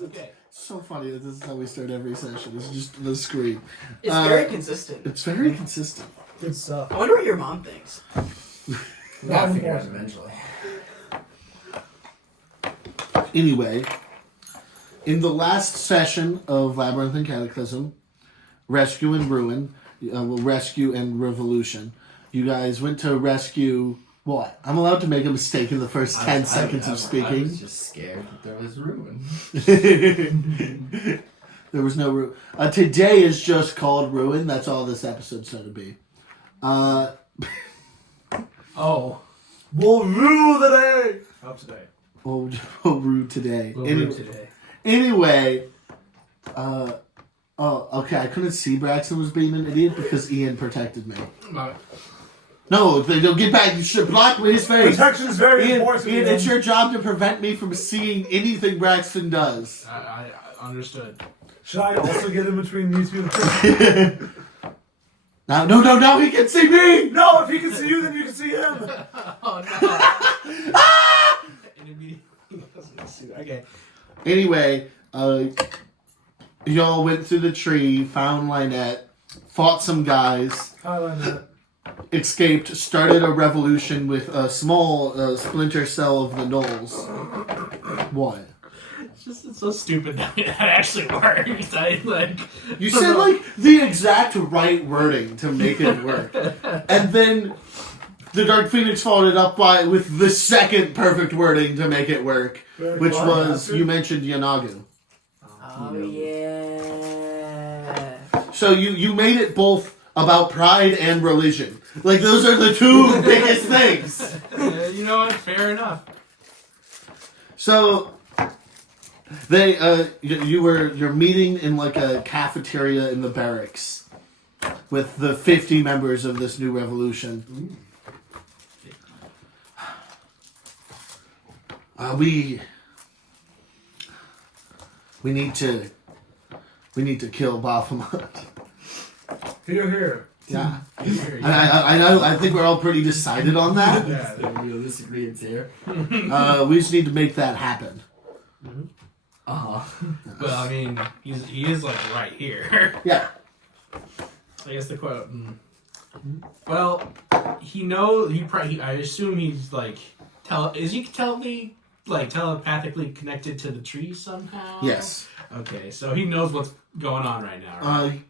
Okay. It's so funny that this is how we start every session. It's just the screen. It's very consistent. It's very consistent. Good stuff. I wonder what your mom thinks. Gotta figure it out eventually. Anyway, in the last session of Labyrinth and Cataclysm, Rescue and Ruin, Rescue and Revolution, you guys went to rescue... What? I'm allowed to make a mistake in the first 10 seconds of speaking. I was just scared that there was ruin. There was no ruin. Today is just called Ruin. That's all this episode's going to be. Oh. We'll rue the day. Of today. We'll rue today. Today. Anyway, okay, I couldn't see Braxton was being an idiot because Ian protected me. No, they'll get back. You should block me his face. Protection is very important. Ian, it's your job to prevent me from seeing anything Braxton does. I understood. Should I also get in between these two? No, he can see me! No, if he can see you, then you can see him. Oh, no. Okay. Anyway, y'all went through the tree, found Lynette, fought some guys. Hi, Lynette. Escaped, started a revolution with a small splinter cell of the Knolls. What? It's so stupid that actually works. You said the exact right wording to make it work, and then the Dark Phoenix followed it up with the second perfect wording to make it work, which was you mentioned Yanagu. Oh yeah. So you made it both about pride and religion. Like, those are the two biggest things. You know what? Fair enough. So, you're meeting in like a cafeteria in the barracks with the 50 members of this new revolution. We need to kill Baphomet. Here. Yeah. I know. I think we're all pretty decided on that. Yeah, realistically, it's here. We just need to make that happen. Mm-hmm. Well, I mean, he is like right here. Yeah. I guess the quote. Well, he knows. I assume he's like is he telepathically connected to the tree somehow? Yes. Okay, so he knows what's going on right now, right?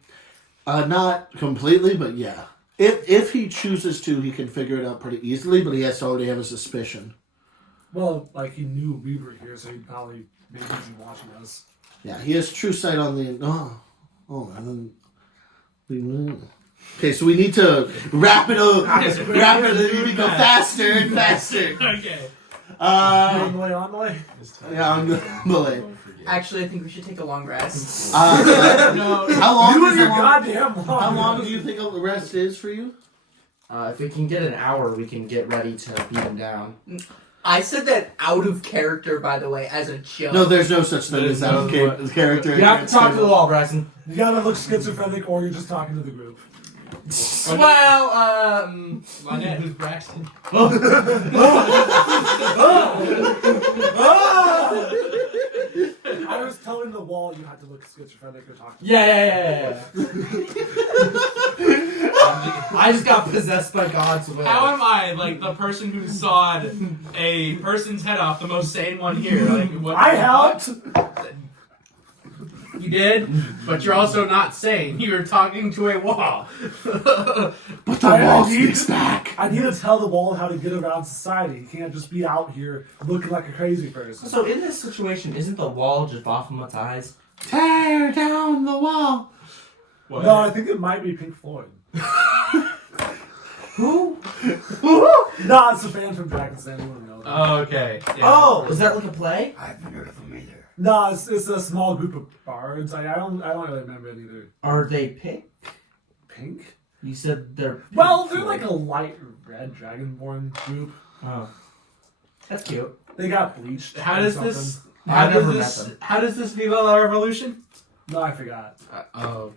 Not completely, but yeah. If he chooses to, he can figure it out pretty easily, but he has to already have a suspicion. Well, he knew we were here, so he'd probably maybe be watching us. Yeah, he has true sight on the... and then... Okay, so we need to wrap it up. Wrap it, we need to go faster and faster. Okay. On the way. Yeah, on the way. Actually, I think we should take a long rest. No. How long? You and your goddamn long. How long do you think a rest is for you? If we can get an hour, we can get ready to beat him down. I said that out of character, by the way, as a joke. No, there's no such thing as out of character. You have to talk to the wall, Braxton. You gotta look schizophrenic, or you're just talking to the group. Well, Lynette, who's Braxton? I was telling the wall you had to look schizophrenic or talk to Yeah. I just got possessed by God's will. How am I, the person who sawed a person's head off, the most sane one here? What I helped! You did? But you're also not sane. You were talking to a wall. But the wall speaks back. I need to tell the wall how to get around society. You can't just be out here looking like a crazy person. So in this situation, isn't the wall just Baphomet's eyes? Tear down the wall. What? No, I think it might be Pink Floyd. Who? No, it's a band from Dragon's Den. Anyone knows? Oh, okay. Yeah. Oh, is that like a play? I haven't heard of them either. No, it's a small group of bards. I don't really remember it either. Are they pink? Pink? You said they're pink. Well, they're like a light red dragonborn group. Oh. That's cute. They got bleached. How does this I've never met them. How does this Viva la Revolution? No, I forgot. Oh.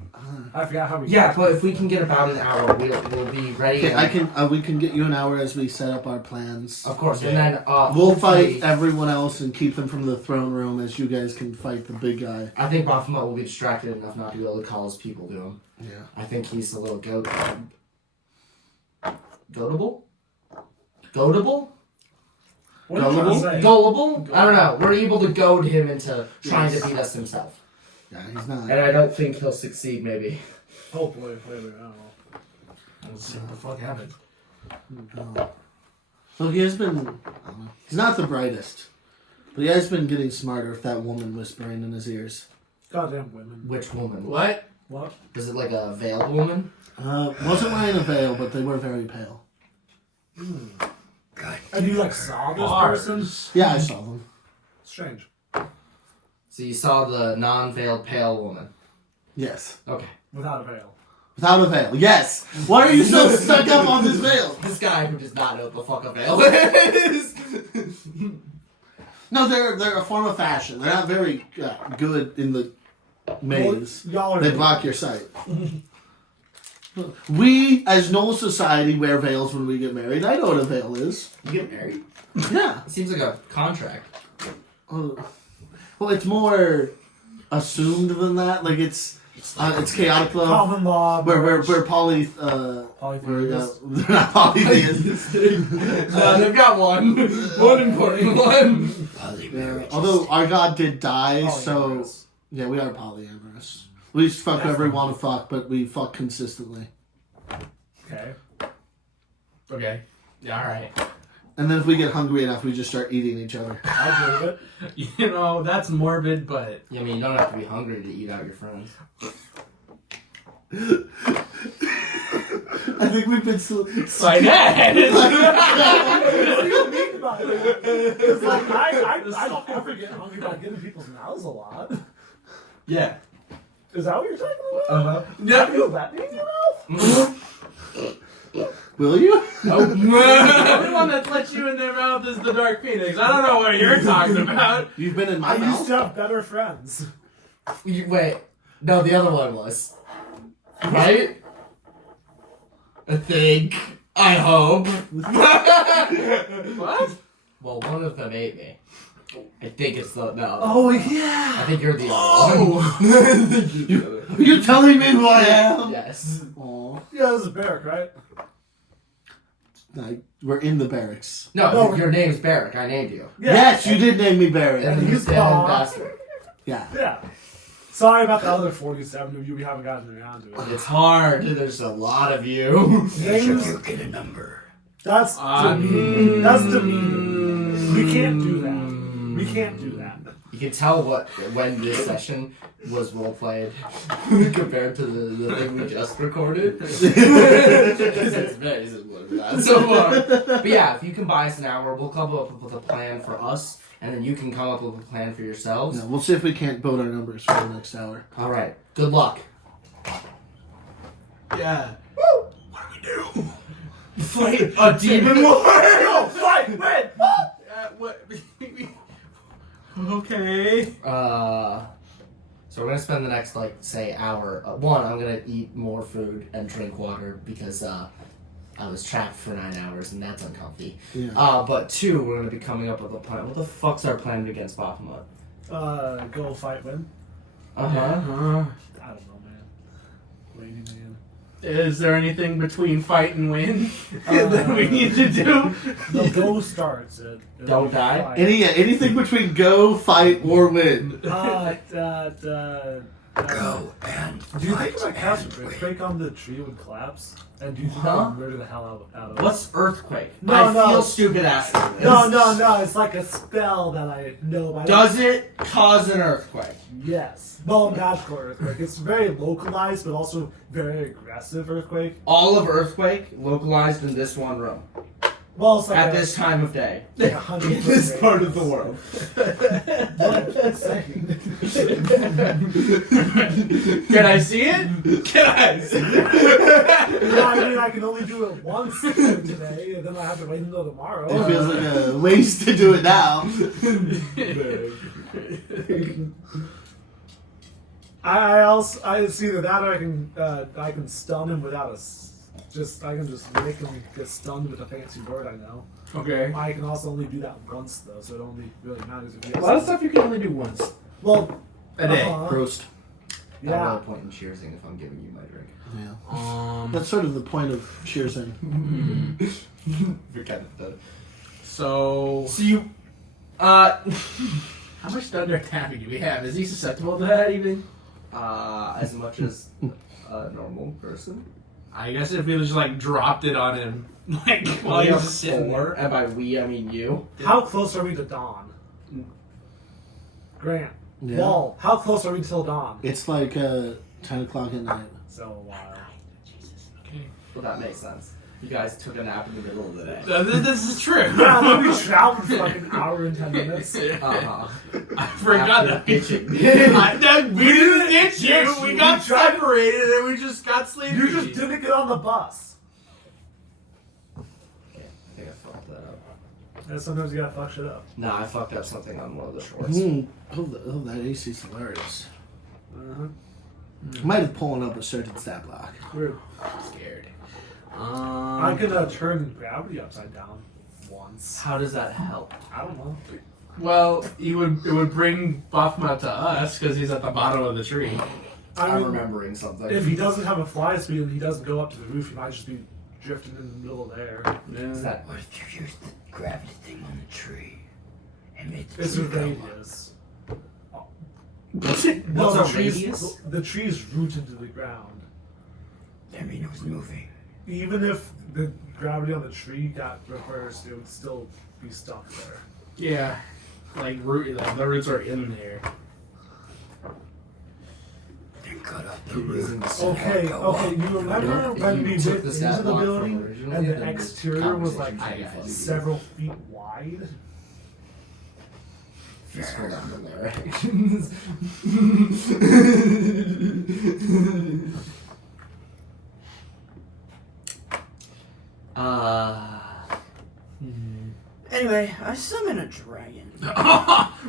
I forgot how we. Yeah, but if we can get about an hour, we'll be ready. Okay, and- I can. We can get you an hour as we set up our plans. Of course, and then We'll hopefully- fight everyone else and keep them from the throne room as you guys can fight the big guy. I think Baphomet will be distracted enough not to be able to call his people to him. Yeah. I think he's a little goatable? Goatable? What are you trying to say? Gullible? I don't know. We're able to goad him into trying to beat us himself. Yeah, he's not. And I don't think he'll succeed, maybe. Hopefully, maybe, I don't know. Let's see what the fuck happened. Well, he has been. I don't know. He's not the brightest, but he has been getting smarter with that woman whispering in his ears. Goddamn women. Which woman? What? What? Is it like a veiled woman? Wasn't wearing a veil, but they were very pale. And you saw this person? Bars. Yeah, I saw them. Strange. So you saw the non-veiled pale woman. Yes. Okay. Without a veil. Without a veil. Yes. Why are you so stuck up on this veil? This guy who does not know what the fuck a veil is. No, they're a form of fashion. They're not very good in the maze. Well, y'all are They block your sight. We, as Knoll Society, wear veils when we get married. I know what a veil is. You get married? Yeah. It seems like a contract. Well, it's more assumed than that. Like it's chaotic love. Common law. We're poly. Polytheists. They're not polytheists. They've got one. One important one. Yeah. Although our god did die, so Polyamorous. yeah, we are polyamorous. We fuck whoever we want to fuck, but we fuck consistently. Okay. Okay. Yeah, alright. And then if we get hungry enough, we just start eating each other. I believe it. You know, that's morbid, but Yeah, I mean, you don't have to be hungry to eat out your friends. I think we've been so. like that. What do you mean by that? Because I don't ever get hungry by getting people's mouths a lot. Yeah. Is that what you're talking about? Uh-huh. I feel that in your mouth? Will you? The only one that lets you in their mouth is the Dark Phoenix. I don't know what you're talking about. You've been in my I mouth. used to have better friends. Wait. No, the other one was. Right? I think. I hope. What? Well, one of them ate me. I think it's the. No. Oh yeah. I think you're the other one. You're telling me who I am? Yes. Aw. Yeah, this is Barrack, right? We're in the barracks. No, your name's Barrack. I named you. Yeah. Yes, you did name me Barry. And he's dead gone. bastard. Yeah. Yeah. Sorry about the other 47 of you. We haven't gotten around to it. It's hard. There's a lot of you. Names, Get a number. that's demeaning. That's demeaning. We can't do that. We can't do that. You can tell when this session was role played compared to the thing we just recorded. Because it's very similar to that so far. But yeah, if you can buy us an hour, we'll come up with a plan for us, and then you can come up with a plan for yourselves. Yeah, we'll see if we can't build our numbers for the next hour. All right. Good luck. Yeah. What do we do? Fight a demon warrior. No, fight, win! What? Okay. So we're gonna spend the next say hour. One, I'm gonna eat more food and drink water because I was trapped for 9 hours and that's uncomfy. Yeah. But two, we're gonna be coming up with a plan. What the fuck's our plan against Baphomet? Go fight, win. Uh-huh. I don't know, man. Lady man. Is there anything between fight and win that we need to do? The go starts it. Don't die? Anything between go, fight, or win. Go and Do you think fight if I cast and Earthquake on the tree would collapse? And do you think Huh? that would murder the hell out of it? What's earthquake? No, I no. feel stupid asking this. No, it's like a spell that I know by Does it cause an earthquake? Yes. No, magical earthquake. It's very localized, but also very aggressive earthquake. All of earthquake localized in this one room Well, it's like at a, this time of day. like 100 In this part of the world. What I'm saying. Can I see it? Can I see it? Yeah, I mean, I can only do it once today, and then I have to wait until tomorrow. It feels like a waste to do it now. I see that or I can stun him without I can just make him get stunned with a fancy word I know. Okay. I can also only do that once though, so it only really matters if he A lot of stuff you can only do once Well, a day. Roast. yeah. No point in cheersing if I'm giving you my drink. Yeah. That's sort of the point of cheersing. You're kind of dead. So you, how much thunder tapping do we have? Is he susceptible to that even? as much as a normal person. I guess if we just like dropped it on him, like while We he have was sitting there. 4, and by we I mean you. How close are we to dawn? Grant. Yeah. Wall. How close are we till dawn? It's like 10 o'clock at night. So, Jesus. Okay. Well, that makes sense. You guys took a nap in the middle of the day. This is true. yeah, then we traveled for like an hour and 10 minutes. Uh-huh. I forgot that. Bitching. We didn't ditch you. We got separated and we just got sleepy. You just didn't get on the bus. I think I fucked that up. And sometimes you gotta fuck shit up. Nah, I fucked up something on one of the shorts. Oh, that AC's hilarious. Uh-huh. Might have pulling up a certain stat block. Weird. I'm scared. I could turn gravity upside down once. How does that help? I don't know. Well, it would bring Baphomet to us because he's at the bottom of the tree. I I'm mean, remembering something. if he doesn't have a fly speed and he doesn't go up to the roof, he might just be drifting in the middle of the air. Is that What if you used the gravity thing on the tree and made the It's a tree go up? radius. What's No, a radius? the tree's rooted to the ground. That mean it was moving. Even if the gravity on the tree got reversed, it would still be stuck there. Yeah, like the roots are in there. Then cut off the root. Okay, Go up. you remember If when you we took went the into stat the block from building originally, and the then this exterior was like conversation's gonna be several feet wide? Scroll down the directions. Anyway, I summon a dragon.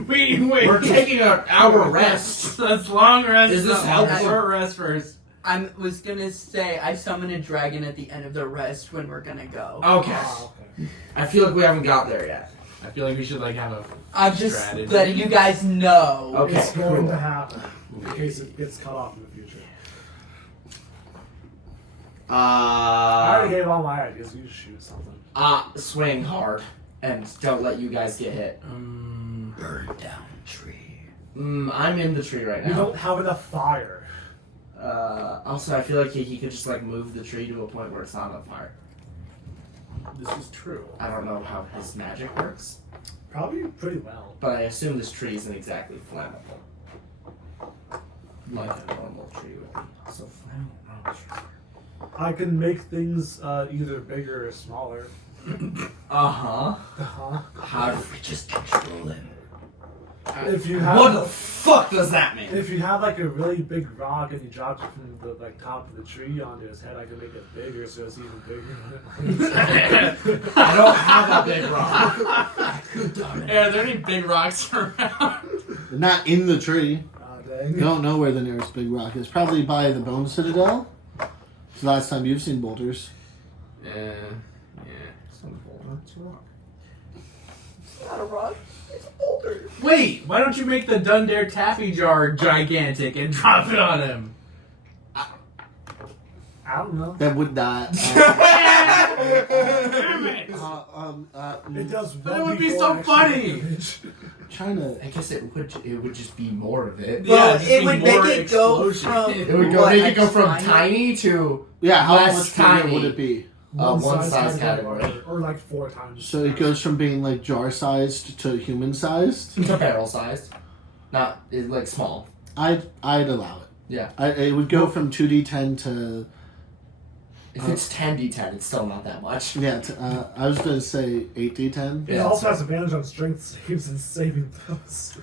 Wait. We're taking an hour rest. That's long rest. Is this not helpful? short rest first? I was gonna say I summon a dragon at the end of the rest when we're gonna go. Okay. Oh, okay. I feel like we haven't got there yet. I feel like we should like have a. I'm just Strategy. letting you guys know. Okay. It's going cool. to happen in case it gets cut off in the future. I already gave all my ideas. We just shoot something. Swing hard and don't let you guys get hit. Burn down tree. I'm in the tree right We now. don't have enough fire. Also, I feel like he could just like move the tree to a point where it's not on fire. This is true. I don't know how his magic works, Probably pretty well. but I assume this tree isn't exactly flammable. Like a normal tree would be. So flammable. I can make things either bigger or smaller. Uh-huh. Uh-huh. How What if we just control him? If you have What the fuck does that mean? if you have like a really big rock and you drop it from the like top of the tree onto his head, I can make it bigger so it's even bigger. I don't have a big rock. Hey, are there any big rocks around? They're not in the tree. Dang. You don't know where the nearest big rock is. Probably by the Bone Citadel. It's the last time you've seen boulders. Yeah. Some boulder, it's a rock. It's not a rock. It's a boulder. Wait, why don't you make the Dundare taffy jar gigantic and drop it on him? I don't know. That would not. Damn it! It does. But it would 1d4 be so extra funny. damage. Trying to. I guess it would just be more of it. Well, just it be would more make it go explosion. from It would go what, make a it go from tiny- tiny to Yeah, how less much bigger tiny. would it be? One size category. larger, or like 4 times. So it goes from being like jar sized to human sized. to barrel sized, not like small. I'd allow it. Yeah. It would go from 2d10 to If it's 10d10, it's still not that much. yeah. I was gonna say 8d10. It also has advantage on strength saves and saving throws.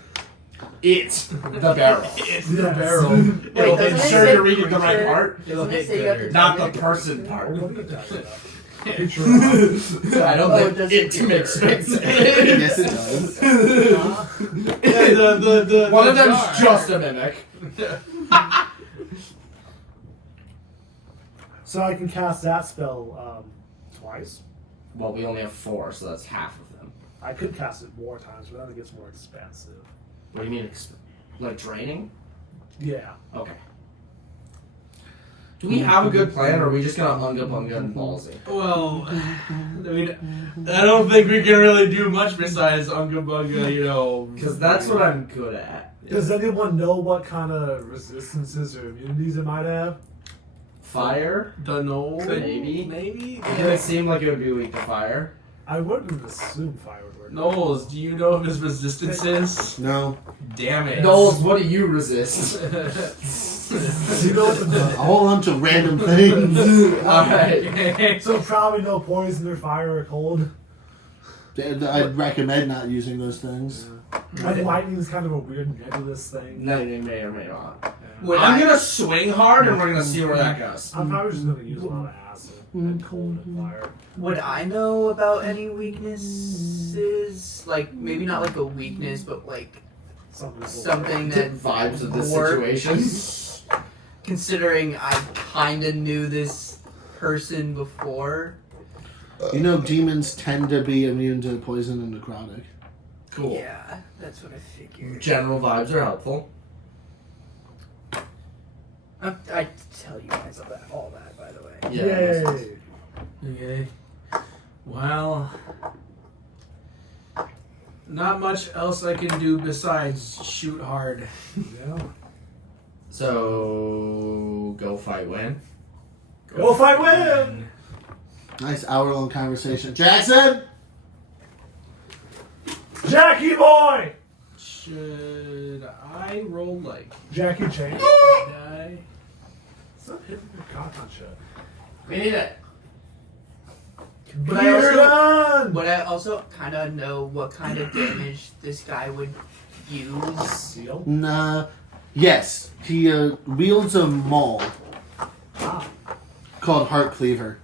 It's the barrel. It's the barrel. Wait, It'll doesn't it ensure say you're reading the right creature? part, It'll Doesn't it hit say you have to gooder. not the target person creature? part. What are you talking about? Patreon. I don't Oh, think does it it makes differ? sense. Yes, it does. Yeah, the One of them's jar. just a mimic. So I can cast that spell twice. Well, we only have 4, so that's half of them. I could cast it more times, but then it gets more expensive. What do you mean, like draining? Yeah. Okay. Do we have a good plan, or are we just gonna unga bunga and ballsy? Well, I mean, I don't think we can really do much besides unga bunga, you know. Because that's what I'm good at. Does anyone know what kind of resistances or immunities it might have? Fire? Dunno. Maybe. Maybe? It didn't seem like it would be weak to fire. I wouldn't assume fire would work. Knowles, do you know what his resistance is? No. Damn it. Knowles, what do you resist? You know what A whole bunch of random things. Alright. So probably no poison or fire or cold. I'd recommend not using those things. And lightning is kind of a weird nebulous thing. No, you may or may not. I'm gonna swing hard and we're gonna see where that goes. I'm probably just gonna use a lot of acid and cold and fire. Would I know about any weaknesses? Like, maybe not like a weakness, but like something that Vibes of the worked? situation. Considering I kind of knew this person before. You know, demons tend to be immune to poison and necrotic. Cool. Yeah, that's what I figured. General vibes are helpful. I tell you guys all that, by the way. Yeah. Yay! Okay. Well, not much else I can do besides shoot hard. Yeah. So, go fight win. Go fight win! Nice hour-long conversation. Jackson! Jackie boy! Should I roll like Jackie Chan. die? Stop hitting your cock on shit. We need it. But Beer I also kind of know what kind of damage this guy would use. Seal. Nah. Yes, he wields a maul Ah. called Heart Cleaver.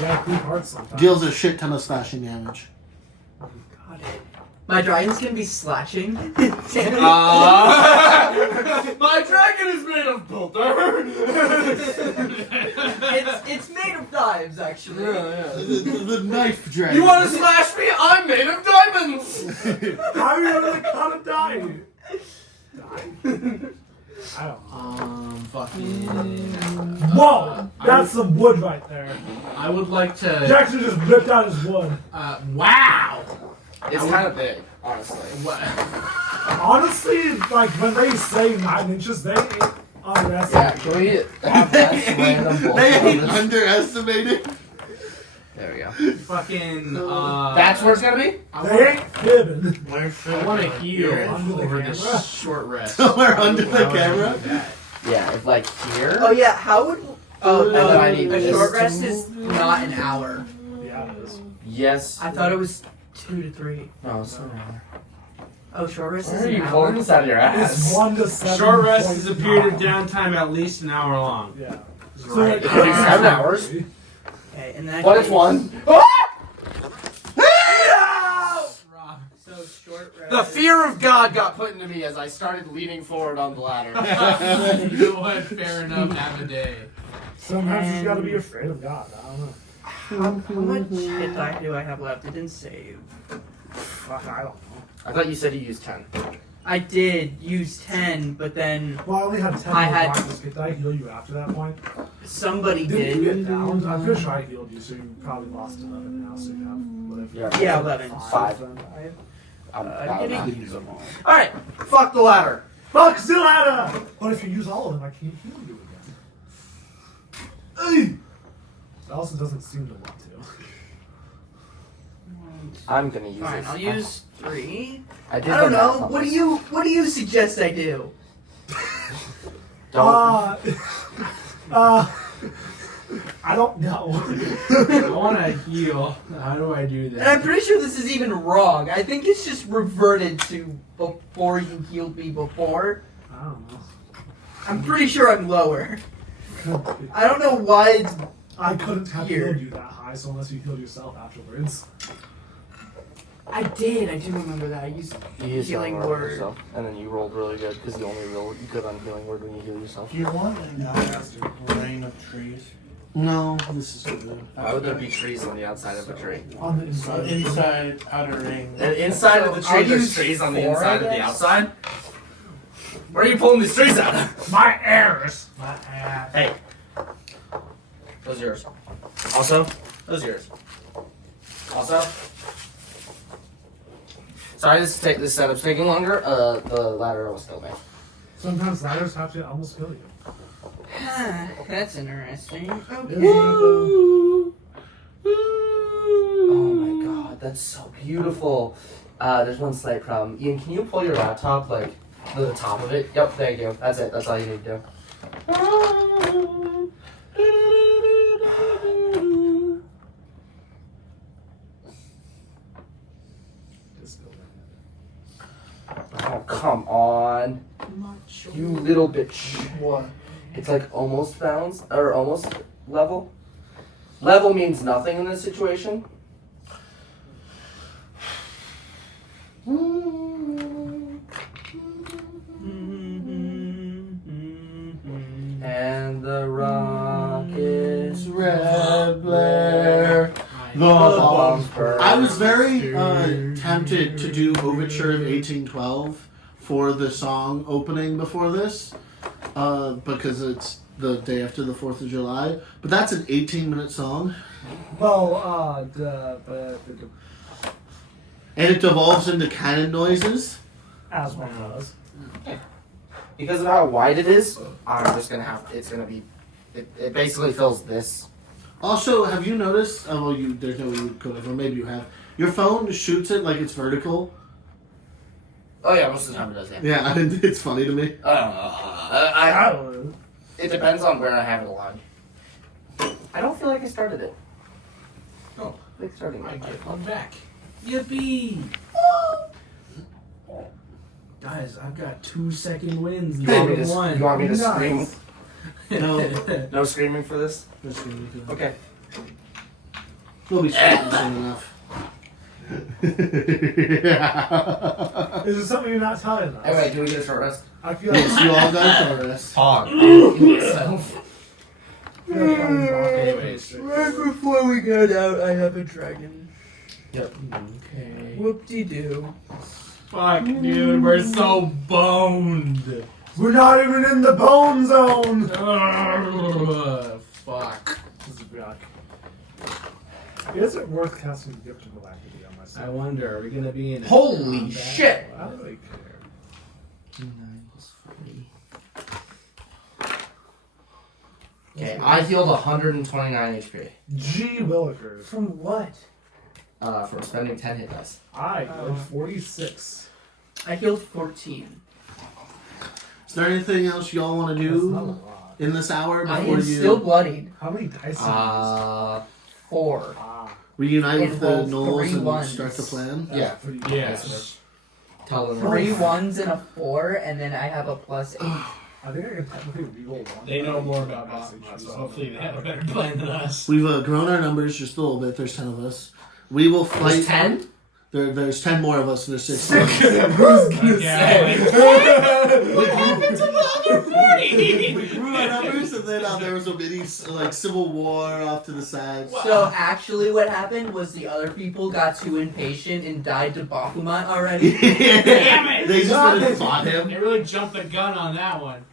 Yeah, clean hearts sometimes. Deals a shit ton of slashing damage. Got it. My dragon's gonna be slashing. My dragon is made of builder. it's made of knives, actually. The knife dragon. You want to slash me? I'm made of diamonds. How are you gonna cut a die? I don't know. Fucking. Whoa! That's some wood right there. I would like to. Jackson just ripped out his wood. Wow. It's kind of big, honestly. What? Honestly, like when they say 9 inches, they ain't underestimate. Yeah, can we have less random They bullshit on ain't this? underestimated. There we go. Fucking. That's where it's gonna be? They ain't fibbing. I want to heal Under the over camera? this short rest. Somewhere under the camera. Yeah, if like here. Oh yeah, how would? Oh And then I no, need a this. short rest is not an hour. Yeah, it is. Yes. I thought it was 2 to 3. No, it's not an hour. Oh, short rest Where is are an you hour. pulling this out of your It's ass? 1 to 7. Short rest is a period of downtime at least an hour long. Yeah. Right. like, 7 hours. Okay, and then. What is one? So short rest. The fear of God got put into me as I started leaning forward on the ladder. You know what? Fair enough. Have a day. Sometimes you just gotta be afraid of God. I don't know. How much hit die do I have left? It didn't save. Fuck, I don't know. I thought you said you used 10. I did use 10, but then Well, I only had 10 I more had- blocks. Did I heal you after that point? somebody Didn't you did. get down? I'm pretty sure I healed you, so you probably lost 11 now, so you have whatever. Yeah, 11. 5. I'm gonna use them all. Alright, fuck the ladder. Fuck the ladder! But if you use all of them, I can't heal you again. It also doesn't seem to want to. I'm gonna use Fine, this. I'll use 3. I did I don't the know. math. What do you suggest I do? Don't. I don't know. I want to heal. How do I do And I'm that? pretty sure this is even wrong. I think it's just reverted to before you healed me before. I don't know. I'm pretty sure I'm lower. Could be. I don't know why it's... I couldn't have Here. healed you that high, so unless you healed yourself afterwards. I did. I do remember that. I used You used Healing word on word. yourself, and then you rolled really good because you only roll good on healing word when you heal yourself. Do you want a rain of trees? No, this is good. Why would there be trees on the outside of a tree? On the inside. Inside, outer ring. And inside of the So tree, I'll there's use trees on the 4, inside I of the guess? outside? Where are you pulling these trees out of? My heirs. My ass. Hey. Those are yours. Also, those are yours. Also. Sorry, this setup's taking longer. The ladder was still there. Sometimes ladders have to almost kill you. That's interesting. Okay. Woo! Oh my god, that's so beautiful. There's one slight problem. Ian, can you pull your laptop, like, to the top of it? Yep, thank you. That's it. That's all you need to do. Oh, come on. You little bitch. What? It's like almost balanced, or almost level. Level means nothing in this situation. And the rockets Red Blair. The bombs burn. I was very tempted to do Overture of 1812 for the song opening before this, because it's the day after the 4th of July. But that's an 18-minute song. Well, And it devolves into cannon noises. as one does. Because of how wide it is, I'm just gonna have. It's gonna be. It basically fills this. Also, have you noticed? Oh, well, there's no way you could have, or maybe you have. Your phone shoots it like it's vertical. Oh yeah, most of the time it does. Yeah. Yeah, it's funny to me. It depends on where I have it aligned. I don't feel like I started it. Oh. Like starting I it. get one back. Yippee! Guys, I've got 2-second wins. You want me to, One. you want me to Nice. scream? No. No screaming for this? Okay. We'll be speaking soon enough. Is it something you're not telling us? Anyway, do we get a short rest? I feel like, Yes, you all got a rest. Pog. Anyways. Right before we get out, I have a dragon. Yep. Okay. Whoop-de-doo. Fuck, dude, we're so boned. we're not even in the bone zone. Ugh, fuck. This is rock. Is it worth casting a gift of alacrity on I myself? wonder, are we gonna be in? Holy combat? shit! I don't really care. 9 plus 40. Okay, I healed 129 HP. Gee Willikers. From what? From spending 10 hit dice. I healed 46. I healed 14. Is there anything else y'all want to That's not a do lot. in this hour I before am you still bloodied. How many dice? 4. reunite with the Involve Knolls 3 and ones. start the plan? Yeah. Yes. Tell them. 3 1s and a 4, and then I have a +8. I think I can technically reroll one. They know more about Baphomet, so hopefully they have a better plan than us. We've grown our numbers just a little bit. There's 10 of us. We will fight. There's 10? There's 10 more of us. There's 6. Yeah, What happened to the other 40? We grew our numbers, and then there was a mini civil war off to the side. So actually what happened was the other people got too impatient and died to Baphomet already. Damn it! They just went and fought him. They really jumped the gun on that one.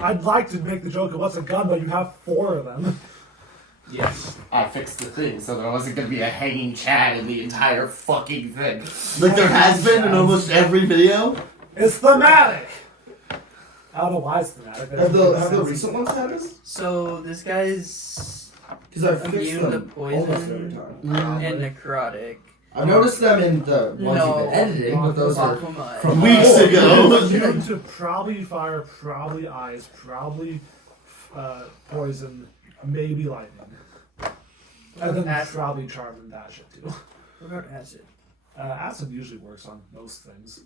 I'd like to make the joke of what's a gun, but you have 4 of them. Yes. I fixed the thing so there wasn't going to be a hanging Chad in the entire fucking thing. Like there has been in almost every video. It's thematic! I don't know why it's thematic. Have the recent ones had this? So this guy's Because I've fixed immune to them almost every poison time. and necrotic. I've noticed them in the ones No, you've been editing, but those are Baphomet. from Weeks ago. Immune to probably fire, probably ice, probably poison, maybe lightning. And then Acid. probably charm and that shit too. What about acid? Acid usually works on most things.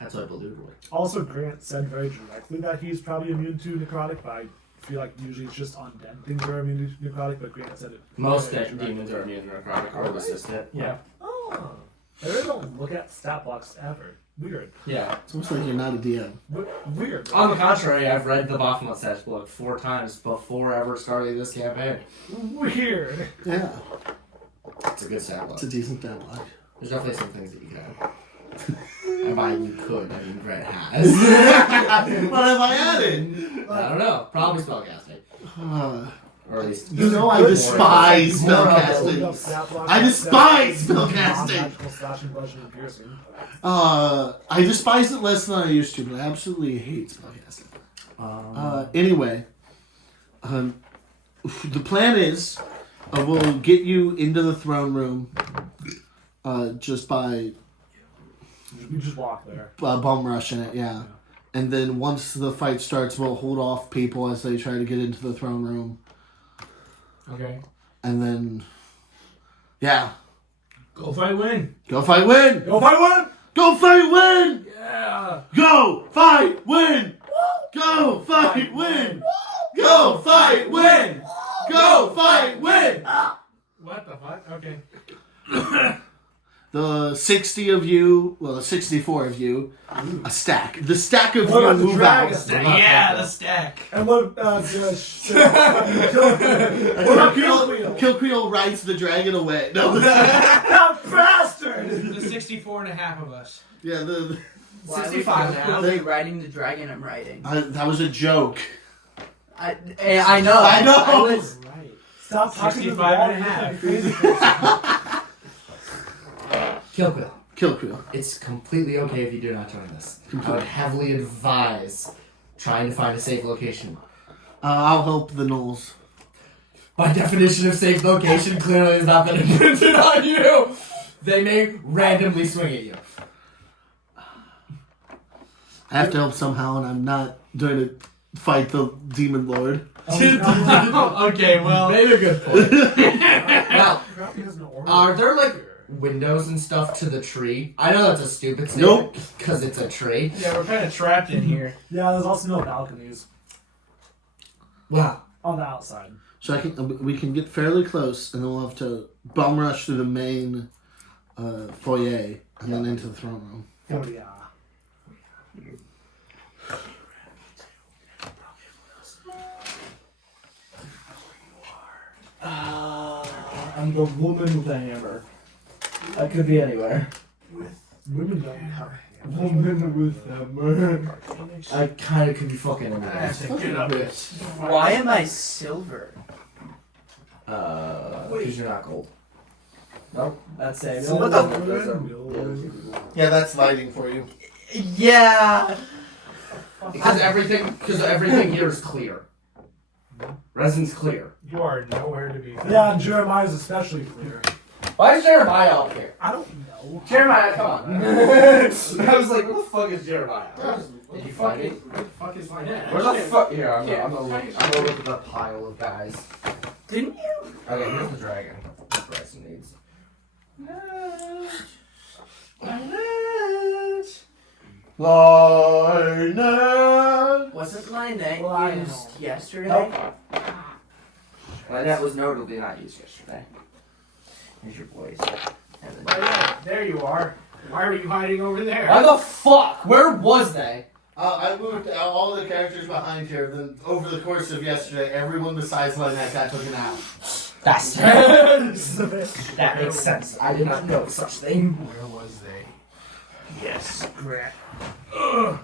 That's what I believe it would. Also, Grant said very directly that he's probably immune to necrotic, but I feel like usually it's just undead things are immune to necrotic, but Grant said it. Most demons are immune to necrotic or resistant. Yeah. Oh. I really don't look at stat blocks ever. Weird. Yeah. It's almost like you're not a DM. Weird. On the contrary, I've read the Baphomet stats book 4 times before ever starting this campaign. Weird. Yeah, It's a good stat book. it's a decent stat block. There's definitely some things that you can. And by you could, I mean Brett has. What have I added? I don't know. Probably spellcasting. Or at least. You know I despise More of spellcasting. I despise spellcasting. I despise it less than I used to, but I absolutely hate spellcasting. Anyway, the plan is we'll get you into the throne room just by We just walk there. bum rushing it, yeah. And then once the fight starts, we'll hold off people as they try to get into the throne room. Okay. And then, yeah. Go fight, win. Go fight, win! Go fight one! Go fight, win! Yeah. Go fight, win! Go fight, win! Go fight, win! Go fight, win! What the fuck? Okay. The 60 of you, well, the 64 of you, a stack. The stack of What you about the move dragon? out. Yeah, the stack. And what, Kilcreel rides the dragon away. No, that bastard! The 64 and a half of us. yeah, the 65 now. They- Riding the dragon I'm riding. that was a joke. I know. I know. I was, Right. Stop talking to the 65 wall. and a half. Crazy. Kilquill. Kilcreel. It's completely okay if you do not join this. I would heavily advise trying to find a safe location. I'll help the Knolls. By definition of safe location, clearly has not been imprinted on you. They may randomly swing at you. I have to help somehow, and I'm not going to fight the demon lord. Okay, well. Made a good point. Now, He has no order. are there like windows and stuff to the tree? I know that's a stupid statement because it's a tree. Yeah, we're kind of trapped in here. Yeah, there's also no balconies Wow. on the outside. So we can get fairly close, and then we'll have to bum rush through the main foyer, and then into the throne room. Oh yeah. I'm the woman with the hammer. I could be anywhere. Women don't have Woman with the hammer. I kind of could be fucking anywhere. Get up. why am I silver? Because you're not gold. Nope, that's same. So what the Yeah, that's lighting for you. Yeah. Because everything here is clear. Resin's clear. You are nowhere to be found. Yeah, and Jeremiah's especially clear. Why is Jeremiah up here? I don't know. Jeremiah, come on. I was like, where the fuck is Jeremiah? Did you find it? Where the fuck is Lynette? Where the fuck? Here, I'm gonna look at the pile of guys. Didn't you? Okay, here's the dragon. What Braxton needs. Lynette! Wasn't Lynette Well, I used know. yesterday? Lynette was notably not used yesterday. Here's your boys. And then- Lynette, there you are. Why were you hiding over there? Why the fuck? Where was they? I moved all the characters behind here. Then over the course of yesterday, everyone besides Lynette got taken out. Bastards! That makes sense. I did not know such thing. Where was they? Yes, Grant.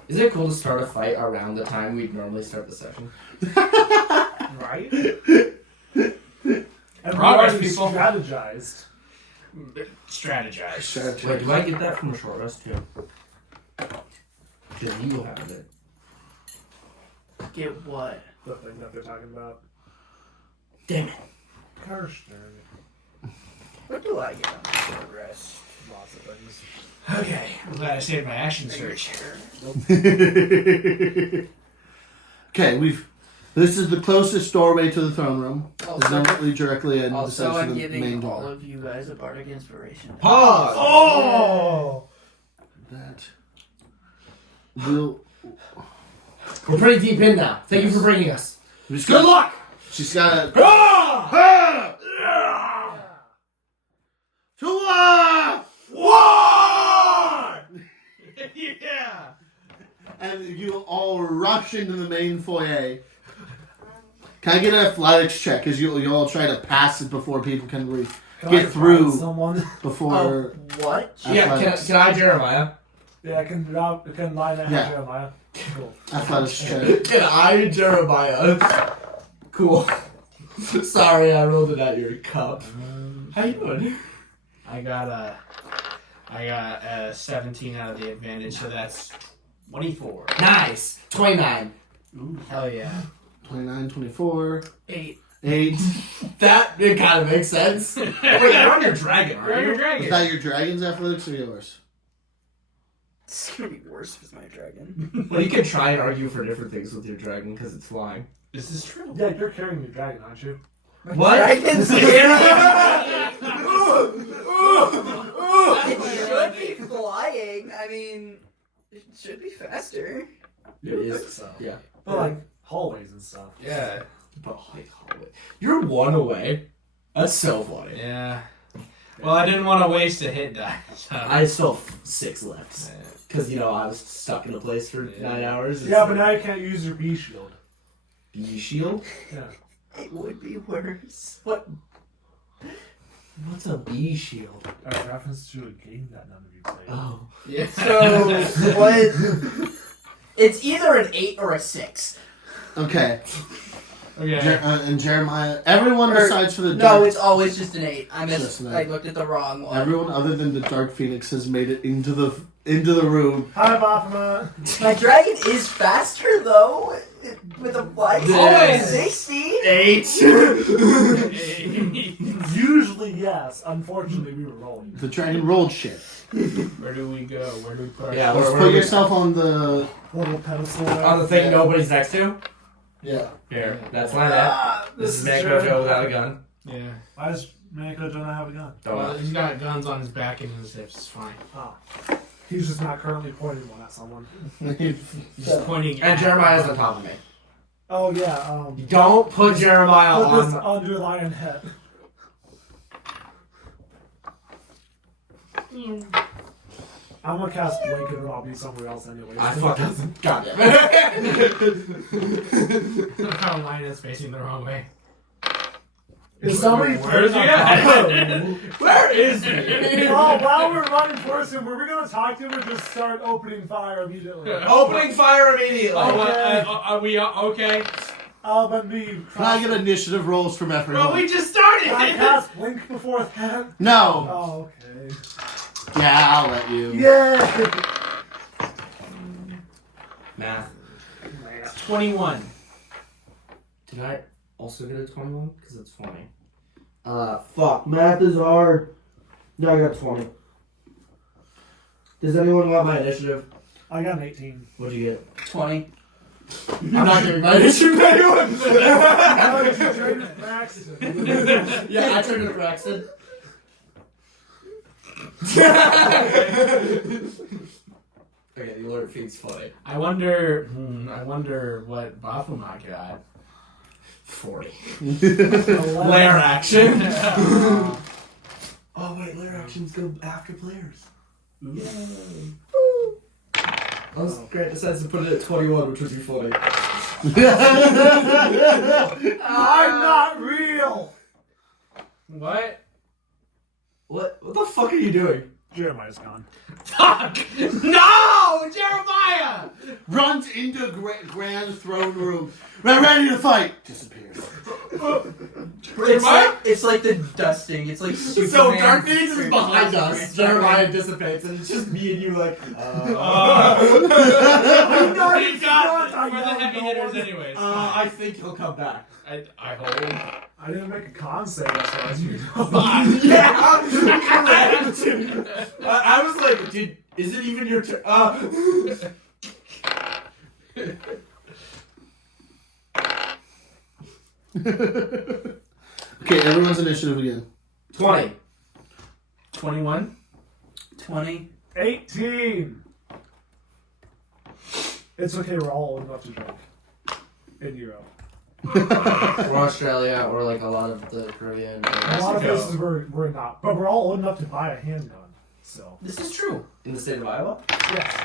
Isn't it cool to start a fight around the time we'd normally start the session? Right? And we Progress, already people. strategized. Strategize. Wait, do I get that from a short rest too? Because you have it. Get what? The thing that they're talking about. Damn it. Gosh darn it. What do I get on the short rest? Lots of things. Okay, I'm glad I saved my action search. Okay, this is the closest doorway to the throne room. It's not really directly in Also, besides I'm the main giving all door. of you guys a bardic inspiration. Pause! Oh! That will. We're pretty deep in now. Thank you for bringing us. Good luck! She's got a... Ah! War! Yeah. And you all rush into the main foyer. Can I get an athletics check? Because you all try to pass it before people can get through. Someone. Before... What? Yeah, can I, Jeremiah? Yeah, I can lie that Yeah. Jeremiah. Cool. athletics check. Can I, Jeremiah? Cool. Sorry, I rolled it out your cup. How you doing? I got a 17 out of the advantage, so that's 24. Nice. 29. Ooh, hell yeah. 29, 24. 8. 8. It kind of makes sense. Wait, you're on your dragon, You're aren't you? your dragon. Is that your dragon's athletics or yours? It's gonna be worse if it's my dragon. Well, you can try and argue for different things with your dragon because it's flying. This is true. Yeah, you're carrying your dragon, aren't you? What? Dragon's It should be flying. I mean, it should be faster. is. Yeah. But like hallways and stuff. Yeah. But hallway. You're one away. That's so funny. Yeah. Well, I didn't want to waste a hit die. So. I still have 6 left. Because, I was stuck in a place for 9 hours. Yeah, but now you can't use your B shield. B shield? Yeah. It would be worse. What's a B shield? A reference to a game that none of you played. Oh. Yeah. So, what? It's either an 8 or a 6. Okay. Okay. And Jeremiah, everyone besides for the No, dark, it's always just an 8. I Just an I 8. looked at the wrong one. everyone other than the Dark Phoenix has made it into the room. Hi, Baphomet. My dragon is faster though, with a flight speed of Always. 60. 8. Usually, yes. Unfortunately, we were rolling. The dragon rolled shit. Where do we go? Where do we put our Yeah, Let's where put we- yourself on the... Little pedestal. On the thing nobody's next to? Yeah. Here. That's Lynette. This is Manco Joe without a gun. Yeah. Why does Manco Joe not have a gun? Well, he's got guns on his back and his hips. It's fine. Oh. He's just not currently pointing one at someone. He's pointing And at Jeremiah's on top of me. Oh, yeah. Don't put Jeremiah Put this on. underlying head. I'm gonna cast Blink and I'll be somewhere else anyway. I fucking. God damn it. Look how Lynette's facing the wrong way. Is somebody Where's he turning at? Where is he? Oh, while we're running towards him, were we gonna talk to him or just start opening fire immediately? Opening fire immediately. Okay. Are we okay? Let me. Can I get initiative rolls from everyone? Well, we just started. Can I cast Blink before that? No. Oh, okay. Yeah, I'll let you. Yeah. Math. 21. Did I also get a 21? Because it's funny. Fuck. Math is hard. No, I got 20. Does anyone want my initiative? I got an 18. What'd you get? 20. I'm not giving my initiative to anyone! Oh, you traded Braxton. Yeah, I turned it to Braxton. Okay, the alert feed's funny. I wonder what Baphomet got. 40. 11. Lair action. Oh wait, lair actions go after players. Grant decides to put it at 21, which would be funny. I'm not real. What? What the fuck are you doing? Jeremiah's gone. Fuck! No! Jeremiah! Runs into grand throne room. We're ready to fight. Disappears. It's like the dusting. It's like So Superman. Dark Phoenix is behind us. Jeremiah dissipates, and it's just me and you like. He got I we're the know, heavy no hitters one- anyways. I think he'll come back. I hope. I didn't make a con save, that's why I was Yeah, correct. I was like, dude, is it even your turn? Okay, everyone's initiative again. 20. 21? 20. 18. It's okay, we're all old enough to drink. In Europe. or Australia, or like a lot of the Caribbean. A lot of places we're not, but we're all old enough to buy a handgun. So This is true. In the state of Iowa? yes,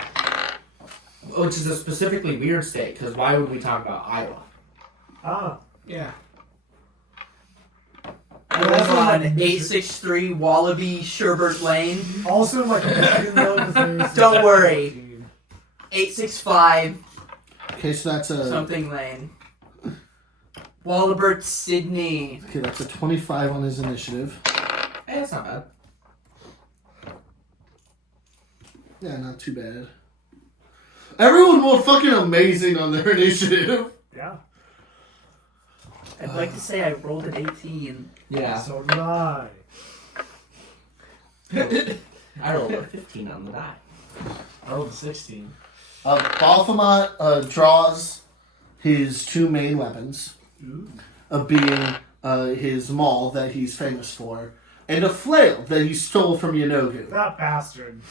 Which is a specifically weird state, because why would we talk about Iowa? Yeah. I live on 863 Wallaby Sherbert Lane. also like Michigan though. 'Cause there's- Don't worry. 865 Okay, so that's a something lane. Wallabert, Sydney. okay. That's a 25 on his initiative. Hey, that's not bad. Yeah, not too bad. Everyone more fucking amazing on their initiative. Yeah. I'd like to say I rolled an 18. Yeah. So did I. I rolled a 15 on the die. I rolled a 16. Baphomet draws his two main weapons, being his maul that he's famous for, and a flail that he stole from Yanogu. That bastard.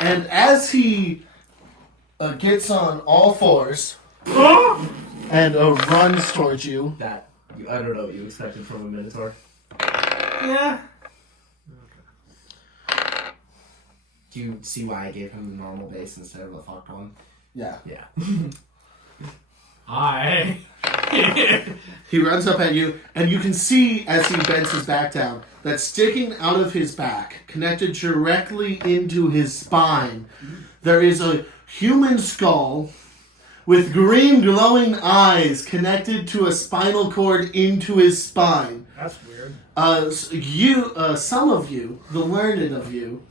And as he gets on all fours and runs towards you, I don't know what you expected from a Minotaur. Yeah. Do you see why I gave him the normal base instead of the fucked one? yeah, Yeah. Hi. he runs up at you, and you can see as he bends his back down that sticking out of his back, connected directly into his spine, there is a human skull with green glowing eyes connected to a spinal cord into his spine. That's weird. Some of you, the learned of you,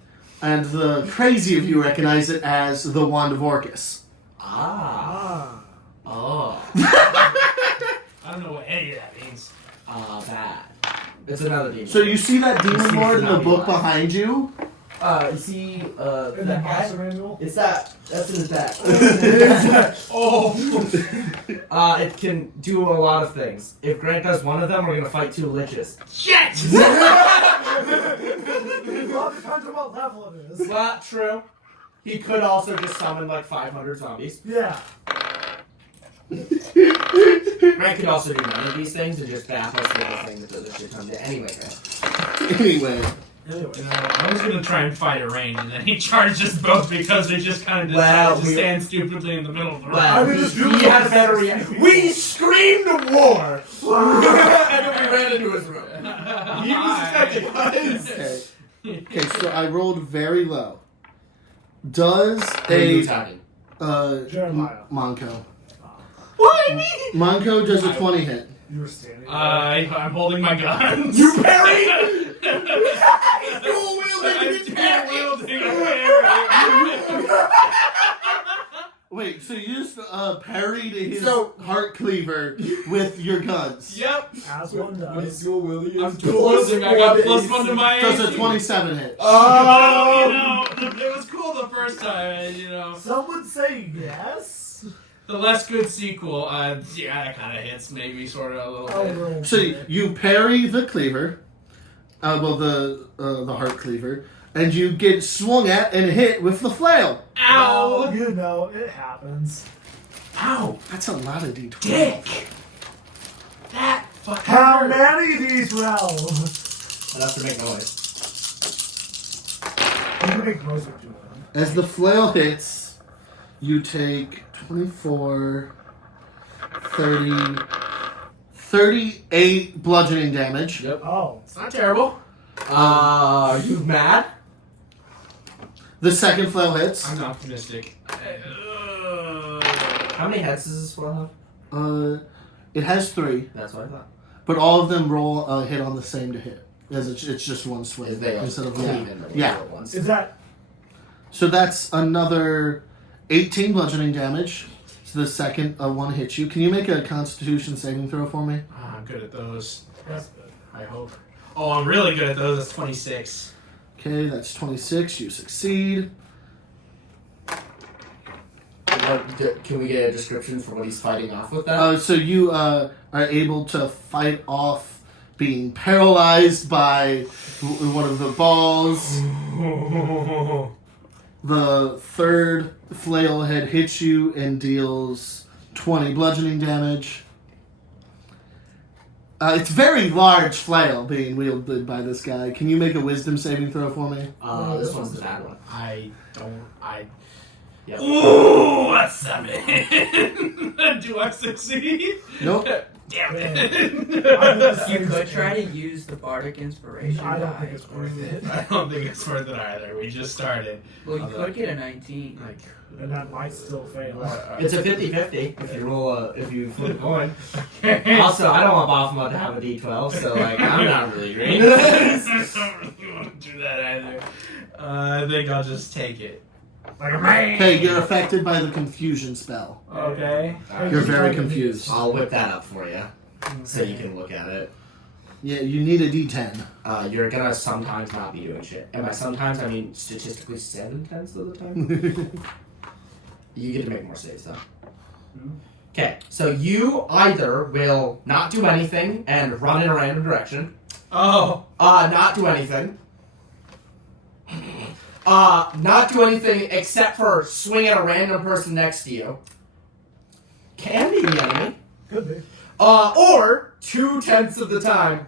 and the crazy of you recognize it as the Wand of Orcus. Ah. Oh. I don't know what any of that means. Bad. It's another demon. So you see that demon See, lord in the now you book laugh. behind you? You see, In that the guy? master manual. It's that's in his back. Oh. It can do a lot of things. If Grant does one of them, we're gonna fight two liches. Shit! Well, it depends on what level it is. Not true. He could also just summon like 500 zombies. Yeah. Grant could also do none of these things and just baff us with the thing that does a shit ton. Anyway, Grant. Anyway. Anyway. You know, I was gonna try and fight a range, and then he charged us both because we just kind of Well, decided to we- stand stupidly in the middle of the room. Wow, I mean, this dude he had a was better 16 reaction. feet. We screamed war! And then we ran into his room. He was expecting us. Okay. Okay, so I rolled very low. Does Who are you a talking? Jeremiah. Manco. Why me? Manco does a 20 hit. You were standing there. I'm holding my guns. You parry! I'm Dual wielding dual-wielding a parry. Wait, so you just parried his So- heart cleaver with your guns. Yep. As one does. dual wielding? I'm dual-wielding. I got +1 to my Does a AC. 27 hit. Oh, you know, it was cool the first time, you know. Some would say yes. The less good sequel, yeah, that kind of hits maybe, sort of, a little A bit. little So bit. you parry the cleaver, the heart cleaver, and you get swung at and hit with the flail. Ow! Well, you know, it happens. Ow! That's a lot of D12. Dick! That fucking How hurt. many of these roll? Enough to make noise. You can make noise with 2 of them. As the flail hits, you take 24, 30, 38 bludgeoning damage. Yep. Oh. It's not terrible. Are you mad? The second flail hits. I'm optimistic. How many heads does this spell have? It has 3, That's what I thought. but all of them roll hit on the same to hit. As it's just one swing If they instead of cleave in the yeah. little ones. Is that... So that's another 18 bludgeoning damage. So the second one hits you. Can you make a Constitution saving throw for me? I'm good at those. That's good. I hope. Oh, I'm really good at those. That's 26. Okay, that's 26. You succeed. Can we get a description for what he's fighting off with that? So you are able to fight off being paralyzed by one of the balls. The third flail head hits you and deals 20 bludgeoning damage. It's very large flail being wielded by this guy. Can you make a wisdom saving throw for me? This one's the bad one. Yep. Ooh, a 7. Do I succeed? Nope. Damn it. You could try to use the bardic inspiration. I don't die. think it's worth it. I don't think it's worth it either. We just started. Well, you could get a 19. And that might still fail. It's a 50-50 if you roll if you flip a coin. Okay. Also, I don't want Baphomet to have a D12, so like I'm not really green. I don't really want to do that either. I think I'll just take it. Like a man. Okay, you're affected by the confusion spell. Okay. You're very confused. I'll whip that up for you, so you can look at it. Yeah, you need a D10. You're gonna sometimes not be doing shit. And by sometimes, I mean statistically 7/10 of the time. You get to make more saves though. Okay, so you either will not do anything and run in a random direction. Oh. Not do anything. Not do anything except for swing at a random person next to you. Can be the enemy. Could be. Or 2/10 of the time,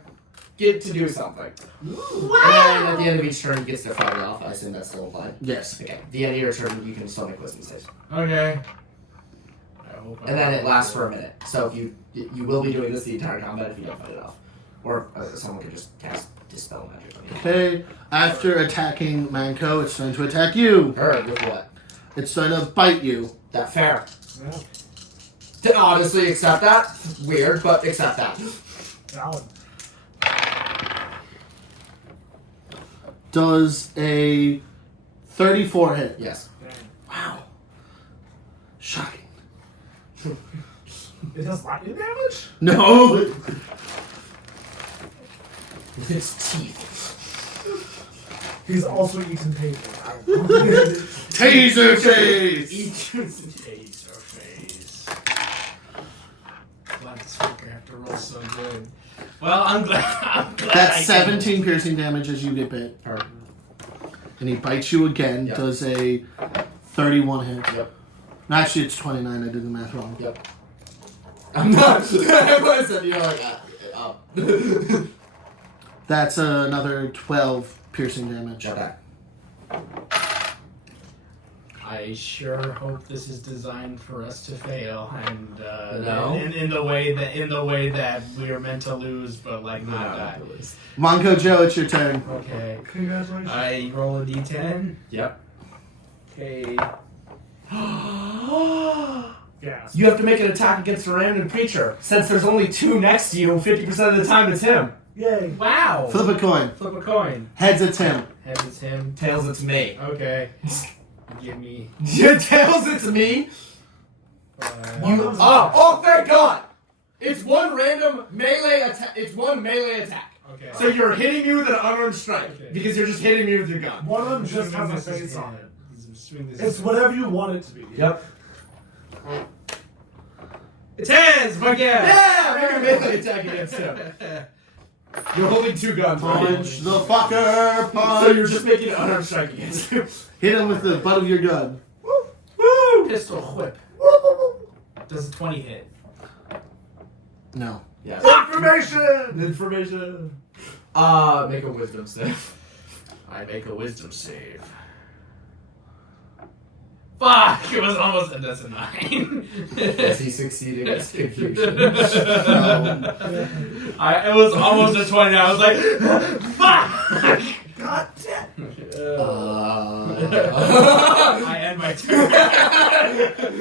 get to do something. Wow. And at the end of each turn, he gets to fire it off. I assume that's still applied. Yes. Okay. The end of your turn, you can still make wisdom saves. Okay. I hope And then it lasts for a minute. So if you will be doing this the entire combat if you don't fight it off. Or someone could just cast Dispel Magic on you. Okay, after attacking Manco, it's time to attack you. Or with what? It's time to bite you. That fair. Yeah. To honestly accept that. Weird, but accept that. Valid. Does a 34 hit? Yes. Dang. Wow. Shocking. It does lightning damage? No! With its teeth. He's also eaten paper. I don't know. Taser face! Taser face. Glad this fucker have to roll so good. Well, I'm glad. That's 17 piercing damage as you get bit. Or, And he bites you again. Yep. Does a 31 hit. Yep. No, actually, it's 29. I did the math wrong. Yep. I'm not. I said you're like, That's another 12 piercing damage. Shut back. I sure hope this is designed for us to fail, and No. in the way that we are meant to lose, but like not die. Manco Joe, it's your turn. Okay. Congratulations. I roll a d10. Yep. Okay. Yes. You have to make an attack against a random creature. Since there's only 2 next to you, 50% of the time it's him. Yay. Wow. Flip a coin. Flip a coin. Heads, it's him. Heads it's him. Tails, it's me. Okay. Give me. Tails, it's me. Oh, thank God! It's one random melee attack. It's one melee attack. Okay. So you're hitting me with an unarmed strike Okay. because you're just hitting me with your gun. One of them just has a This is face on bad. it. Swing this. It's whatever you want it to be. Yep. It's hands. Fuck yeah. Yeah, make a melee attack against him. You're holding 2 guns. Punch the fucker. So Punch. you're just making an unarmed strike against him. Hit him with the butt of your gun. Woo! Pistol whip. Does a 20 hit? No. Yes. Information! Make a wisdom save. I make a wisdom save. Fuck! It was almost. That's a 9. Yes, he succeeded against confusion. It was almost a 20. I was like, fuck! God damn! I end my turn.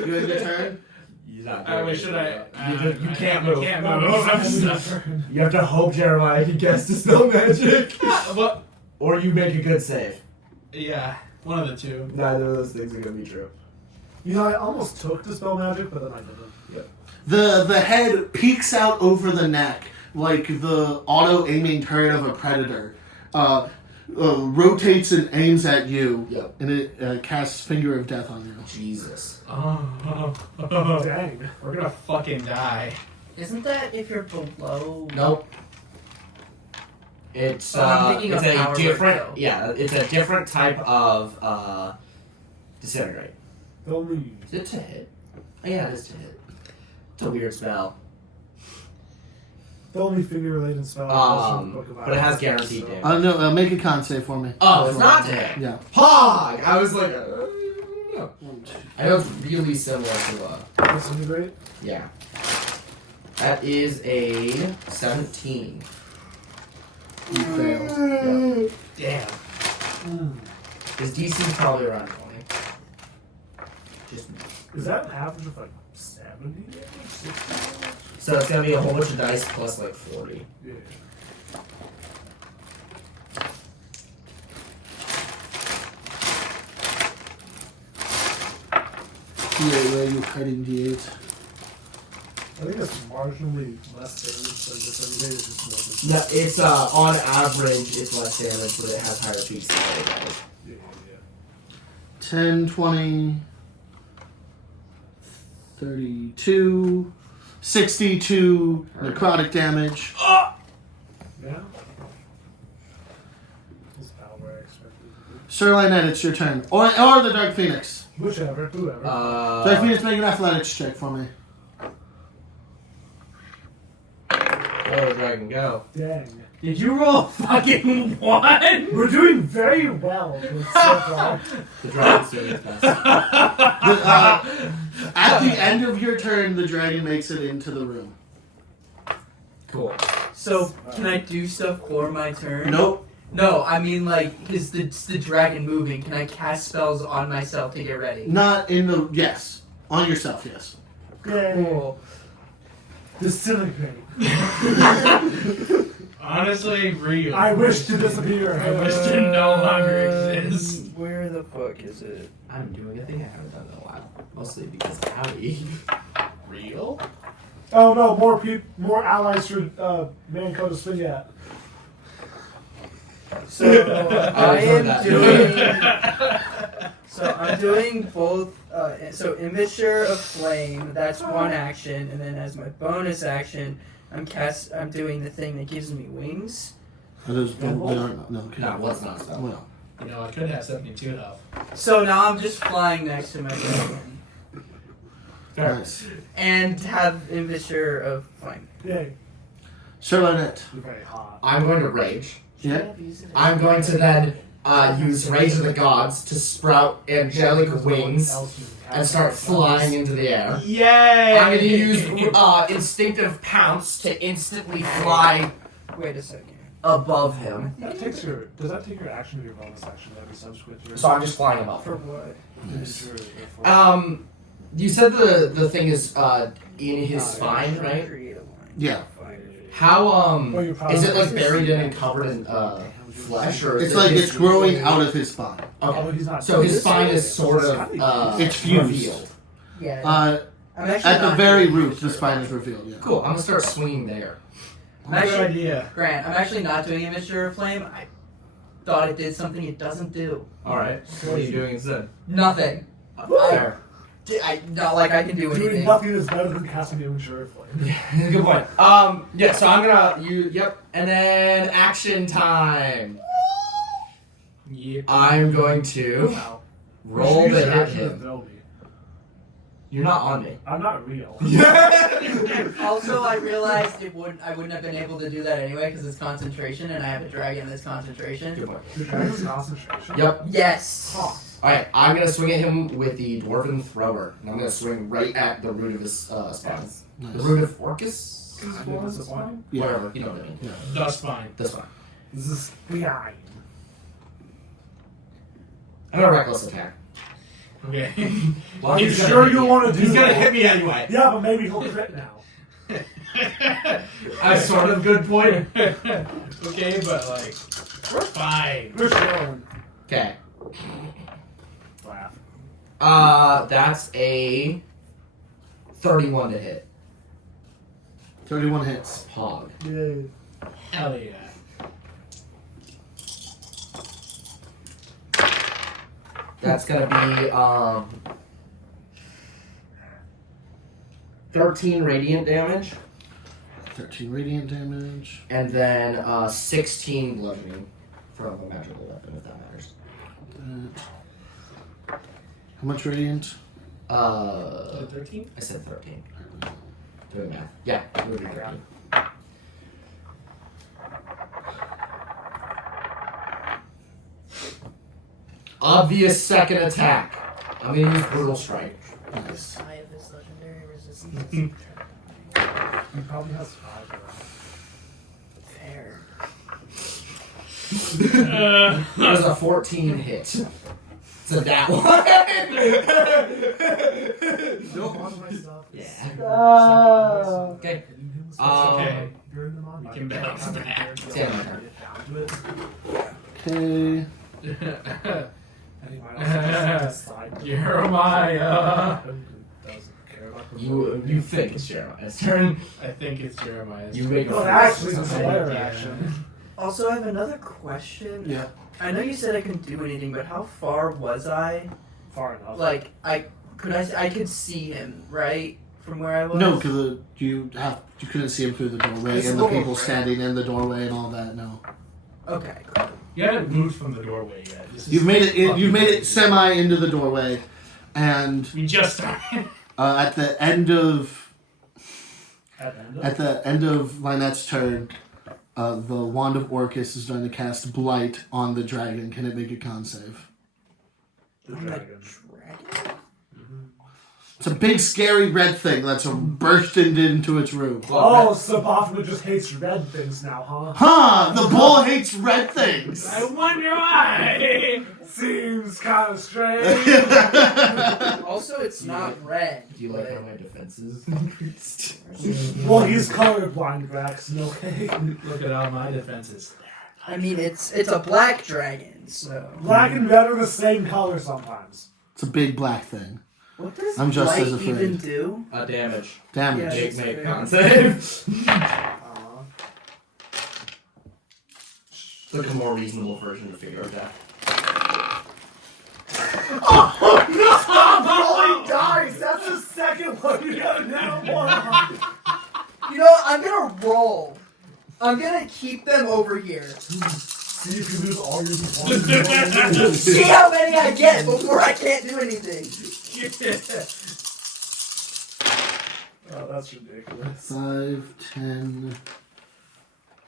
You end your turn? Should I? You can't move. Can't move. I'm stuck. You have to hope Jeremiah can cast Dispel Magic. What? Or you make a good save. Yeah, one of the two. Neither of those things are going to be true. You know, I almost took Dispel Magic, but then I didn't. The head peeks out over the neck like the auto-aiming turret of a predator. Rotates and aims at you. Yep. And it casts Finger of Death on you. Jesus. Dang. We're gonna fucking die. Isn't that if you're below? Nope. It's I'm thinking it's of a power different break, though. yeah, it's a different type of disintegrate. Only. Is it to hit? Oh, yeah, it is to hit. It's a weird spell. The only figure-related spell. But it has guaranteed damage. No, make a con save for me. Oh, it's not dead. Yeah. Pog! I was like, no. I know it's really similar to Disintegrate? yeah. That is a 17. You failed. Yeah. Damn. His DC is probably around 20. Just Is that an average of like 70 damage? 60 damage? so it's gonna be a whole bunch of dice plus like 40. Yeah. D8, where are you hiding D8? I think that's marginally less damage than this every day. It's just more No, it's on average it's less damage, but it has higher peaks than other guys. yeah. 10, 20, 32, 62 necrotic damage. Yeah. This power I expected. Sir Lynette, it's your turn. Or the Dark Phoenix. Whichever, whoever. Dark Phoenix, make an athletics check for me. Oh, dragon, go. Dang. Did you roll a fucking 1? We're doing very well with so far. The dragon's doing its best. At the end of your turn, the dragon makes it into the room. Cool. So, can I do stuff for my turn? Nope. No, I mean, like, is the dragon moving? Can I cast spells on myself to get ready? Not in the... Yes. On yourself, yes. Cool. Disintegrate. Honestly, real. I wish to disappear. I wish to no longer exist. Where the fuck is it? I'm doing a thing I haven't done in a while. Mostly because howdy. Real? Oh no, more allies for Manco to swing at. So I heard am that. doing. So I'm doing both. So Immature of Flame. That's one action, and then as my bonus action, I'm doing the thing that gives me wings. They aren't... No, okay. That was not spell. Well, You know, I could have 72 health. So now I'm just flying next to my dragon, nice. and have Immature of Flame. Yay. Sir Lynette. You're very hot. I'm going to rage. Yeah? I'm going to then use Rage of the Gods to sprout angelic wings and start flying into the air. Yay! I'm going to use Instinctive Pounce to instantly fly Wait a second. above him. Does that take your action or your bonus action every subsequent turn? So I'm just flying above For him. what? Nice. You said the thing is in his spine, right? Create a line. Yeah. How you're probably- is it like buried in and covered in flesh, or is It's it like just it's growing out of his spine. Okay. Oh, he's not. So his spine is sort of It's fused. revealed. Yeah. At I'm actually the not very doing root, Immature the of spine is Flame. revealed. Yeah. Cool. I'm gonna start swinging there. I'm Good actually, idea. Grant, I'm actually not doing Immature of Flame. I thought it did something it doesn't do. All right. What are you doing instead? Nothing. Fair. Not like I can do Doing anything. nothing is better than casting Immature Flame. Yeah, good point. Yeah. So I'm gonna Yep. And then action time. Yep. I'm going to Wow. roll Use to your hit action to him. throw me. You're not on me. I'm not real. Also, I realized I wouldn't have been able to do that anyway because it's concentration, and I have a dragon that's concentration. Good point. Your dragon's concentration. Yep. Yes. Alright, I'm gonna swing at him with the Dwarven Thrower. And I'm gonna swing right at the root of his spine. Nice. The root of Orcus? I know this is fine. Yeah. Whatever, you know what I mean. The spine. This one. This is behind. I'm gonna reckless attack. Okay. Are you He's gonna sure hit you me. want to do He's gonna that? hit me anyway. Yeah, but maybe he'll crit now. I sort of good point. Okay, but like, we're fine. We're chilling. Okay. Laugh. That's a 31 to hit. 31 hits. Hog. Yay. Hell yeah. That's gonna be 13 radiant damage, 13 radiant damage. and then 16 bludgeoning from a magical weapon, if that matters. How much radiant? 13? I said 13. Doing math. Yeah, it would be 13. obvious second attack. I'm gonna use Brutal Strike. Nice. I have this legendary resistance. He probably has 5. Fair. There's a 14 hit. So that one. Yeah. Okay. Okay. During the mod, You can bet on that. Yeah. Okay. Jeremiah. You think it's Jeremiah's turn. I think it's Jeremiah's. You make Well, a actually, it's a Yeah. layer action. Also, I have another question. Yeah. I know you said I couldn't do anything, but how far was I? Far enough. Like, I could see him, right? From where I was? No, because you couldn't see him through the doorway It's and the a people doorway. standing in the doorway and all that. No, Okay, cool. You haven't moved from the doorway yet. This is you've made it. fucking You've made it crazy. semi into the doorway, and We just started. at the end of At the end Lynette's turn, the Wand of Orcus is going to cast Blight on the dragon. Can it make a con save? the dragon. It's a big, scary red thing that's bursted into its room. Oh, so Baphomet just hates red things now, huh? Huh! The bull hates red things! I wonder why. Seems kind of strange. Also, it's not red. Do you like how my defenses increased? Well, he's colorblind, Braxton, okay? Look at all my defenses. I mean, it's a black dragon, so. Black and red are the same color sometimes. It's a big black thing. What does I'm just light as afraid. even do? Damage. Damage. Yeah. Make fair. con save. Look a more reasonable version to figure out that. Rolling dice! That's the second one! You got a now one! You know, I'm gonna roll. I'm gonna keep them over here. See if you lose all your d20s. See how many I get before I can't do anything. Oh, that's ridiculous. 5, 10,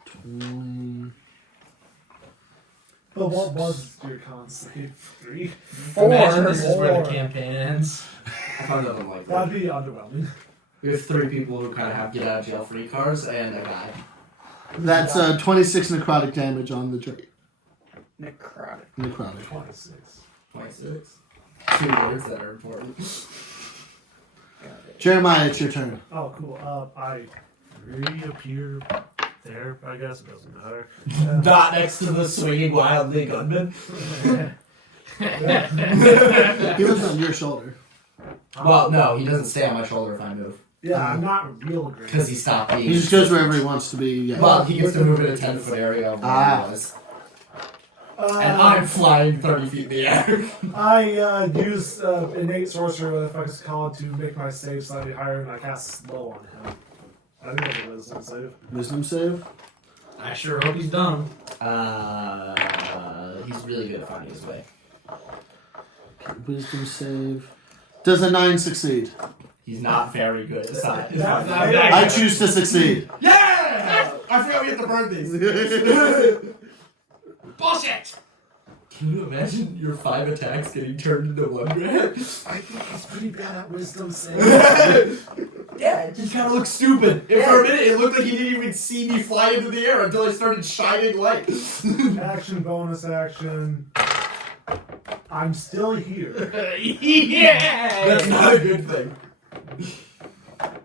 20. But what was your con save? 3? Imagine this is where the 4. campaign ends. I found that unlikely. That'd be underwhelming. We have 3 people who kind of have get out of jail free cards and a guy. That's 26 necrotic damage on the dragon. Necrotic. Necrotic. 26. 26. 2 words that are important. Jeremiah, it's your turn. Oh, cool. I Reappear there, I guess. It doesn't matter. Not next to the swinging wildly gunman. He was on your shoulder. Well, no, he doesn't stay on my shoulder if I move. Yeah, I'm not real great. Because he stopped being. He just goes wherever he wants to be. Yeah. Well, he gets to move in a 10-foot area of where he was. And I'm flying 30 feet in the air. I use innate sorcerer, if I can call it, to make my save slightly higher, and I cast slow on him. I think that's a wisdom save. Wisdom save. I sure hope he's dumb. He's really good at finding his way. Wisdom save. Does a 9 succeed? He's not very good at science. I choose to succeed. Yeah! I forgot we have to burn these. Bullshit! Can you imagine your 5 attacks getting turned into 1 grand? I think he's pretty bad at wisdom save. Yeah, it just kind of looks stupid. And for a minute, it looked like he didn't even see me fly into the air until I started shining light. Action, bonus action. I'm still here. Yeah! That's not a good thing.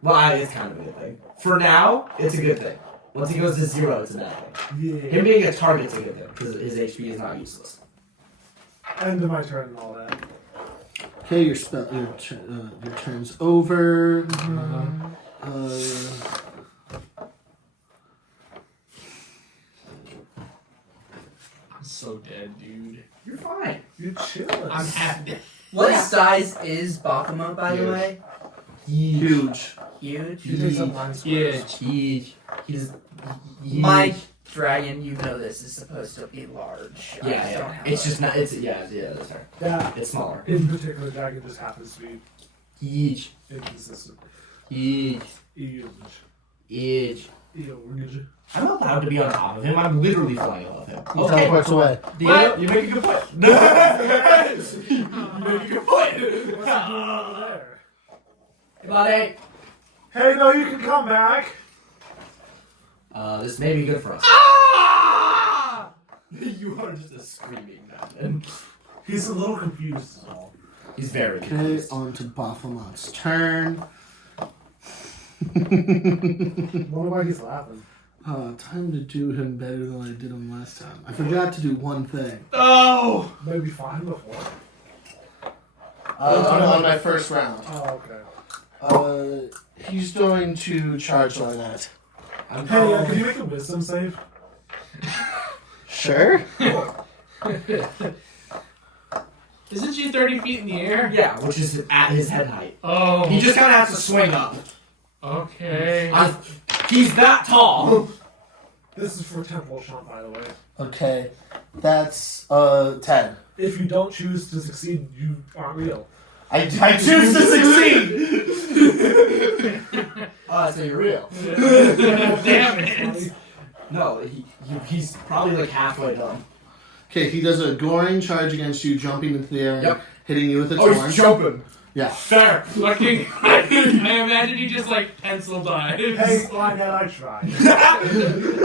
Well, it's kind of a good thing. For now, it's a good thing. Once he goes to 0, it's a bad thing. Yeah. Him being a target's a good thing, because his HP is not useless. End of my turn and all that. Okay, your turn's over. I'm so dead, dude. You're fine. You're chilling. I'm happy. What size is Baphomet, by the Huge. way? Huge. Huge. You take some line squares. He's My dragon, you know this, is supposed to be large. I just don't have It's a- just not. It's that's right. That, It's smaller. in particular, dragon just happens to be Huge. inconsistent. Huge. Huge. I'm not allowed to be on top of him. I'm literally flying above him. He teleports away. What? You make a good point. No. You make a good point. What's he doing over there? Hey, buddy. Hey, no, you can come back. This may be good for us. You are just a screaming man. He's a little confused is all. He's very Okay, confused. on to Baphomet's turn. Wonder why he's laughing. Time to do him better than I did him last time. I forgot to do one thing. Oh! Maybe fine before. On my first round. Oh, okay. He's going to charge Lynette. Hey, can you make a wisdom save? Sure. Isn't she 30 feet in the air? Yeah, which is at his head height. Oh. He just kind of has to swing up. Okay. He's that tall. This is for Temple Shot, by the way. Okay, that's 10. If you don't choose to succeed, you aren't real. I choose to succeed. Oh, so you're real. Damn it. No, he's probably like halfway done. Okay, he does a goring charge against you, jumping into the air and Yep. hitting you with a Oh, torn. he's jumping. Yeah. Fair. Looking. I imagine he just like pencil dives. Hey, why not I try?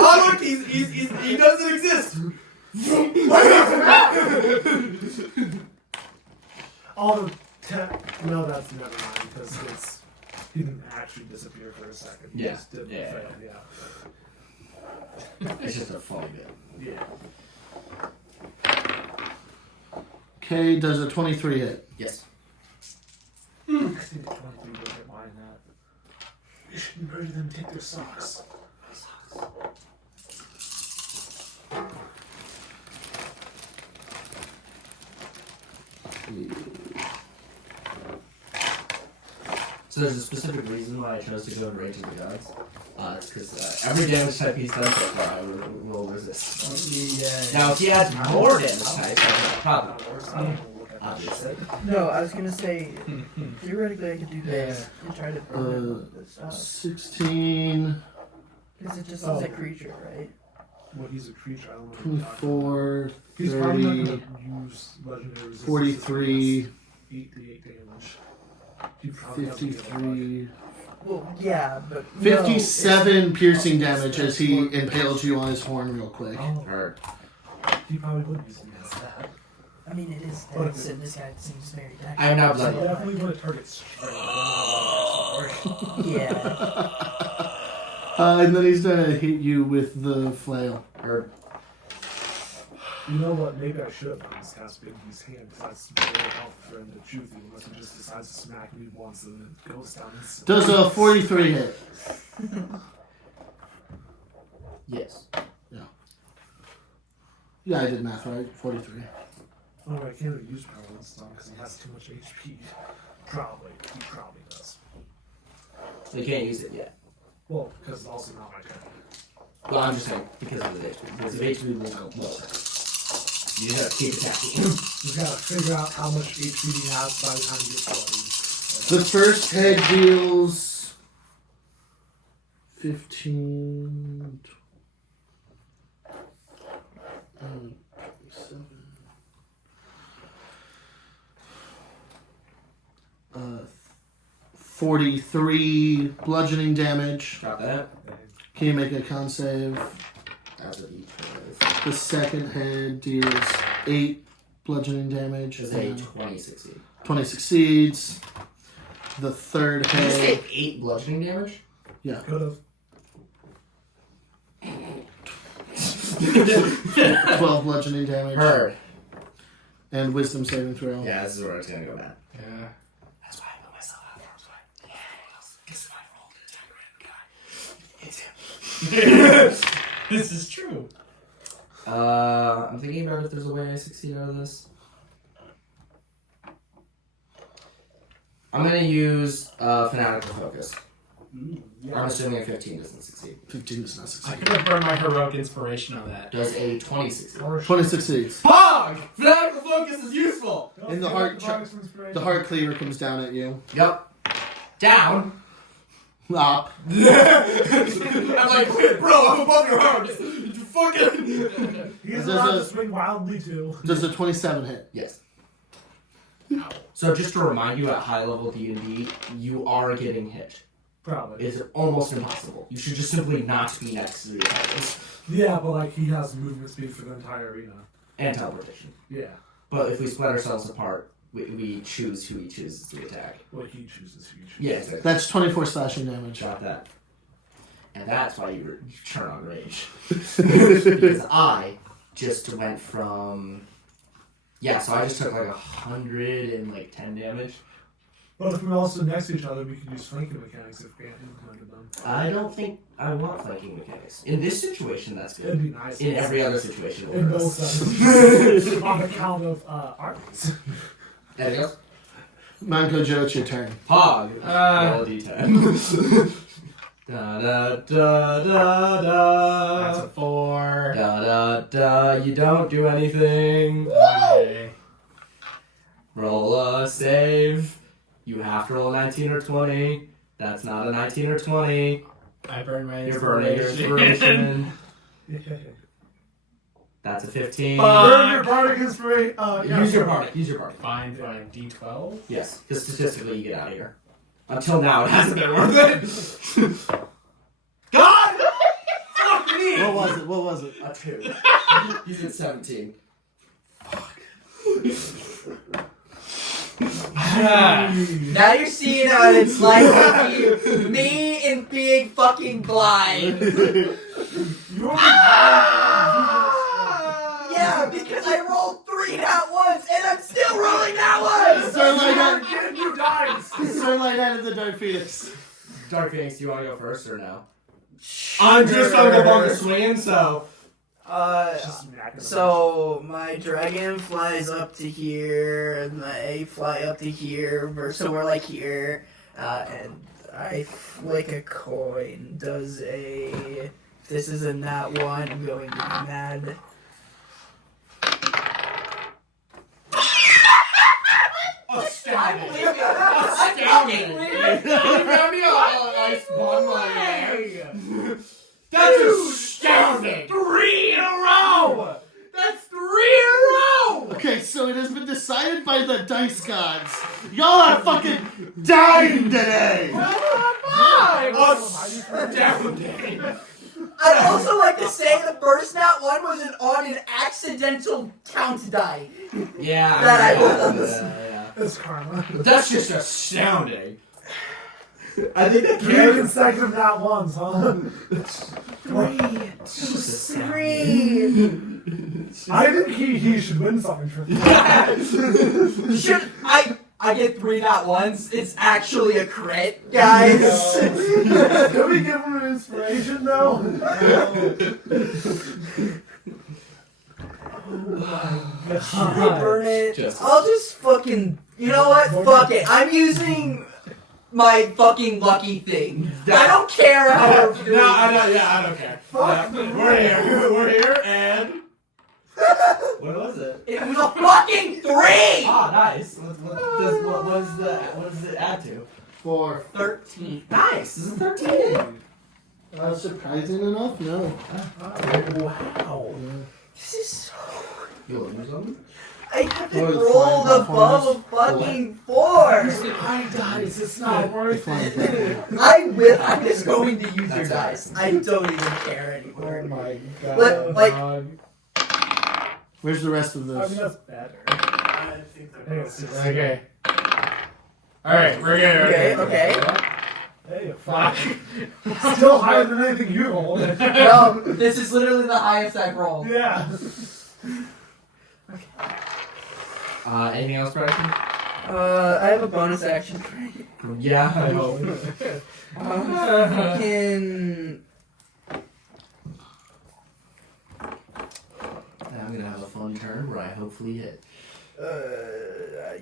Oh, look, he doesn't exist. All the no, that's never mind because he didn't actually disappear for a second. He Yeah. just didn't Yeah. fail. Yeah. It's just a funny bit. Yeah. Okay, does a 23 hit. Yes. I think 23 would hit mine that. You should murder them and take their socks. So there's a specific reason why I chose to go in range of the gods. It's because every damage type he's done so far, I will resist. Yeah. Now, if he adds more damage type, probably obviously. No, I was gonna say theoretically I could do this and try to burn this up 16, because it just is a creature, right? Well, he's a creature. I don't know. What you're talking 24, about. He's probably 30, not gonna use legendary resistance. 43, 8d8 damage. He probably doesn't give a fuck. 53, Well, yeah, but 57 piercing damage as he impales you on his horn real quick. Oh, Hurt. he probably would use it. I mean, it is dense, and this guy seems very dense. I am now So bloody. definitely when it targets straight. Yeah. And then he's gonna hit you with the flail. Hurt. You know what? Maybe I should have done this cast Bigby's hand because that's very helpful for him to choose you unless he just decides to smack me once and then it goes down. Does a 43 hit. Yes. Yeah, I did math right. 43. Oh, I can't even use power this time because he has too much HP. Probably. He probably does. So you can't use it yet. Well, because it's also not my turn. Well, I'm just saying, because of his HP. Because his HP will go lower. You just have to keep attacking him. He's got to figure out how much HP he has by the time he gets The first head deals 15, 27, 43 bludgeoning damage. Got that? Can you make a con save? As of each The second head deals 8 bludgeoning damage. Does a 20 succeed? 20 succeeds. The third Did you say head. 8 bludgeoning damage? Yeah. Could have. 12 bludgeoning damage. Heard. And wisdom saving throw. Yeah, this is where it's gonna go bad. Yeah. That's why I put myself out there. I was like, yeah, guess if I rolled an attack random guy, it's him. This is true. I'm thinking about if there's a way I succeed out of this. I'm gonna use Fanatical Focus. I'm assuming a 15 doesn't succeed. 15 does not I succeed. could have burned my heroic inspiration on that. Does a 20 succeed? 20 succeeds. Pog! Fanatical Focus is useful! And the heart cleaver comes down at you. Yep. Down. Up. I'm like, wait, bro, I'm above your arms. You fucking. He's There's allowed a- to swing wildly too. Does a 27 hit? Yes. So just to remind you, at high level D&D, you are getting hit. Probably. It's almost impossible. You should just simply not be next to the attackers. Yeah, but like he has movement speed for the entire arena. And teleportation. Yeah. But if we split ourselves apart, we choose who he chooses to attack. Well, he chooses who he chooses. Yeah, exactly. That's 24 slashing damage. Got that. And that's why you turn on rage. Because I just went from... Yeah, so I just took like 110 damage. But if we all stood next to each other, we could use flanking mechanics if we can't implement them. I don't think I want flanking mechanics. In this situation, that's It'd good. be nice. In every other situation, In it'll both hurt. sides. On account of arts. Anything else? Manco Joe, it's your turn. Hog. Roll a d10. Da da da da da. That's a 4. Da da da. You don't do anything. Okay. Roll a save. You have to roll a 19 or 20. That's not a 19 or 20. I burn my You're burning your inspiration. That's a 15. Burn your bardic inspiration. Use your bardic. Use your bardic. Fine. D12. Yes, because statistically you get out of here. Until now, it hasn't been worth it. God! Fuck me! What was it? A 2. He's at 17. Now you're seeing how it's like to be me and being fucking blind. Yeah, because I rolled 3 nat ones and I'm still rolling nat ones. Starlight out of the Dark Phoenix. Dark Phoenix, do you want to go first or no? I'm just gonna go on the swing, so. So my dragon flies up to here, and I fly up to here, so we're like here, and I flick a coin. Does a... This is a nat 1, I'm going to be mad. Astounding! Astounding! I spun my egg. That's astounding! 3 in a row! That's 3 in a row! Okay, so it has been decided by the dice gods. Y'all are fucking dying today. Astounding! I'd also like to say the first nat 1 was on an accidental count die. Yeah, That I yeah. It's karma. That's just astounding. I think that 3 consecutive nat ones, huh? 3. I think he should win something for that. Should I get 3 nat ones? It's actually a crit, guys. Can we give him an inspiration though? I burn it. Just- I'll just fucking. You know what? Fuck it. I'm using my fucking lucky thing. I don't care how. I don't care. We're here, and what was it? It was a fucking 3. Ah, nice. What does it add to? 4. 13. Nice. This is 13. Surprising enough, no. Wow. This is so. You lose something? I haven't Oh, it's rolled fine. above a fucking 4. I dice. It's not worth it. I'm just going to use your That's dice. I don't even care anymore. my Like- Where's the rest of I mean, this? that's better. I think they're Okay. Alright, we're good. Okay. Hey, fuck. Still higher than anything you rolled. No, this is literally the highest I've rolled. Yeah. Anything else, Braxton? I have a bonus action. Yeah, I hope. Fucking. I'm gonna have a fun turn where I hopefully hit.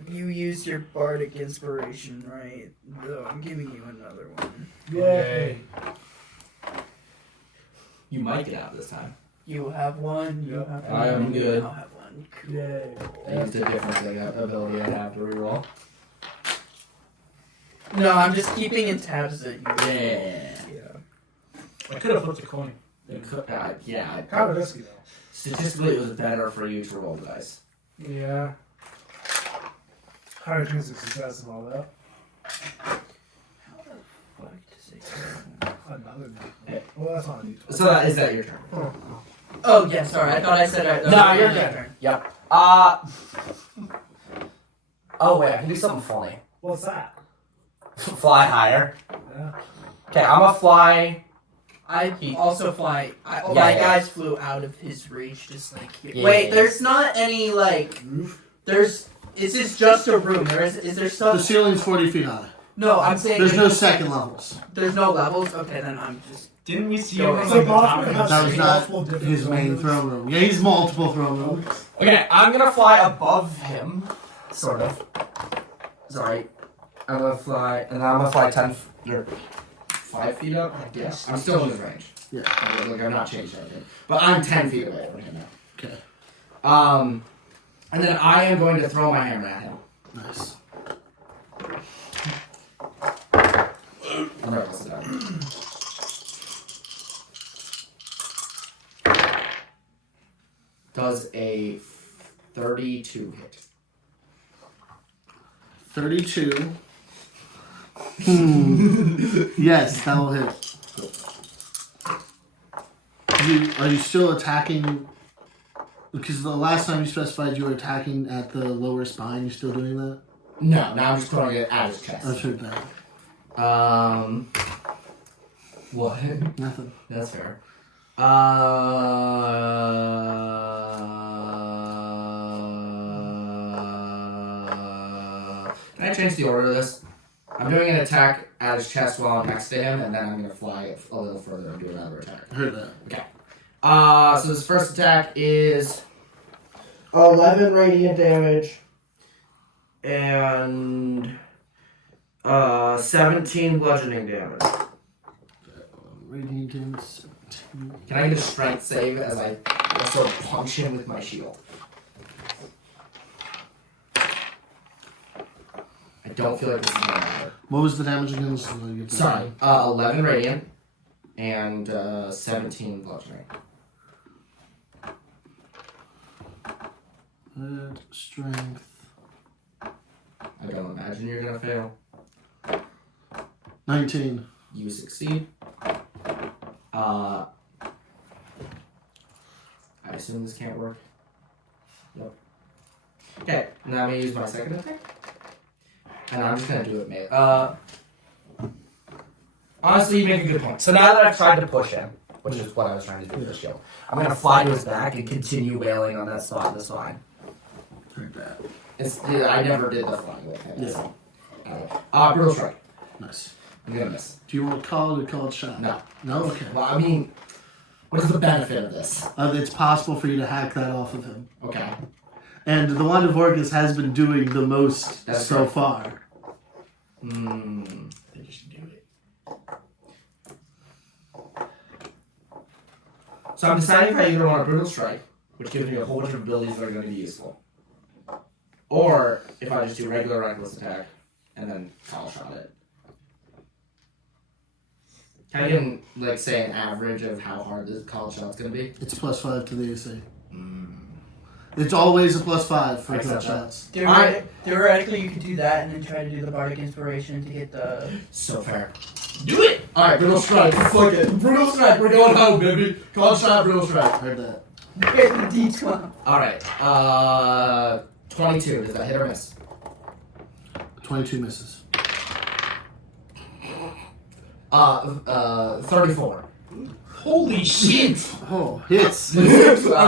You used your bardic inspiration, right? So I'm giving you another one. Yay. You might get out this time. You have one. You have one. I am good. I'll have one. Cool. Yay. I used a different thing, ability I have to reroll. No, I'm just keeping in tabs that you. Yeah. I could have flipped a coin. You could, yeah. Kind of risky though. Statistically, it was better for you to roll the dice. Yeah. Higher chance of success and all that. Another D12. Well, that's not a D12. So is that your turn? Oh yeah, sorry. I thought I said. No, your turn. Yep. Oh wait, I can do something funny. What's that? Fly higher. Yeah. Okay, I'm gonna fly. I also fly. Yeah, My yeah. guys flew out of his reach, just like here. Yeah, Wait, yeah. there's not any like. There's. Is this just a room? Is there The stuff? ceiling's 40 feet high. No, I'm saying. There's no second levels. There's no levels. Okay, then I'm just. Didn't we see So him from So like, the top Baphomet of has the That was not multiple different his main rooms. throne room. Yeah, he's multiple throne rooms. Okay, I'm gonna fly above him, sort of. Sorry. I'm gonna fly, and then I'm gonna fly 5 feet up? Yeah, I'm still in his range. Yeah. Like, I'm not changing anything. But I'm 10 feet away from him now. Okay. And then I am going to throw my hammer at him. Nice. I'm writing this down. Does a 32 hit? 32. Yes, that will hit. Are you still attacking? Because the last time you specified you were attacking at the lower spine. You still doing that? No, now I'm just throwing it at his chest. I've heard that. What? Nothing. That's fair. Can I change the order of this? I'm doing an attack at his chest while I'm next to him, and then I'm going to fly a little further and do another attack. I heard that. Okay. So this first attack is 11 radiant damage and 17 bludgeoning damage. Radiant damage 17. Can I get a strength save as I sort of punch him with my shield? I don't feel like this is gonna matter. What was the damage again? This is what you get to- Sorry, 11 radiant and 17 bludgeoning. Strength. I don't imagine you're gonna fail. 19. You succeed. I assume this can't work. Nope. Okay, now I'm gonna use my second attack. And I'm just gonna do it, mate. Honestly, you make a good point. So now that I've tried to push him, which is what I was trying to do with the shield, I'm gonna fly to his back and continue wailing on that spot in the spine. Heard that. I never did the flying with him. Yeah. Brutal strike. Nice. I'm gonna miss. Do you want to call it or call it shot? No. No? Okay. Well, I mean, what is the benefit of this? It's possible for you to hack that off of him. Okay. And the Wand of Orcus has been doing the most That's so right. far. I think you should do it. So I'm deciding if I either want a brutal strike, which gives me a whole bunch of abilities that are going to be useful, or if I just do regular reckless attack and then call shot it. Can I get like say an average of how hard this call shot's going to be? It's +5 to the AC. It's always a +5 for Accept call that. shots. Theoretically, you could do that and then try to do the bardic inspiration to get the. So fair. Do it! Alright, brutal strike. Fuck it. Brutal strike. We're going home, baby. Call shot, brutal strike. Heard that. Get the D12. Alright. 22. Does that hit or miss? 22 misses. 34. Holy shit! Oh, hits. I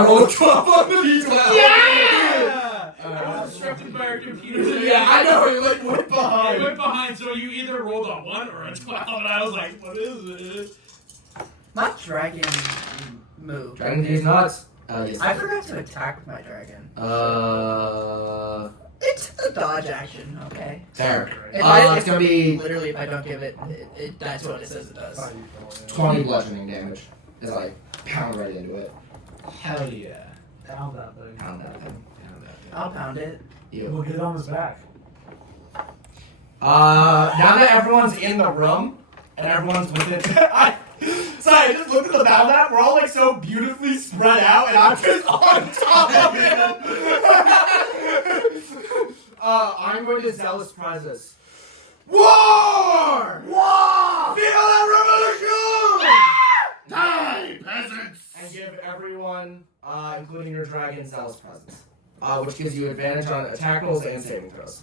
rolled 12 on the D12. Yeah! I was distracted by our computer. Yeah, I know. You like went I behind. went behind, so you either rolled a 1 or a 12, and I was like, what is this? My dragon move. Dragon D's nuts. Yes. I forgot to attack with my dragon. It's a dodge action, okay? Fair. If It's gonna be literally if I don't give it, that's what it says it does. 20 bludgeoning damage as I pound right into it. Hell yeah. Pound that thing. Pound that thing. I'll pound it. Ew. We'll get it on his back. Now that everyone's in the room and everyone's within, I just looked at the battle map. We're all like so beautifully spread out, and I'm just on top of him. I'm going to zealous presence. War! War! Feel that revolution! Die, peasants! And give everyone, including your dragon, zealous presence, which gives you advantage on attack rolls and saving throws.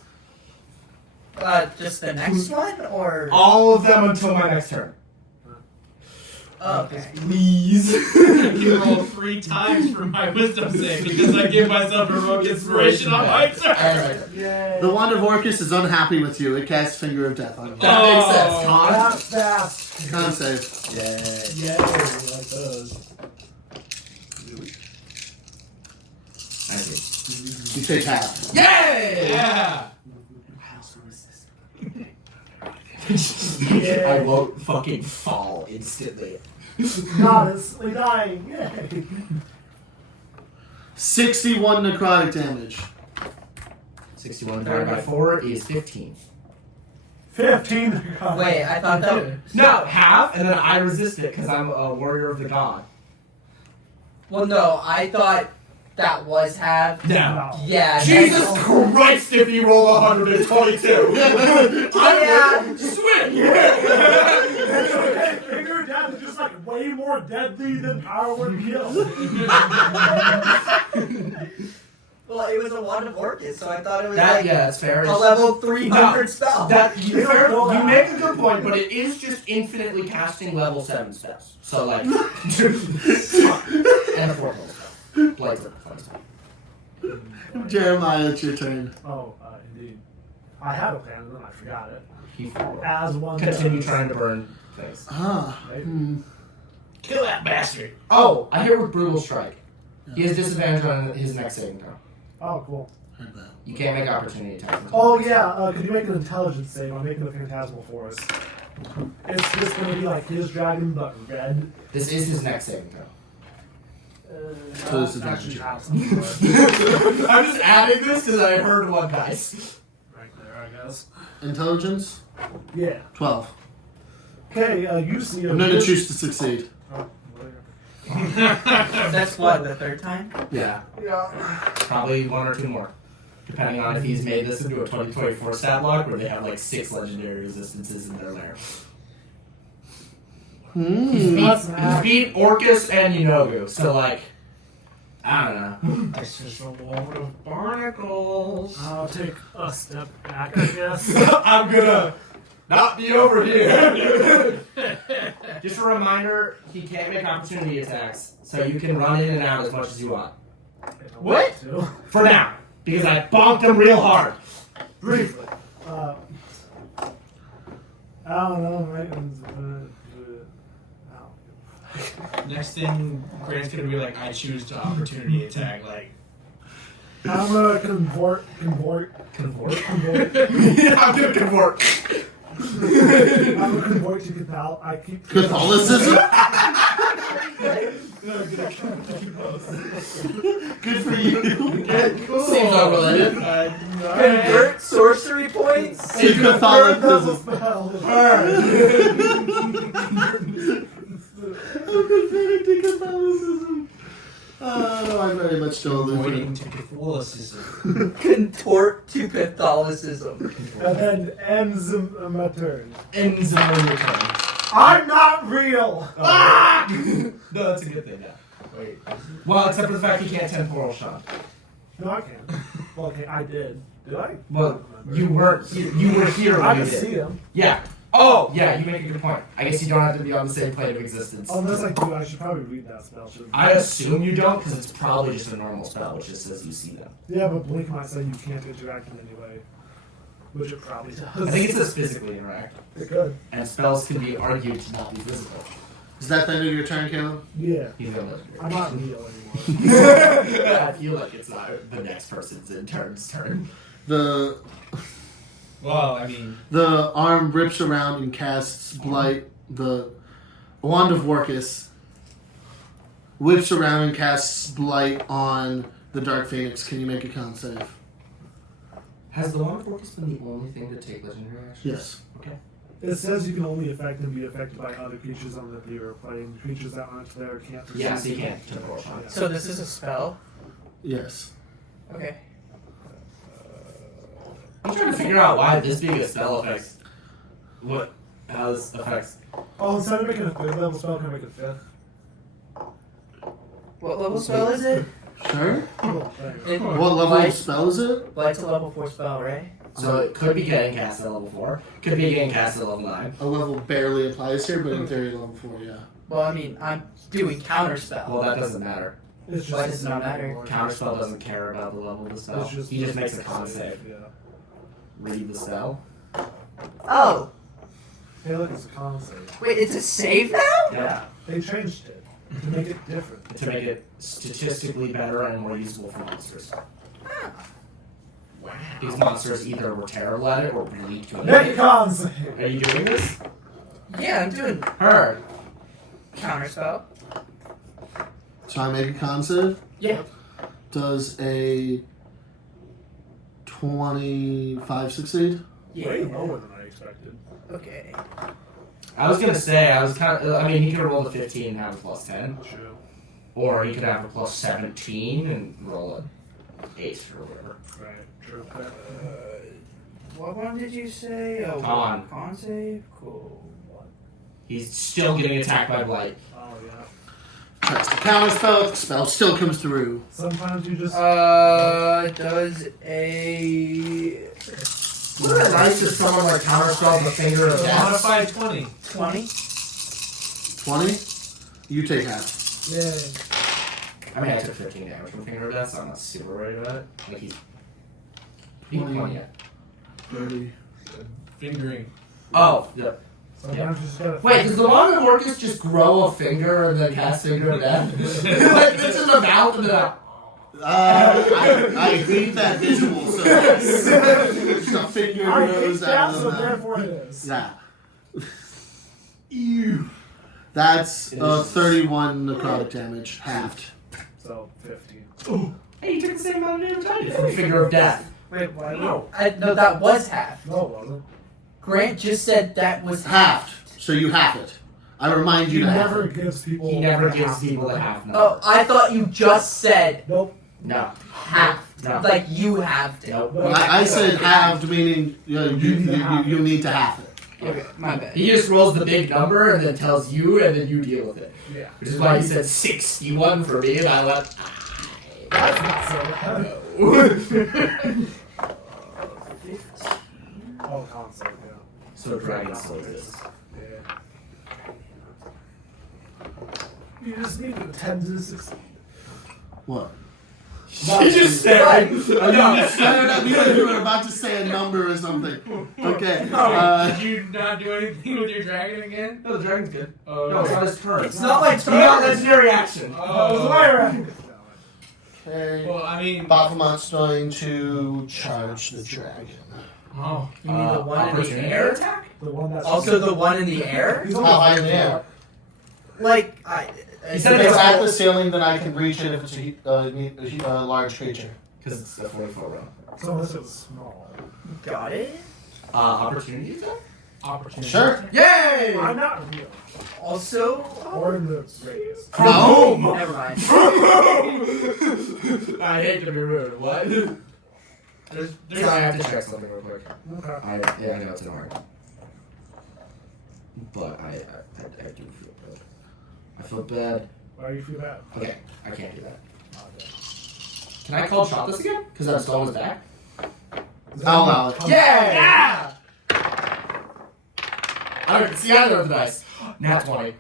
Just the next one, or All of them until my next turn. okay. Please. You roll 3 times for my wisdom save because I give myself heroic inspiration on my turn. Alright. Yay. The Wand of Orcus is unhappy with you. It casts Finger of Death on you. That makes sense. Con. That's fast. Con save. Yay. Yay, like those. I see. You take half. Yay! Yeah. Yeah. I won't fucking fall instantly. Honestly dying. Yay. 61 necrotic damage. 61 divided by 4 is 15. 15. Wait, I thought that was... No, half, and then I resist it because I'm a warrior of the god. Well, no, I thought that was half. No. Yeah. Jesus that's- Christ, if you roll 122! Yeah. Swing! Finger of Death is just like way more deadly than Power Word Kill. Well, it was a Wand of Orcus, so I thought it was That, like yeah, that's fair. a level 300 spell. That you make a good point, but it is just infinitely casting level 7 spells. So like, and a 4th level spell. Blades of fun spell. Jeremiah, it's your turn. Oh, indeed. I had a plan and then I forgot it. He As one continue does. trying to burn things. Ah. Kill that bastard. Oh, I hear with brutal strike. He has disadvantage on his next saving throw. Oh, cool. You can't make opportunity attacks. Oh, yeah, could you make an intelligence save? I'm making the Phantasmal Forest. It's just going to be like his dragon, but red. This is his next saving throw. So this is actually advantage. have something I'm just adding this because I heard one, guys. right there, I guess. Intelligence? Yeah. 12. Okay, you see a I'm going to choose to succeed. Oh, whatever. That's what, the 3rd time? Yeah. Yeah. Probably 1 or 2 more. Depending on if he's made this into a 2024 stat block where they have like 6 legendary resistances in their lair. That's He's beat Orcus and Yunogu, so like, I don't know. That's just a load of barnacles. I'll take a step back, I guess. I'm gonna not be over here. Just a reminder, he can't make opportunity attacks, so you can run in and out as much as you want. What? For now, because I bonked him real hard. Briefly. I don't know, right? Next thing, Grant's gonna be like, I choose to opportunity attack. Like, I'm gonna convert. Convert? I'm I'm gonna convert. gonna convert to Catholic. I keep Catholicism? Good for you. Seems unrelated. Convert sorcery points? To Catholicism. I'm converted to Catholicism. No, I very much don't live avoiding in to Catholicism. Contort to Catholicism. And then ends my turn. Ends of your turn. I'm not real. Ah! No, that's a good thing, yeah. Wait. Well, except for the fact he can't temporal shot. No, I can't. Well, okay, I did. Did I? Well, you weren't here. You were here I when you can did. see him. Yeah. Oh, yeah, you make a good point. I guess you don't have to be on the same plane of existence. Unless I do, I should probably read that spell. Shouldn't I assume you don't, because it's probably just a normal spell, which just says you see them. Yeah, but Blink might say you can't interact in any way. Which it probably does. I think it says physically interact. It could. And spells can be argued to not be physical. Is that the end of your turn, Caleb? Yeah. He's gonna live here. I'm not real anymore. I feel like it's not the next person's intern's turn. The Well, I mean, the arm rips around and casts Blight. The Wand of Orcus whips around and casts Blight on the Dark Phoenix. Can you make a con save? Has the Wand of Orcus been the only thing to take legendary action? Yes. It says you can only affect and be affected by other creatures on the you're playing. Creatures that aren't there can't. Yeah, so you can't teleport. Yeah. So this is a spell? Yes. Okay. I'm trying to figure out why this being a spell affects how this affects. Oh, instead of making a 3rd level spell, can I make a 5th? What level spell is it? Sure. Oh, It, What level Light- of spell is it? Light's a level 4 spell, right? So it could be getting cast at level 4, could be getting cast at level 9. A level barely applies here, but in theory, level 4, yeah. Well, I mean, I'm doing counter spell. Well, that doesn't matter. It's Why does it not matter? Counterspell doesn't care about the level of the spell. He just makes a con save. Yeah. Read the spell. Oh, Hey, look, it's a con save. wait, it's a save now? Yeah. They changed it to make it different. To make it statistically better and more useful for monsters. Wow. These monsters either were terrible at it or really good at Make a it. con save! Are you doing this? Yeah, I'm doing Her. counter spell. So I make a con save. Yeah. Does a 25 succeed? Way lower than I expected. Okay. I was gonna say, I mean, he could have rolled a 15 and have a plus 10. True. Or he could have a plus 17 and roll an 8 or whatever. Right. True. What one did you say? Oh, Con. Con save? Cool. He's still getting attacked by blight. Oh, yeah. Tries to counter spell. The spell still comes through. Sometimes you just. Does a Wouldn't it nice if someone like counterspelled the finger of death? Modified 20. 20? 20. You take half. Yay. I mean, I took 15 damage from finger of death, so I'm not super worried about it. Like he's yet. 30. Fingering. Oh, yeah. Sometimes you just gotta. Wait, does the Wand of Orcus just grow a finger and then cast finger of death? Like it's in the mouth and then. I hate that visual so much. Just a finger I hate grows that, out of so the mouth. therefore it is. Yeah. Ew. That's 31 necrotic damage, halved. So 15. Hey, you took the same amount of damage I did from finger of death. Wait, why? No. No, that was half. No, it wasn't. Grant just said that was half. Halved. So you half it. I remind you He to never half it. gives people. He never half gives people a the half number. Oh, I thought you just said Nope. No. half. No. Like you halved it. Nope. I said halved, meaning you need to half it. Okay, my bad. He just rolls the big number and then tells you, and then you deal with it. Yeah. Which is why he said 61 for me, and I went. That's not so bad. Oh, console, yeah. So dragon still exists. Yeah. You just need to tend to succeed. What? He just staring. You stared at me like you were about to say a number or something. Okay. Did you not do anything with your dragon again? No, the dragon's good. Oh, No, it's not his turn. It's not my He got turn. legendary action. Oh. Okay. Well, I mean. Baphomet's going to charge the dragon. Oh. You mean the one in the opportunity air? attack? The one that's Also the one in the air? He's How only high in the air? Like, If it's at the ceiling, then I can reach it if it's a large creature. Because it's the 44 round. So this is small. got it? Opportunity attack? Opportunity. Sure. Yay! I'm not real. Also, Or in the radius. No. never mind. I hate to be rude. What? There's I have to check something real quick. Okay. I know it's annoying. But I do feel bad. I feel bad. Why do you feel bad? Okay, I can't do that. Okay. Can I call shot this again? Because I'm still on his back? I'll allow it. Yeah! I don't see either of the dice. Nat 20.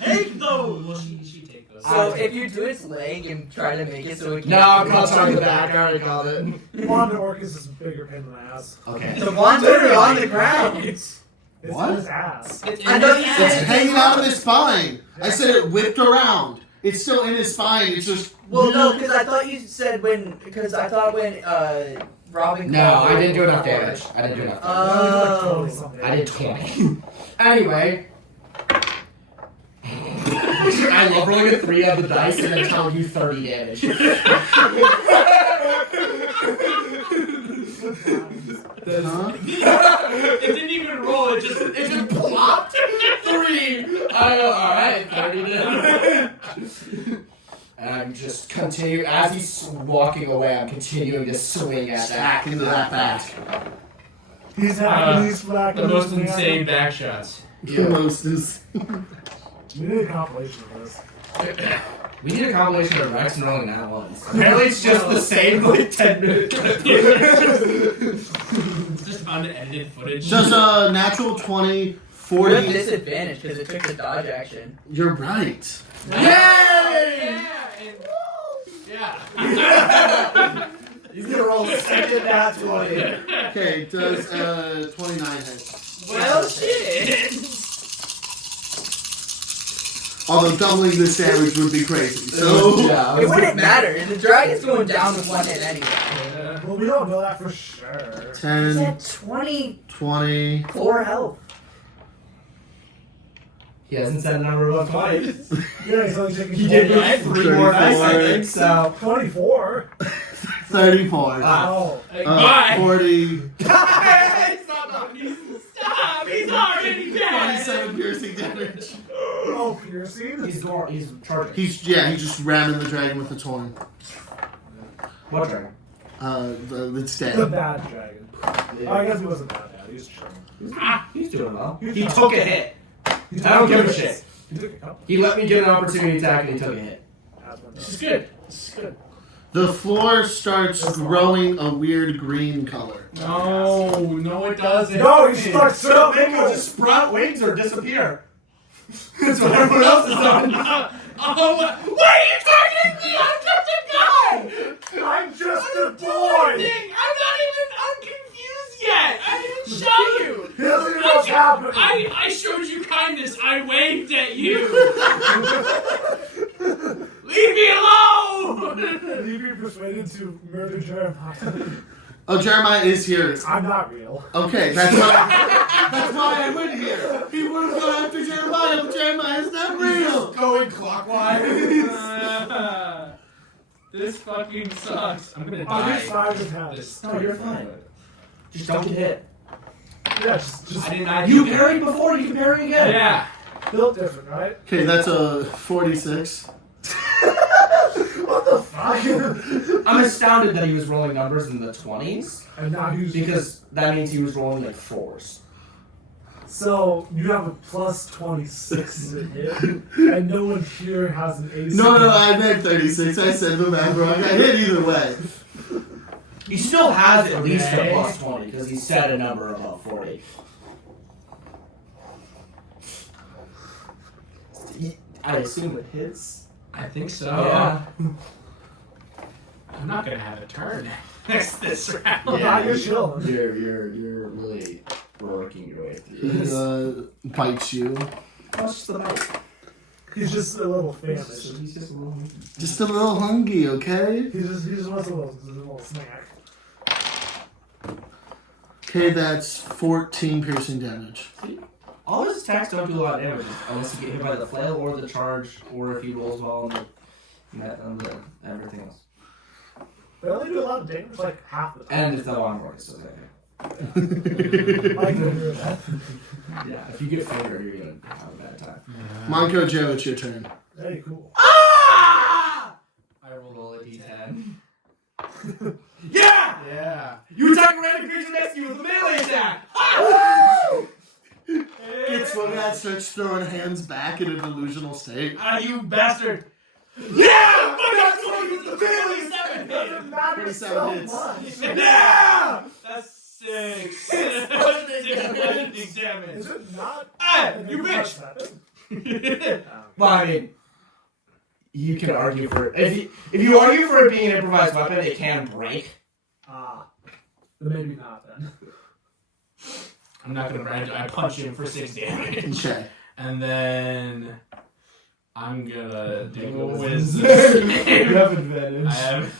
Take those! Well, she take those. So if you do its leg and try to make it so it can... No, I'm not talking the back. I already called it. Wand of Orcus is a bigger pain in the ass. Okay. The one's already on the ground. It's What? in his ass. I know you It's said... hanging out of his spine. I said it whipped around. It's still in his spine. It's just. Well, no, because I thought you said when... Because I thought when, Robin... No, I didn't do enough damage. I didn't do enough damage. Oh. I did 20. Anyway. I love rolling a 3 on the dice and then telling you 30 damage. Huh? It didn't even roll. It just plopped 3. Alright, 30 damage. And I'm just continuing, as he's walking away, I'm continuing to swing at Back into that back. He's hacking, he's flacking. the most insane back shots. The most is. We need a compilation of this. We need a compilation of Braxton rolling that ones. Apparently it's just the same, like, 10 minutes. It's just unedited footage. Just a natural 20, You have 40. disadvantage because it took the dodge action. You're right. Yay! Yeah. He's gonna roll a second nat 20. Okay, does 29 hit? Well, shit. Although doubling this damage would be crazy. So Yeah. It wouldn't matter. The dragon's going down with 1 hit anyway. Well, we don't know that for sure. He's 10, at 24 20. health. He hasn't said a number above 20. Yeah, he's only taking He did four. get 3 more dice, I think, so. 24. 34. Oh. Bye. 40. Stop! He's already dead. 27 piercing damage. Oh, piercing? He's charging. He just ramming the dragon with the torn. What dragon? It's The dead. bad dragon. Oh, I guess he wasn't that bad. He was charming. He's doing well. He took a hit. I don't give a shit. He took a couple. He let me get an opportunity attack and he took a hit. This is good. This is good. The floor starts growing a weird green color. No, it doesn't. No, he starts So circling. Manco just sprout wings or disappear. That's what everyone else is doing. Why are you targeting me? I'm just a guy. I'm just a boy. I'm confused yet. I didn't show you. He doesn't even know what's happening. I showed you kindness. I waved at you. Leave me alone. You'd be persuaded to murder Jeremiah. Oh, Jeremiah is here. I'm not real. Okay, that's why I went here. He would have gone after Jeremiah, but Jeremiah's not real. Going clockwise. This fucking sucks. I'm gonna On die. this side of town. This- No, you're fine. Just don't get hit. Yeah, just I did not. You parried before, you can parry again. Yeah. built different, right? Okay, that's a 46. What the fuck? I'm astounded that he was rolling numbers in the 20s. And now he's Because that means he was rolling like 4s. So you have a plus 26 and no one here has an AC. No, I meant 36. I said the math wrong. I hit either way. He still has at least a plus 20 because he said a number above 40. I assume it hits. I think so. Yeah. I'm not gonna have a turn next this round. Yeah, you're chill. You're really working your way through He this. bites you. What's the bite? He's just a little famished. He's just a little. Just a little hungry, okay? He just wants a little snack. Okay, that's 14 piercing damage. All his attacks don't do a lot of damage unless you get hit by the flail or the charge, or if he rolls well on the everything else. They only do a lot of damage, like half the time. And if the one works, so that. I like to hear that. Yeah, if you get fingered, you're gonna have a bad time. Manco Joe, it's your turn. Hey, cool. Ah! I roll a d10. Yeah! Yeah. You attack a random creature next to you with a melee attack! Gets one that starts throwing hands back in a delusional state. Ah, you bastard! Yeah! That's what he was the melee 7 hit! Doesn't matter 27 so hits. much. Yeah! That's 6. It's Bludgeoning Is damage. it not? Ah, you bitch! Well, I mean, you can argue for if you argue for it being an improvised weapon, it can break. Ah. Then maybe not then. I'm not gonna brag. I punch him for 6 damage. Okay. And then I'm gonna do a wisdom. You have advantage. I have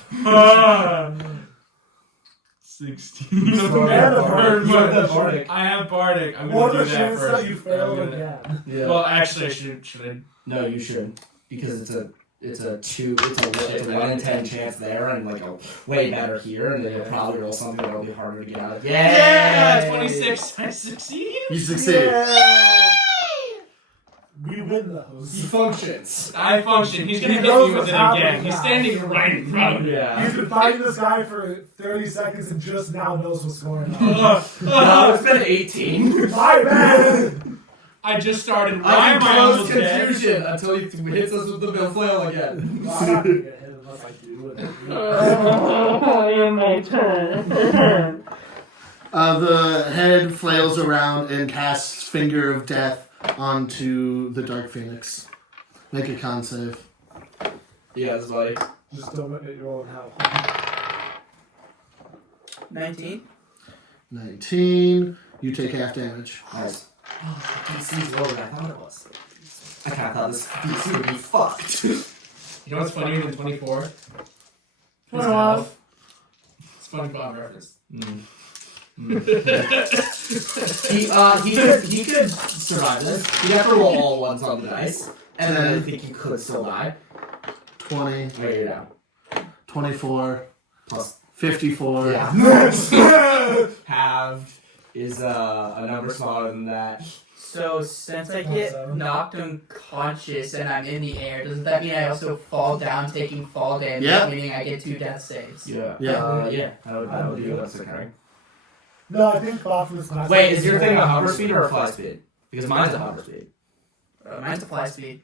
16. And the Bardic. I have Bardic. I'm What gonna are do the that chances first. that you fail I'm gonna- again? Yeah. Well, actually, I should I? No, you should, because it's a 1 in 10 chance there, and like a way better here, and then you'll probably roll something that'll be harder to get out of. Yeah, 26. I succeed. You succeed. We win those. He functions. I function. He's gonna He hit knows me with what's it happening again. He's now. standing right in front of me. Yeah. He's been fighting this guy for 30 seconds and just now knows what's going on. No, it's been 18. My man! I just started. I Why am can I close almost dead? confusion until he hits us with the bill flail again. No, I'm not gonna get hit unless I do it. My turn. The head flails around and casts Finger of Death onto the Dark Phoenix. Make a con save. Yes, buddy. Just don't admit you're rolling hell. 19. 19. You take half damage. Nice. Oh, DC's lower than I thought it was. I kinda thought this DC would be fucked. You know what's funnier than 24? 12. SpongeBob reference. He could survive this. He'd have to roll all ones on the dice, and then I think he could still die. 20. There you go. 24. Plus 54. Yeah. Halved is a number smaller than that. So since I get knocked unconscious and I'm in the air, doesn't that mean I also fall down, taking fall damage, Yeah. meaning I get 2 death saves? Yeah. Yeah. Yeah. That would be what's occurring. No, I think Baphomet's not. Wait, is your thing a hover speed or a fly speed? Because mine's a hover speed. Mine's a fly speed.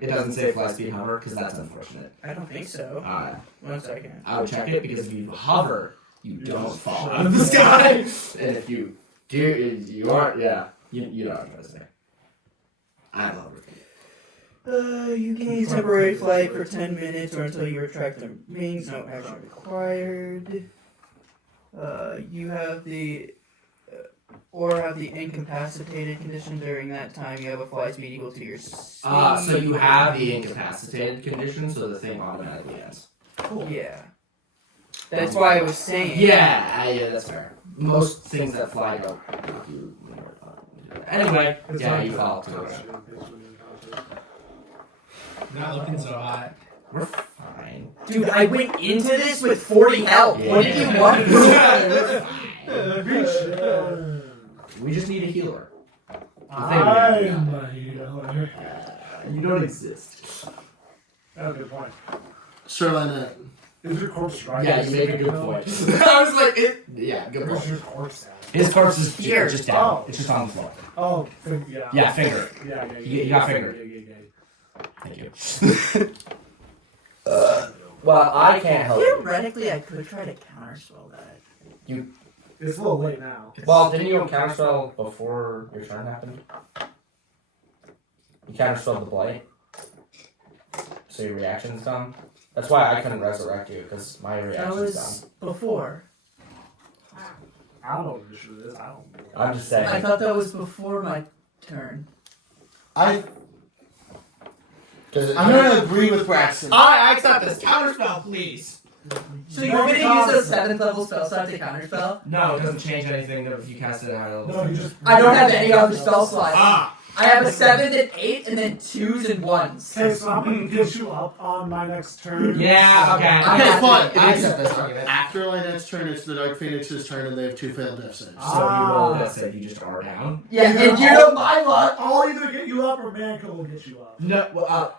It doesn't say fly speed hover because that's unfortunate. I don't think so. 1 second. I would check it because if you hover, you don't fall out of the sky. And if you do, you aren't. Yeah, you know what I'm gonna say. I love it. You gain temporary flight for 10 minutes or until you retract the wings. No action required. You have the have the incapacitated condition during that time. You have a flight speed equal to your speed. So you have the incapacitated condition, so the thing automatically ends. Cool. Yeah. That's why I was saying. Yeah, that's fair. Most things that fly don't. Anyway, yeah, you fall to it. Not looking so hot. We're fine. Dude, I went into this with 40 health. What did you want? We just need a healer. I'm a healer. You don't exist. That's a good point. Sir Lynette. Is your corpse right? Yeah, you make a good point. I was like, yeah, good Where's point. your corpse at? His corpse is here, just down. Oh. It's just on the floor. Oh, yeah. Yeah, finger. Yeah. You got fingered. Yeah. Thank you. Well, I can't help you. Theoretically, I could try to counterspell that. It's a little late now. Well, didn't you counterspell before your turn happened? You counterspelled the blight, so your reaction's done. That's why I couldn't resurrect you, because my That reaction's was done. before. I don't know what this shit is. I don't know. I'm just saying. I thought that was before my turn. I'm going to agree with Braxton. I accept this counterspell, please. So you're gonna use a 7th level spell slot to counterspell? No, it doesn't change anything if you cast it at high level. No, you just. I don't have any other spell slots. Ah! I have a 7 and 8 and then 2s and 1s. Okay, so I'm gonna get you up on my next turn. Yeah, okay. Okay, fine. I accept this argument. After Lynette's turn, it's the Dark Phoenix's turn, and they have 2 failed death saves. So you roll that said you just are down? Yeah, and you know my luck. I'll either get you up or Manco will get you up. No,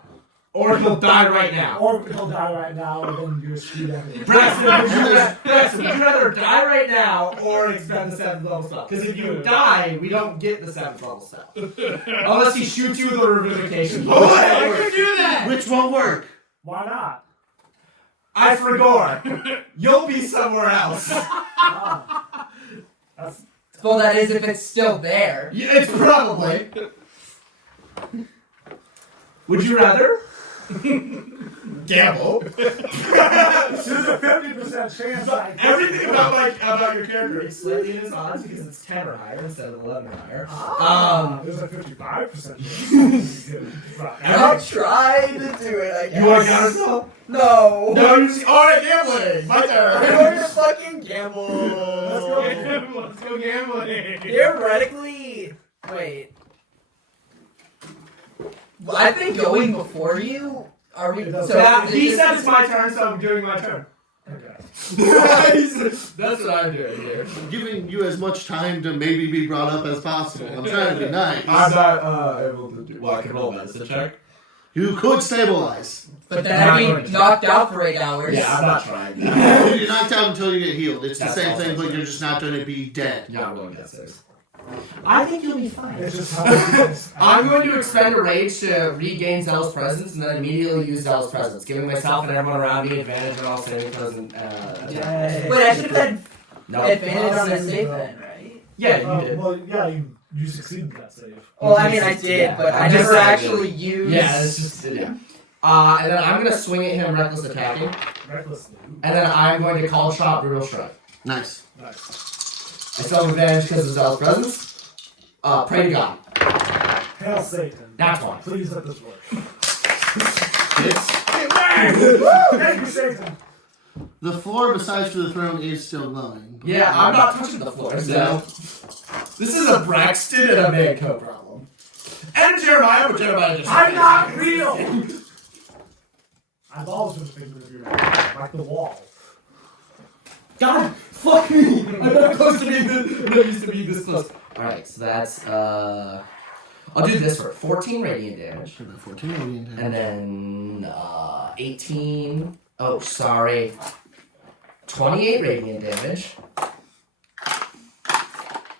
or he'll die right now. Or he'll die right now, and then you're screwed anyway. Braxton, would you rather die right now or expend the 7th level spell? Because if you die, we don't get the 7th level spell. Unless he shoots you with a revivification. I could do that! Which won't work. Why not? I forgot. You'll be somewhere else. That's Well, that is if it's still there. Yeah, it's probably. Would you rather? Gamble. there's a 50% chance I Everything about your character is slightly in his odds because it's 10 or higher instead of 11 or higher. There's a 55% chance. I'll try to do it, I guess. You want to counterspell? No. No, you just alright, gambling. My I'm turn. going to fucking Gamble. Let's go gambling. Theoretically, wait. I think going before you. Are we? Yeah, he said it's my turn, so I'm doing my turn. Okay. That's what I'm doing here. I'm giving you as much time to maybe be brought up as possible. I'm trying to be nice. I'm not able to do. Well, I can roll a medicine check. You could stabilize. But then I'd be knocked out for 8 hours. Yeah, I'm not trying. You're knocked out until you get healed. It's the That's same also thing, but true. you're just not going to be dead. Yeah, I'm rolling that 6. I think you'll be fine. It's just how I'm going to expend a rage to regain Zealous Presence and then immediately use Zealous Presence, giving myself and everyone around me advantage on all saving throws and attacks. Wait, I should have had No. advantage on that save then, right? Yeah, you did. Well, yeah, you succeeded that save. Well, I mean, I did, Yeah. but I I'm just never saying, actually used. Yeah, it's just, yeah. And then I'm going to swing at him reckless attacking, Recklessly. and then I'm going to call shot brutal strike. Nice. Nice. I still have advantage because of Zealous Presence. Pray to God. Hail Satan. That's one. Please let this work. Hits. Thank you, Satan. The floor besides the throne is still glowing. Yeah, I'm not touching the floor, so... This is a Braxton and a Manco problem. And Jeremiah, but Jeremiah just... I'm not real! I've always been thinking of you like the wall. God, fuck me! I'm not close to being this... I'm not used to being this close. Alright, so that's, I'll do this for 14 radiant damage. 14 radiant damage. And then, 18... Oh, sorry. 28 radiant damage.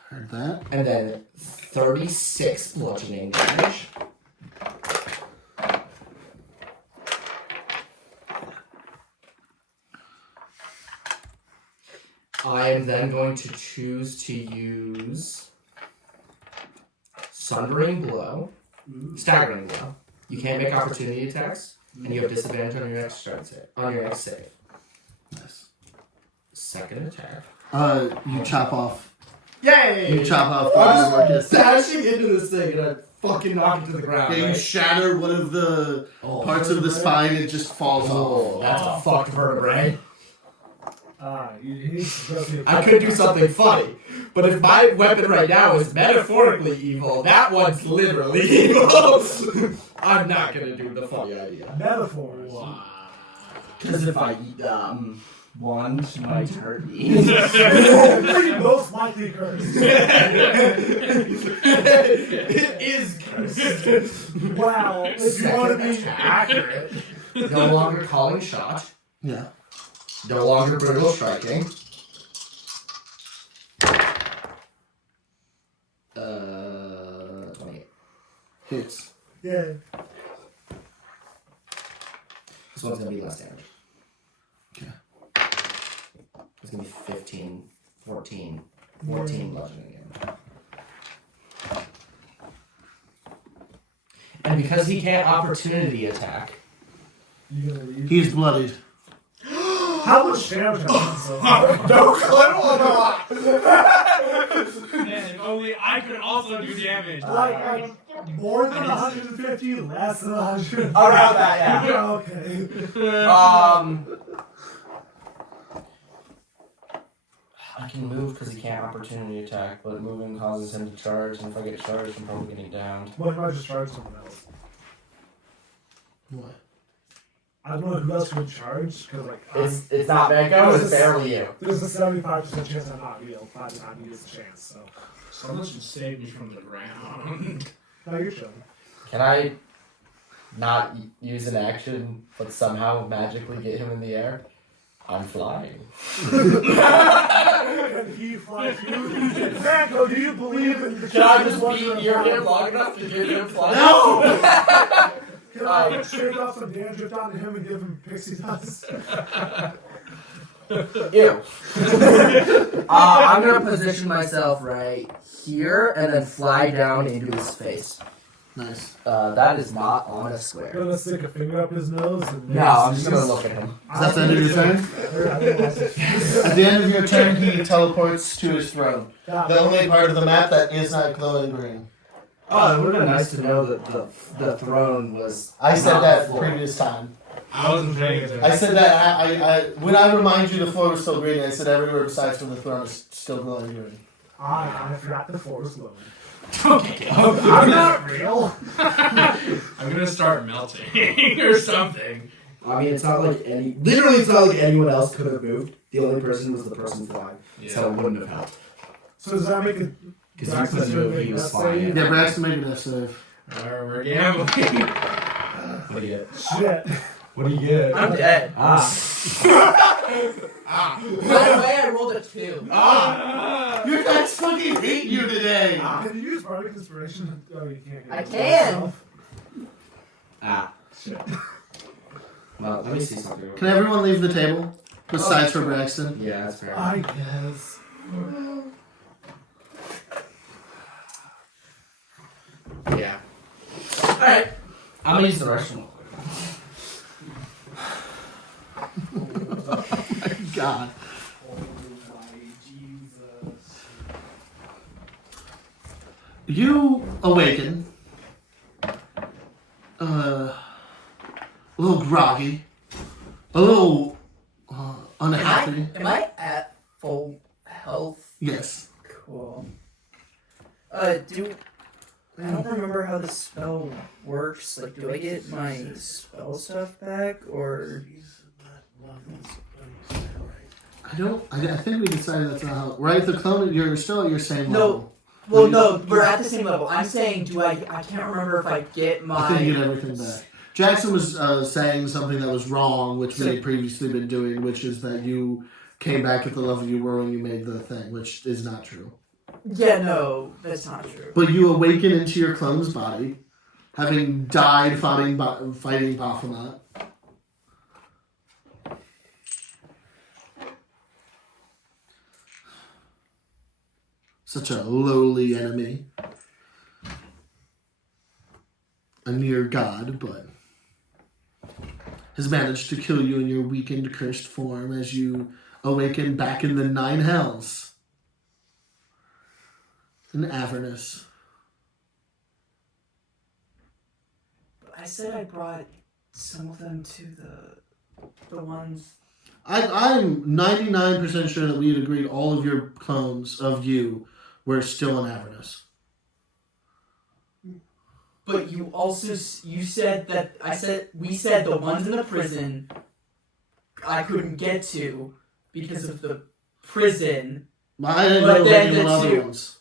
Heard that. And then 36 bludgeoning damage. I am then going to choose to use Sundering Blow, Staggering Blow. You can't make opportunity attacks, and you have disadvantage on your next strike save. On your next save. Nice. Second attack. You chop off. Yay! You chop off I'm the Marcus. dashing into this thing, and I fucking knock it to the ground. Yeah, you right? shatter one of the parts of the spine, it just falls Oh, off. that's a fucked vertebrae. I could do something funny, but if my weapon right now is metaphorically evil, that one's literally evil. I'm not gonna do the funny idea. Metaphors. Because if I eat one, she might hurt me. Most likely cursed. It is cursed. Wow. If you want to be accurate. No longer calling shot. Yeah. No longer brutal striking. 28. Hits. Yeah. This one's gonna be less damage. Okay. It's gonna be 15, 14 bludgeoning damage. And because he can't opportunity attack, You gonna leave? He's bloodied. How much damage have I done so far? Man, if only I could also do damage. Like more than 150, less than 100. Around that, yeah. Okay. I can move because he can't opportunity attack, but moving causes him to charge, and if I get charged, I'm probably getting downed. What if I just charge someone else? What? I don't know who else would charge, because It's not Manco, it's barely you. there's a 75% chance I'm not healed by the time he gets a chance, so. Someone should save me from the ground. Now you're chilling. Can I not use an action, but somehow magically get him in the air? I'm flying. Can he fly you? Manco, do you believe in the Can I just Chinese be wonder near of him flying? long enough to give him flying? No! Can I shake off some dandruff onto him and give him pixie dust? Ew. I'm gonna position myself right here and then fly down into his face. Nice. That is not on a square. Gonna stick a finger up his nose and No, I'm just gonna look at him. Is that the end of your turn? At the end of your turn, he teleports to his throne. The only part of the map that is not glowing green. Oh, it would have been nice to know that the throne was. I said not that full. previous time. I wasn't paying attention. I said that I when I remind you the floor was still green, I said everywhere besides from the throne is still glowing green. I forgot the floor was glowing. Okay. I'm not real. I'm gonna start melting or something. I mean, it's not like it's not like anyone else could have moved. The only person was the person flying, so it wouldn't have helped. So does that make it? Because you couldn't move, he was flying. Yeah, Braxton made a death save. We're gambling. What do you get? Shit. What do you get? I'm dead. Ah. By the way, I rolled a 2. Your guys fucking hate you today. Can you use Bardic Inspiration? Oh, you can't. I can. Ah. Shit. Well, let me see something. Can everyone leave the table? Besides for Braxton. Yeah, that's fair. I guess. Yeah. Alright. I'm gonna use the restroom. Oh my god. You awaken. A little groggy. A little unhappy. Am I at full health? Yes. Cool. I don't remember how the spell works. Like, do I get my spell stuff back, or? I think we decided that's not how. Right? The clone, you're still at your same No. level. Well, no, we're at the same level. I'm saying, I can't remember if I get my. I think you get everything back. Jackson was saying something that was wrong, which we had previously been doing, which is that you came back at the level you were when you made the thing, which is not true. Yeah, no, that's not true. But you awaken into your clone's body, having died fighting Baphomet. Such a lowly enemy. A near god, but has managed to kill you in your weakened, cursed form as you awaken back in the 9 hells. In Avernus. I said I brought some of them to the ones. I'm 99% sure that we had agreed all of your clones of you were still in Avernus. But you also said that we said the ones in the prison I couldn't get to because of the prison. I didn't But know then anyone the other two- ones.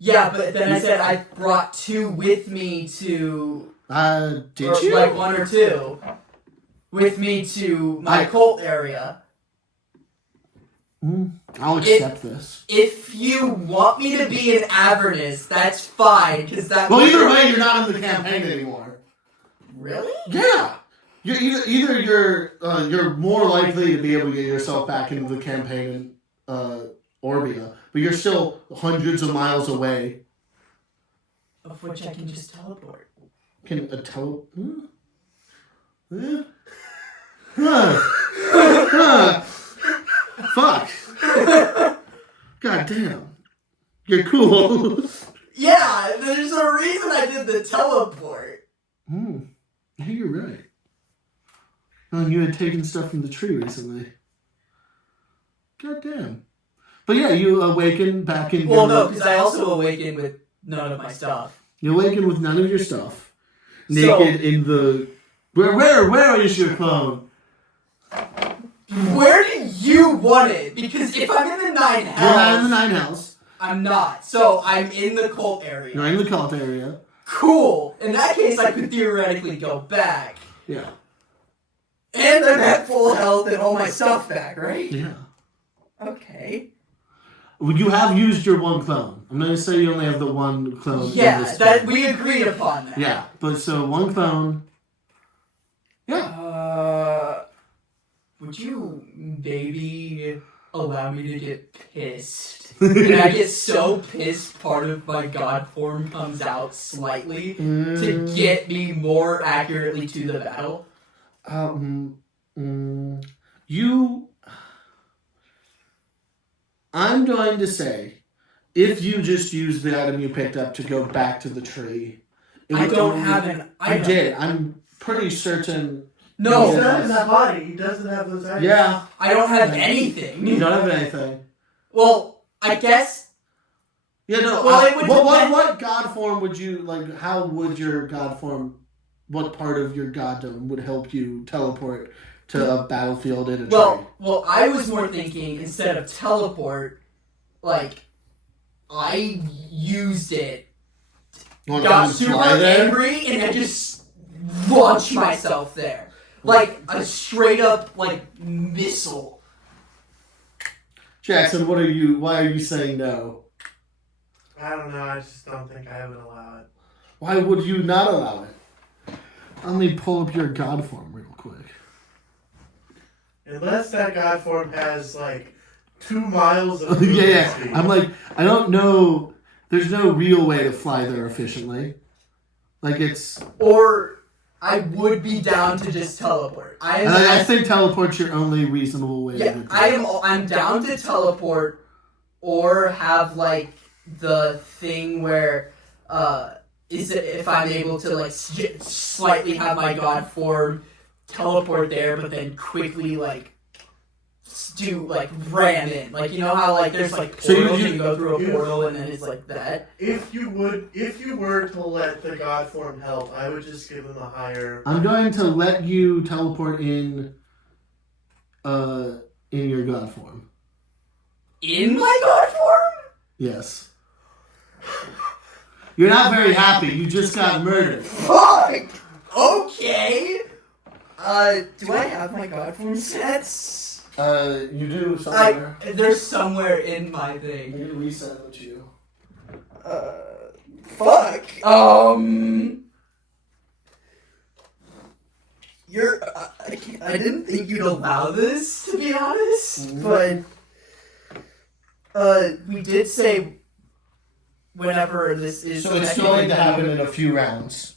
Yeah, but then I said I brought 2 with me to. Did or you? Like 1 or 2 with me to my cult area. I'll accept this. If you want me to be in Avernus, that's fine, because that. Well, either way, you're not in the campaign anymore. Really? Yeah. You're you're more likely to be able to get yourself back into the campaign in Orbia, but you're still hundreds of miles away. Of which I can just teleport. Can a Fuck. God damn. You're cool. Yeah, there's a reason I did the teleport. I think you're right. Oh, you had taken stuff from the tree recently. God damn. But yeah, you awaken back in. Well, no, because I also awakened with none of my stuff. You awaken with none of your stuff. Naked in the. Where is your clone? Where do you want it? Because if I'm in the 9 hells. You're not in the 9 hells. I'm not. So I'm in the cult area. You're in the cult area. Cool. In that case, I could theoretically go back. Yeah. And I'm at full health and all my stuff back, right? Yeah. Okay. Well, you have used your one clone. I'm going to say you only have the one clone. Yeah, that we agreed upon that. Yeah, but so one clone. Yeah. Would you maybe allow me to get pissed? And I get so pissed part of my god form comes out slightly to get me more accurately to the battle? I'm going to say, if you just use the item you picked up to go back to the tree. I don't have an item. You did. I'm pretty certain No, He's not in that body. He doesn't have those actions. Yeah. I don't have anything. You don't have anything. Well, I guess. Yeah, no. Well, it would depend- What god form would you like? How would your god form? What part of your goddom would help you teleport to a battlefield in a tree? Well, I was more thinking instead of teleport, like I used it, got super angry, and I just launched myself there, like a straight up like missile. Jackson, why are you saying no? I don't know. I just don't think I would allow it. Why would you not allow it? Let me pull up your god form real quick. Unless that god form has like 2 miles of yeah. speed. I'm like, I don't know. There's no real way to fly there efficiently. Like it's. Or I would be down to just teleport. I think teleport's your only reasonable way. Yeah, to do I'm down to teleport, or have like the thing where is it if I'm able to like slightly have my god form teleport there, but then quickly like do like ram in, like you know how like there's like portals and you go through a portal and then it's like that. If you were to let the god form help, I would just give him a higher. I'm going to let you teleport in your god form. In my god form? Yes. You're not very happy. You just got murdered. Fuck! Okay! Do I have my god form sets? You do somewhere. There's somewhere in my thing. I'm gonna reset it to you. Fuck! I didn't think you'd allow this, to be honest, but, we did say whenever this is... So it's going to happen in a few rounds.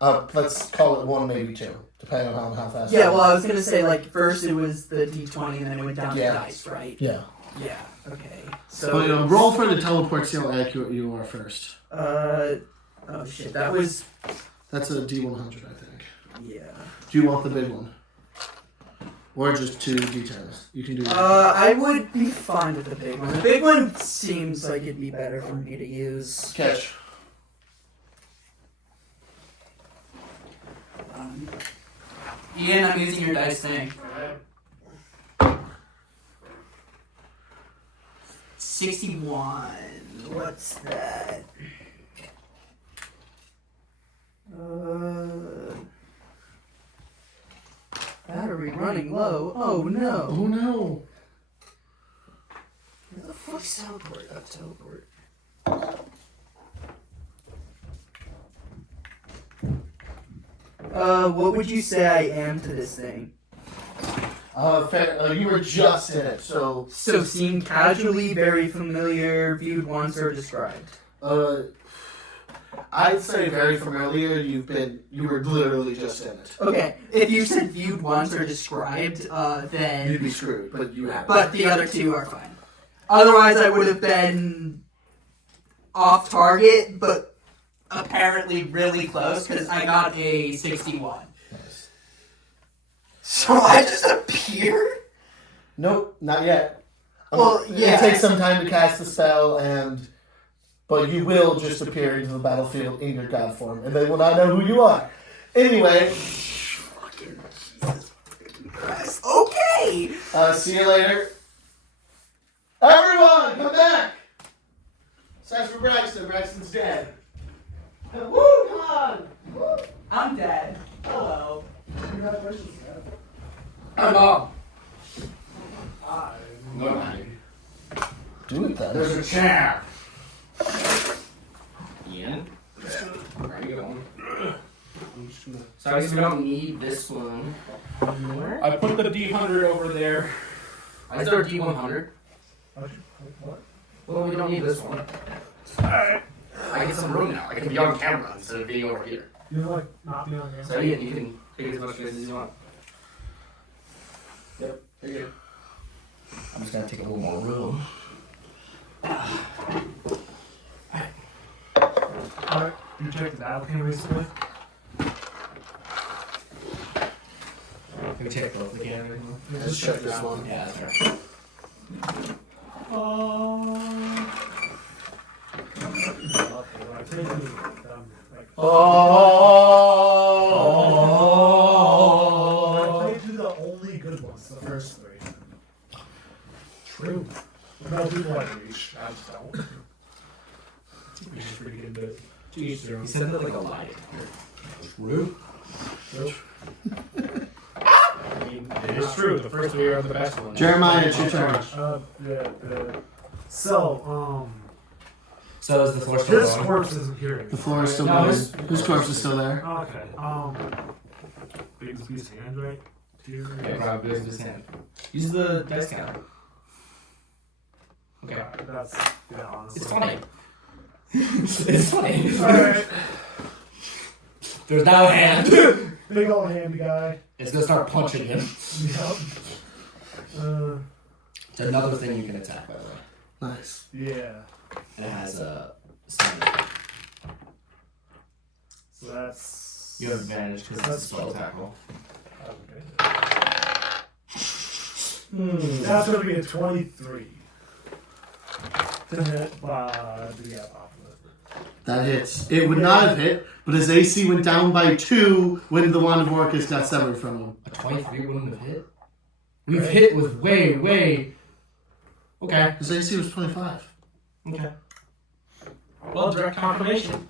Let's call it 1, maybe 2, depending on how fast. Yeah, well, I was gonna say, like, first it was the d20 and then it went down to dice, right? Yeah. Yeah, okay. So... But roll for the teleport, see how accurate you are first. oh shit, that was... That's a D100, I think. Yeah. Do you want the big one? Or just 2 D10s? You can do that. I would be fine with the big one. The big one seems like it'd be better for me to use. Catch. Ian, I'm using your dice thing. 61. What's that? Battery running low. Oh no. Oh no. Where the fuck's teleport? Teleport. What would you say I am to this thing? You were just in it, so... So seen casually, very familiar, viewed once, or described? I'd say very familiar. You were literally just in it. Okay, if you said viewed once or described, then... You'd be screwed, but you have. But the other two are fine. Otherwise, I would have been off target, but apparently really close, because I got a 61. Nice. So I just appear? Nope, not yet. Well, yeah. It takes some time to cast the spell, but you will just appear into the battlefield in your god form, and they will not know who you are. Anyway. Fucking Jesus fucking Christ. Okay! See you later. Everyone, come back! Search for Braxton. Braxton's dead. Woo, come on! Woo. I'm dead. Hello. Congratulations, man. I'm off. Do it then. There's a chair. Ian? Where are you going? So I guess we don't need this one. I put the D100 over there. Is there a D100? What? Well, we don't need this one. Alright. I get some room now. I can be on camera instead of being over here. You're like not being on your So Ian, you can take as much space as you want. Yep, you're good. I'm just gonna take a little more room. Alright, you checked the battle cam recently? Can we check both again? Just check this one. Yeah, that's right. I played through the only good ones, the first three. True. No people like Reach. I just don't. Which is pretty good, but to each their own. He said that like a lie. True. I mean, it is true. The first three are the best ones. Jeremiah, it's your turn. So, So is the floor his still going? corpse isn't here. The floor is still No, going. his- Whose corpse is still there? Okay. Big piece of hand right here. Yeah, grab his hand. Use the dice counter. Okay. That's honestly. It's funny. It's funny. Alright. There's no hand. Big old handy guy. It's gonna start punching him. Yep. It's another thing you can attack, by the way. Nice. Yeah. And it has a summon. So that's. You have advantage because it's a spell attack roll. That's gonna be a 23. To hit by the Baphomet. That hits. It would not have hit, but his AC went down by 2 when the Wand of Orcus got severed from him. A 23 wouldn't have hit? We've hit with way. Okay. His AC was 25. Okay. Well, direct confirmation.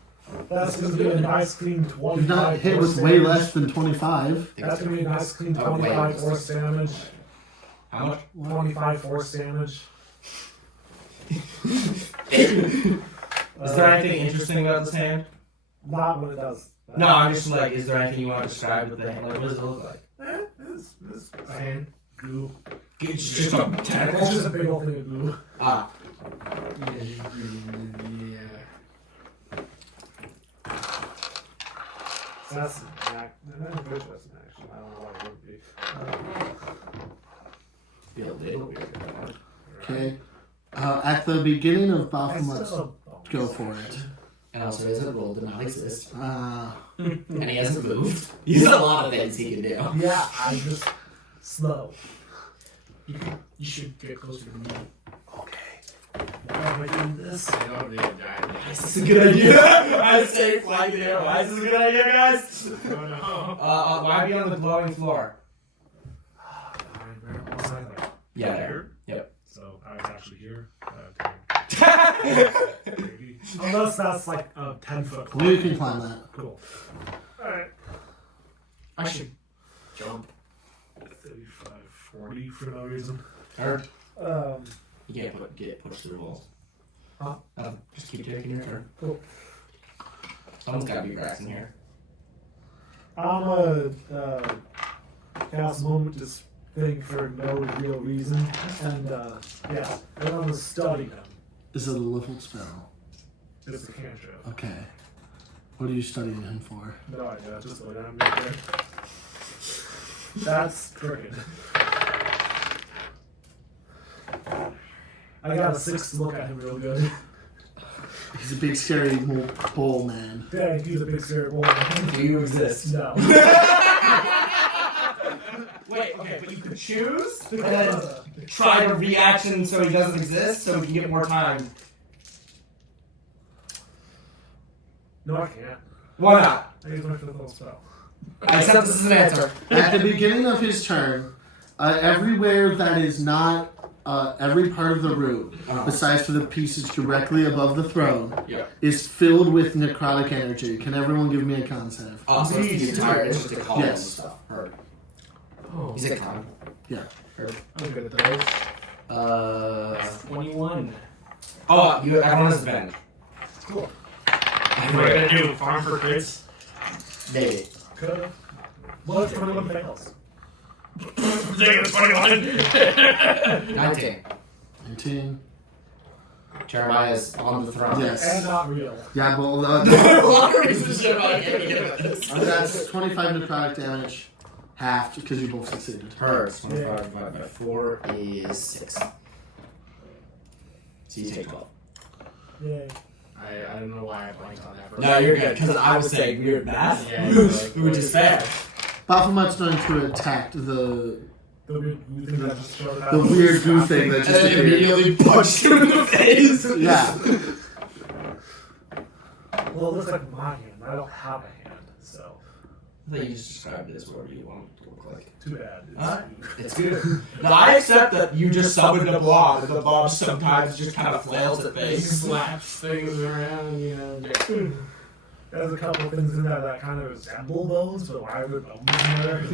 That's gonna be a nice clean 25. You've not hit force with way damage. less than 25. That's gonna be a nice clean Oh, wait. 25 force damage. How much? 25 force damage. Is there anything interesting about this hand? Not when it does. that. No, I'm just like, is there anything you want to describe with the hand? Like, what does it look like? It's a hand. Goo. It's just a It's tentacle? just a big old thing of goo. Ah. So that's an act. That's an action. I don't know what it would be. Feel a little weird. Okay. At the beginning of That's Baphomet, just a go for it. And also, his roll did not exist. Uh, And he hasn't moved. He's a lot of things he can do. Yeah, I just slow. You should get closer to me. Okay. Why am I doing this? This is a good idea. I say flag there. Why is this a good idea, guys? I don't know. Why be on the glowing floor? Where was I? Like, Yeah, there. so I was actually here. Unless that's like a 10-foot climb. you can climb that. Cool. Alright. I should jump. 35, 40 for no reason. Or Um, you can't get pushed through walls. Huh? Just keep taking your turn. Cool. Someone's got to be Braxton here. I'm a cast momentous thing for no real reason, and yeah, and I'm gonna study them. Is it a level spell? It's a cantrip. Okay. What are you studying him for? No idea, just lay down right there. That's crooked. I got a 6 to look at him real good. He's a big, scary bull man. Yeah, he's a big scary boy. Do you exist? No. Wait, okay, but you could choose and then try to reaction so he doesn't exist so we can get more time. No, I can't. Why not? I use my 5th level spell. I accept this as an answer. At the beginning of his turn, everywhere that is not every part of the room, besides for the pieces directly above the throne, is filled with necrotic energy. Can everyone give me a con save? Oh, so it's the entire, it's just a column and Yes. stuff. Heard. Oh, He's a con. Yeah. Heard. I'm good at those. 21. Oh, everyone has advantage. Cool. What are you gonna do? Farm for crits? Maybe. Could. What if 21 fails? Take the 21. 19. 19. Jeremiah's on the throne. Yes. And not real. Yeah, but Loughrey's the Jeremiah can't get this. that's 25 necrotic damage, half because you both succeeded. Hers. 25 divided by 4 is 6. So you take 12. Yay. I don't know why I blanked on that. No, you're good, because I was saying weird math, Yeah, which is fair. Baphomet's going to attack the You think that just showed the weird goo thing that just And appeared. immediately punched him in the face. Yeah. Well, it looks like my hand. I don't have a hand, so I think you just described it as whatever you want it to look like. too bad. It's good. No, I accept that you just summoned a blob, and the blob sometimes just kind of flails at He things. slaps things around, you know. There's a couple things in there that kind of resemble bones, but why are there bones in there?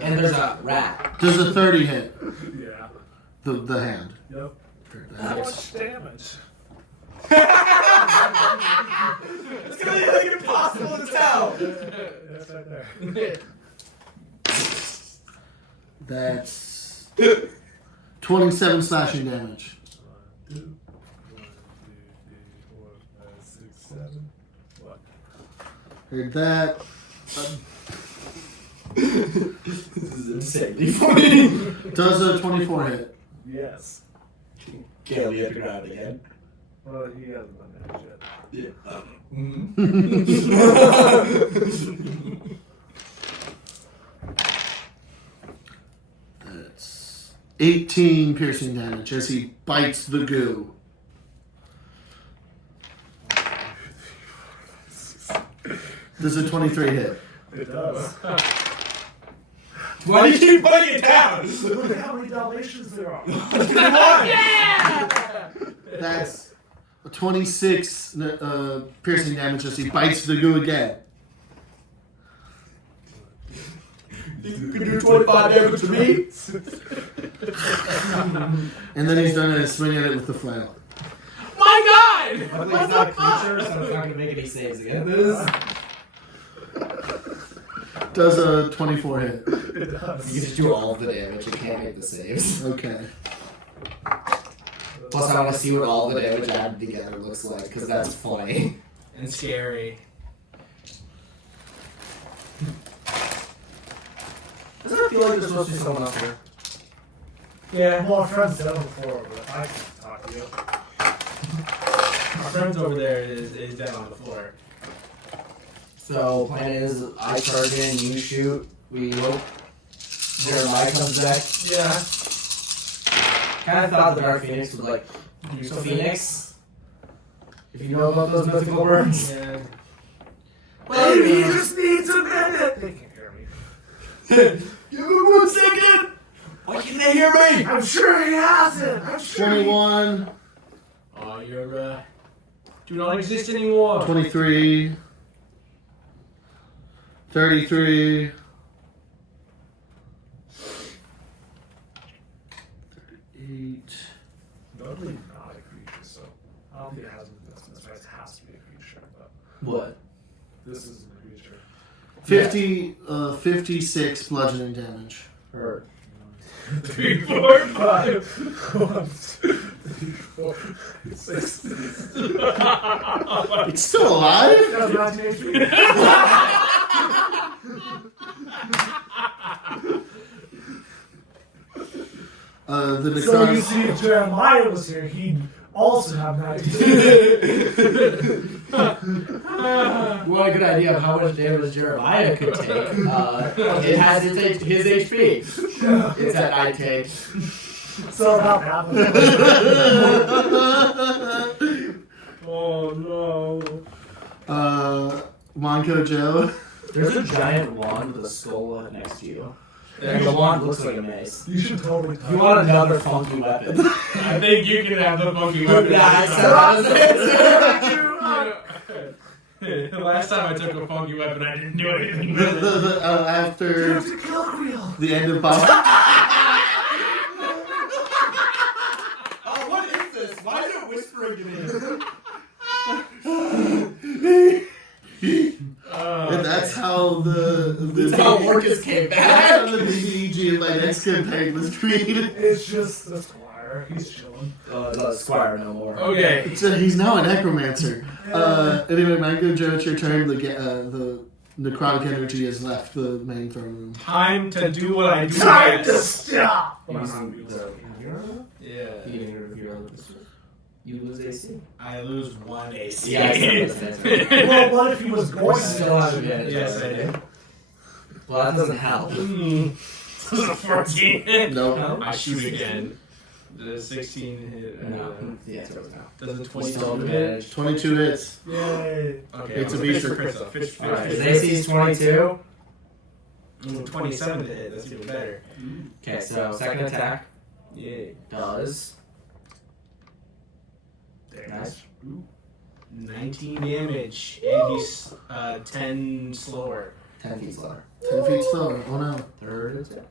And there's a rat. Does a 30 hit Yeah. the hand? Yep. How much damage? It's gonna be like impossible to tell. That's right there. That's 27 slashing damage. 1, 2, 3, 4, 5, 6, 7. What? Heard that. This is insanely funny. Does a 24 hit? Yes. Can't leave the ground again. Well, he hasn't done that yet. That's 18 piercing damage as he bites the goo. Does a 23 hit? It does. Why do you keep putting it down? Look at how many Dalmatians there are. That's a 26 piercing damage as he bites the goo again. You can do 25 damage to me? And then he's done a swing at it with the flail. My God! Luckily, it's not a creature, so it's not going to make any saves against this. Does a 24 hit? It does. You can just do all of the damage, you can't make the saves. Okay. Plus, I want to see what all the damage added together looks like, because that's funny. And scary. Doesn't it feel like there's supposed to be someone else here? Yeah. Well, our friend's done it before, but I can talk to you. Our friend's over there is down on the floor. So, plan is I charge in, you shoot, we hope Jeremiah comes back. Yeah. Kind of thought the Dark Phoenix would, like, do some Phoenix. If you know about those mythical words. Yeah. Well, He just needs a minute! They can't hear me. Give me 1 second! Why can't they hear me? I'm sure he hasn't! I'm sure 21, Oh, you're, do not exist anymore. 23, 33, 38. Notably not a creature, so I don't think it has an investment. It has to be a creature, but What? this isn't a creature. 56 bludgeoning damage. Hurt. 3, 4, 5. 1, 2, 3, 4, 6. It's still alive? Does not change me. The So you Necron. see, if Jeremiah was here, he'd also have 19. You want a good idea of how much damage Jeremiah could take? It has his HP. It's at 19. So about half of it. Oh no. Manco Joe. There's a giant wand with a skull next to you. And the wand looks like a mace. You should totally You want another funky weapon? I think you can have the funky weapon. Yeah, I said The last time I took a funky weapon, I didn't do anything with it. After to kill Creel. the end of Bob. Oh, what is this? Why is it whispering to me? And that's how That's how Orcus came that's back. how the BDEG in my next campaign was created. It's just the squire. He's chilling. It's not a squire no more. Okay. So he's now a necromancer. Anyway, Manco Joe, it's your turn. The necrotic energy has left the main throne room. Time to do what I do Time to best. stop! Using the Yeah. You lose AC. I lose 1 AC. Yeah, I see. Well, what if he was going Still have to? advantage. Yes, I do. Well, that doesn't help. 14 hit. No. I shoot again. The 16 hit. No. The answer was no. Does the 22 Still hit? advantage. 22 hits. Yay. Okay, It's a fish beast. for crits though. Fish, fish, Alright, fish. his AC is 22. 27 to hit. That's even better. Okay, so second attack Yeah. does. Nice. 19 damage, and he's 10 slower. 10 feet slower. 10 feet slower. Oh no. Third attack.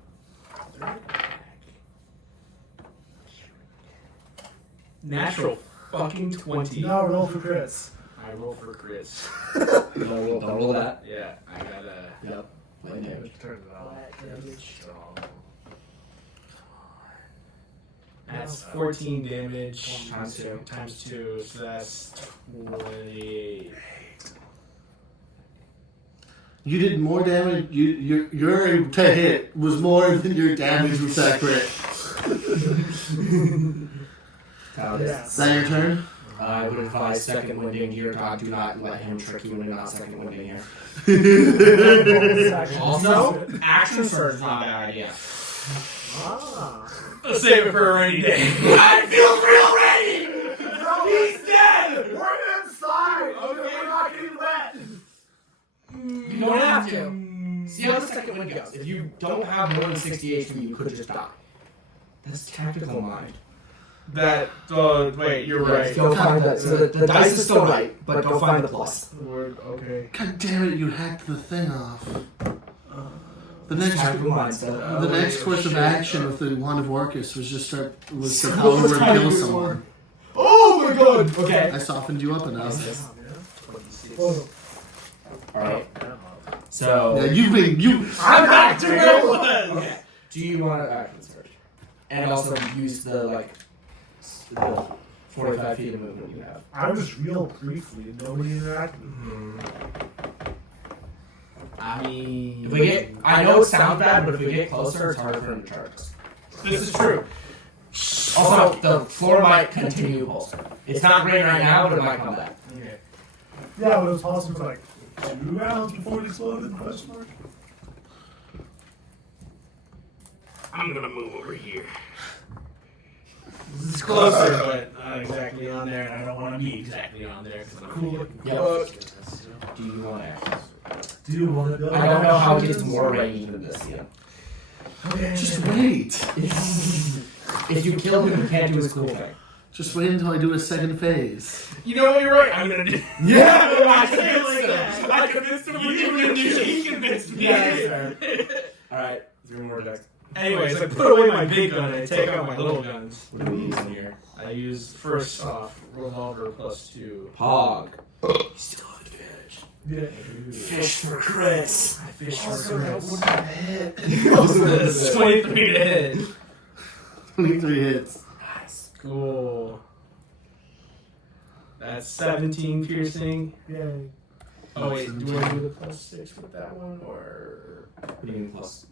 Natural fucking 20. Now roll for crits. I roll for crits. Don't roll that. Yeah, I gotta. Yep. Play damage. Turn it off. That's 14 damage Times two. Times 2, so that's 28. You did more damage. Your to hit was more than your damage with that crit. Is that your turn? I would advise second winding here. God, do not let him trick you into not second winding here. Also, action surge is not a bad idea. Ah. Let's save it for a rainy day. I feel real ready! He's dead! We're inside! Okay. We're not getting wet! You don't have to. See how the second wind goes. If you don't have more than 60 HP, you could just die. That's tactical mind. That, wait, you're right. Go find that. So the dice is still right, but go find the plus. Okay. God damn it! You hacked the thing off. The next, Tactical mindset. the next course of action with the wand of Orcus was to power word kill someone. Oh my god! Okay. I softened you up enough. Alright. So. Yeah, you. I'm back to where it was! Do you want to action surge? And also use the 45 feet of movement you have. I was real briefly. Nobody interacted. I mean, If we get, I know it sounds bad, but if we get closer, it's harder for him to charge us. this is true. Also, the floor might continue pulse. It's not great right now, but it might come back. Okay. Yeah, but it was possible for like 2 rounds before it exploded? Question mark. I'm gonna move over here. This is closer, but not exactly on there, and I don't want to be exactly on there because I'm cool looking. Yep. Do you want to? Do you want to build? I don't know how it gets more range than this yet. Just wait. If you kill him, you can't do his cool thing. Just wait until I do a second phase. You know what? You're right. I'm gonna do. Yeah, I convinced him. I convinced him. He convinced me. Alright, 3 more attacks. Anyways, I put away my big gun and I take out my little guns. What do we use in here? I use first off revolver +2. Hog. You still have advantage. Yeah. Fish for crits. I fish for Also, that crits. wouldn't hit. It's 23 to hit. 23 hits. Nice. Cool. That's 17 piercing. Yay. Oh wait, do I do the +6 with that one or What do you mean plus?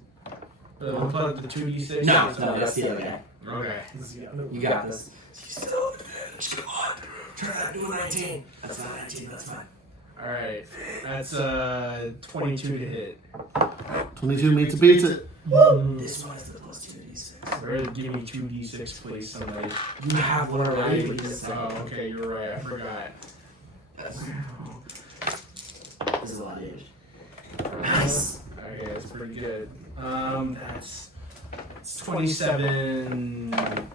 the 2d6? No, that's the other guy. Okay. You got this. You still have advantage. Come on. Turn that into a 19. That's not 19, that's fine. All right. That's 22 to hit. 22 meets a beats it. This one is the plus 2d6. Or give me 2d6, please, somebody. You have one already. Oh, okay, you're right. I forgot. This is a lot of damage. Nice. Okay, that's pretty good. That's 27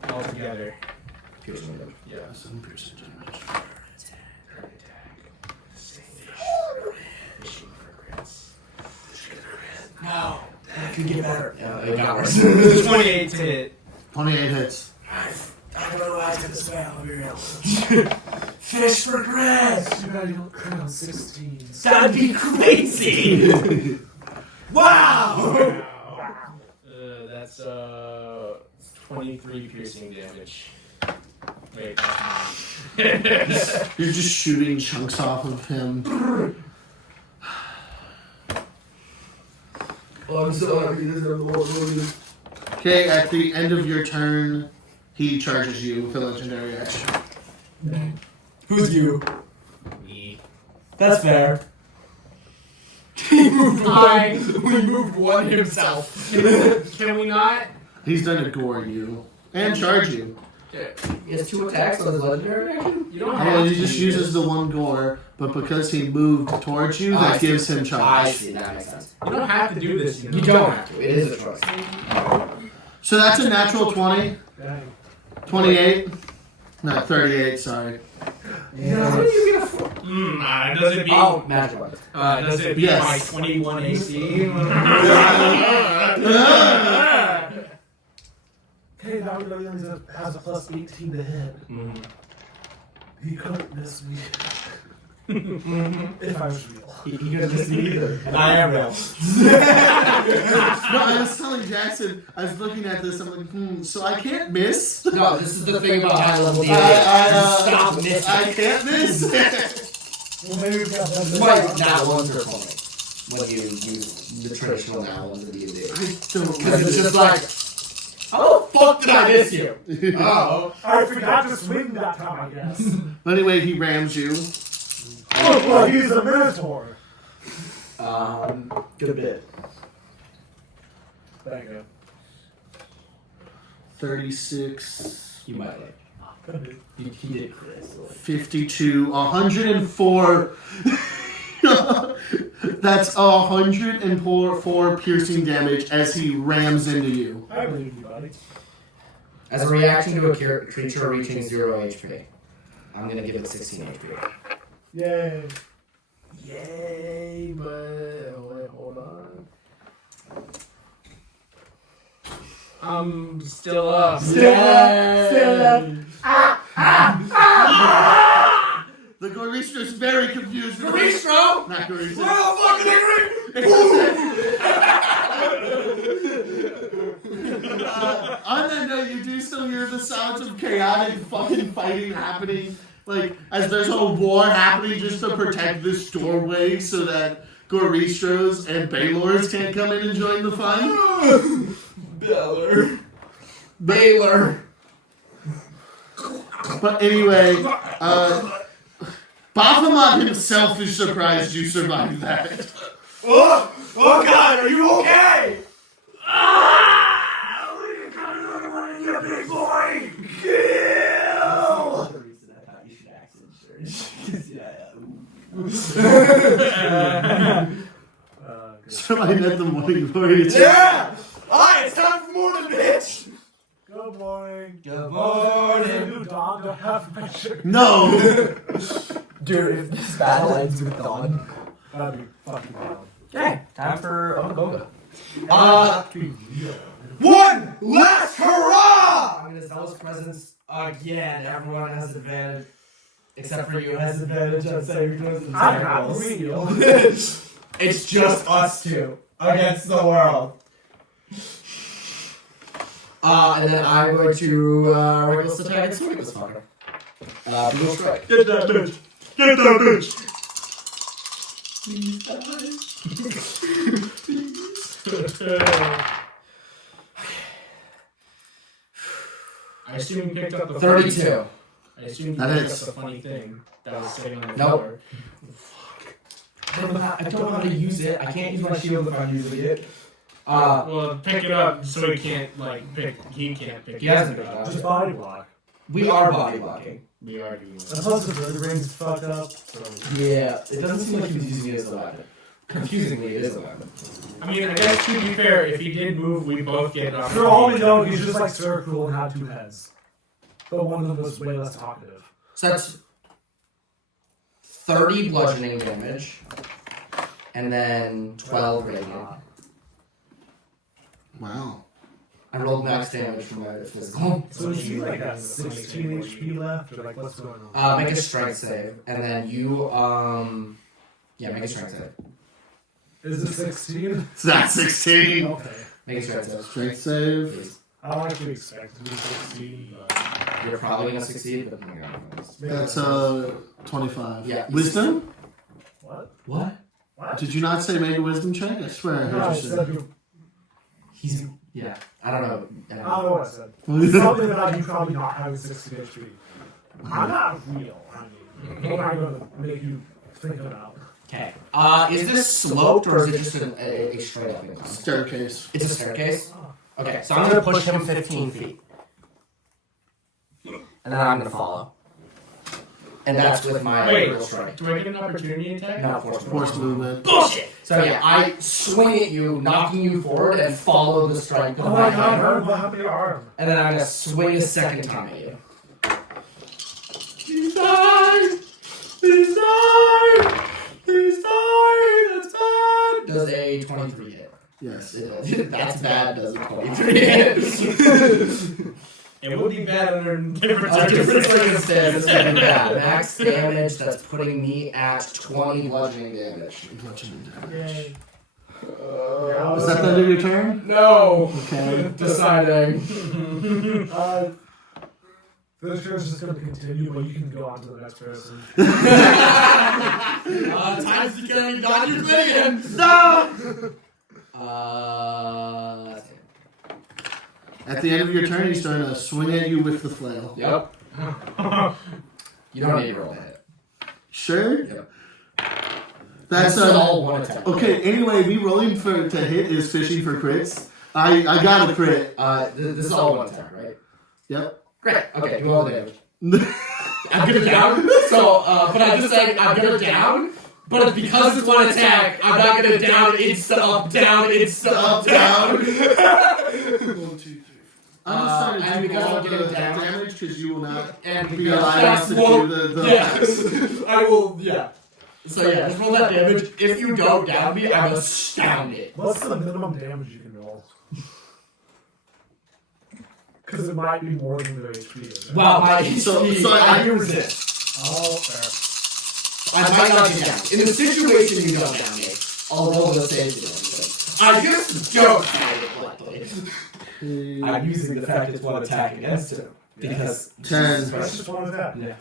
altogether. Piercing damage. Yeah. Some piercing damage. Third attack. Fishing for crits. No. That could get better. It got worse. 28 to hit. 28 hits. I don't know why I took this way. I'll be real. Fish for crits. Too bad you don't count 16. That'd be crazy. Wow. That's 23 piercing damage. Wait, that's mine. You're just shooting chunks off of him. Oh, I'm so happy. Okay, at the end of your turn, he charges you with a legendary action. Who's you? Me. That's fair. He moved one. We moved one himself. Can we not? He's done to gore you and charge you. He has 2 attacks on his legendary action? You don't Oh, have he to just do uses this. the one gore, but because he moved towards you, I that see. gives him I charge. see, that makes sense. You don't have to do this. You don't have to. It is a choice. So that's a natural 20. Dang. 28. No, 38, sorry. How do you get a 4? Does it beat? Oh, magic weapons. Does it beat Yes. my 21 AC? Hey, now we know he only has a plus 18 to hit. He couldn't miss me. If I was real. He couldn't miss me either. And I am real. No, I was telling Jackson, I was looking at this, I'm like, so I can't miss? No, this is the thing about high level D&D. Stop missing. I can't miss? Well, maybe we've got that. You might not one per opponent when you use the traditional now ones of D&D. I don't Because it's just like, how the fuck did I miss you? Oh. I forgot to swing that time, I guess. Anyway, he rams you. Oh, well, he's a Minotaur. Good bit. Thank you. 36, You might like. He did crit. So like. 52, 104. That's 104 piercing damage as he rams into you. I believe you, buddy. As a reaction to a creature reaching 0 HP, I'm gonna give it 16 HP. Yay. Yay, but wait, hold on. I'm still up. Still up. The Goristro's very confused. Goristro? Not Goristro. Where the fuck On that note, you do still hear the sounds of chaotic fucking fighting happening. Like, as there's a war happening just to protect this doorway so that Goristros and Baylors can't come in and join the fun. Baylor. But anyway, Baphomet himself is surprised you survived that. Oh God, are you okay? Big boy! So I met the morning glory. Yeah! Alright, it's time for morning, bitch! Good morning. Good morning. You dog to have my shirt. No! Dude, if this battle ends with dawn. That'd be fucking wild. Okay, time for Ogoga. One last hurrah! I'm gonna Zealous Presence again. Everyone has advantage. Except for you has advantage on saving throws and I'm not rolls. real. It's just us two against the world. And then I'm going to reckless attack and swing this fucker. Brutal strike. Get that bitch! Get that bitch! Please I assume you picked up the 32. I assume you That picked is. up the funny thing that was sitting on the Nope. floor. I don't know how to use it. I can't use my shield if I'm using it. Well, pick it up so he can't like pick. He can't pick. He hasn't picked it up. Just body block. We are body blocking. We are doing it. And plus the bird range fucked up. So. Yeah, it doesn't seem like he was using it as a weapon. Confusingly, it is a weapon. I mean, I guess to be fair, if he did move, we both get up. For all we know, he's just like Circle and had 2 heads. But one of them was way less talkative. So that's 30 bludgeoning damage, and then 12 radiant. Wow. I rolled max damage for my physical. So is she like got 16 HP left? Or like what's going on? Make a strength save, and then you, make a strength save. Is it 16? It's not 16. Okay. Make a strength save. Strength save. Please. I don't actually expect to be 16, but. You're probably gonna succeed, but That's 25. Yeah. Wisdom? What? What? What? Did you not say make a wisdom check? I swear I No, I heard you say. said you. He's I don't know. I don't know what I said. Something about you probably not having 16 HP. I'm not real. I mean, what am I going to make you think about? Okay. Is this sloped or is it just a straight up incline? Staircase. It's a staircase? Okay, so I'm going to push him 15 feet. And then I'm going to follow. And that's with my real strike. Do I get an opportunity attack? No, Force movement. Bullshit! So yeah, I swing at you, knocking you forward, and follow the strike. Oh my god, what happened to your arm? And then I'm going to swing a second time at you. He's dying! He's dying! He's dying! That's bad! Does a 23 hit? Yes. That's bad, does a 23 hit? It would be bad under different Different circumstances. circumstances would be bad. Max damage, that's putting me at 20 bludgeoning damage. Yay. Is that the end of your turn? No! Okay. Deciding. This turn is just going to continue, but you can go on to the next person. Time's becoming Dr. Milligan! No! At the end of your turn, he's starting to swing at you with the flail. Yep. You don't need to roll that. Sure? Yep. That's all one attack. Okay, anyway, me rolling to hit is fishing for crits. I got a crit. This is all one attack, right? Yep. Great. Okay, do all the damage. I'm gonna down. So, but I'm just saying, I'm gonna down. But because it's one attack, I'm not gonna down, insta up, down, insta up, down. 1, 2, 3. I'm just trying to and do because all I'm the getting down, damage because you will not and be because alive that's to what- do the Yes, I will. Yeah. So yeah, just roll that damage. If you don't down me, I'm astounded. What's the minimum damage you can roll? Because it might be more than their HP. Isn't it? Wow, my So I can resist. Oh, fair. I might not get down. In the situation you don't down me, I'll roll the save damage. I just don't have it luckily. I'm using the fact it's one attack against him. Because 10, That's just one attack. Yeah.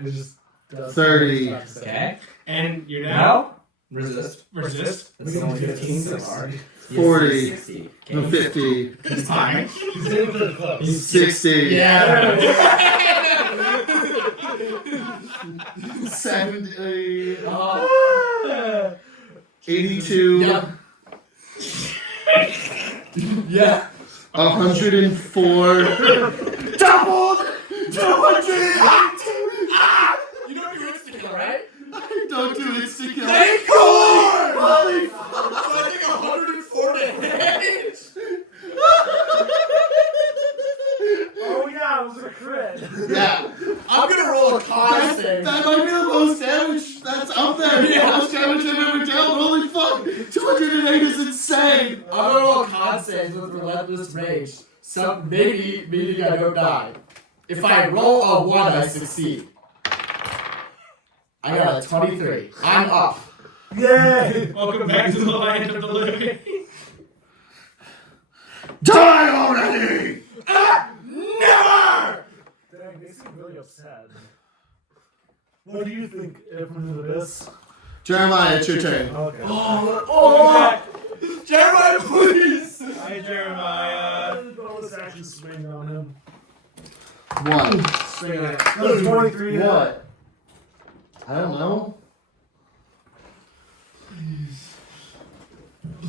It just does 30. Okay. And you're now Resist. resist. It's only 15 so far. 40, 60. no, 50, He's fine. He's getting pretty close. 60, Yeah. 70, 82, Yep. Yeah. 104, doubled, 200. You don't do instant kill, right? I don't do instant kill. Thank God! Holy So I think 104 damage. Oh yeah, it was a crit. Yeah, I'm gonna roll a con save. that might be the most damage that's up there. Yeah. The most damage I've ever dealt. Holy fuck, 208 is insane. I'm gonna roll a con save with Relentless Rage. Some maybe meaning I don't die. If I roll a 1, I succeed. I got a 23. I'm up. Yay! Welcome back to the land of the living. Die already! Never! Dang, they seem really upset. What do you think, From the Abyss? Jeremiah, it's your turn. Okay. Oh! Jeremiah, please! Hi, Jeremiah. Bonus action swing on him. 1. Swing it. No, 23. What? I don't know.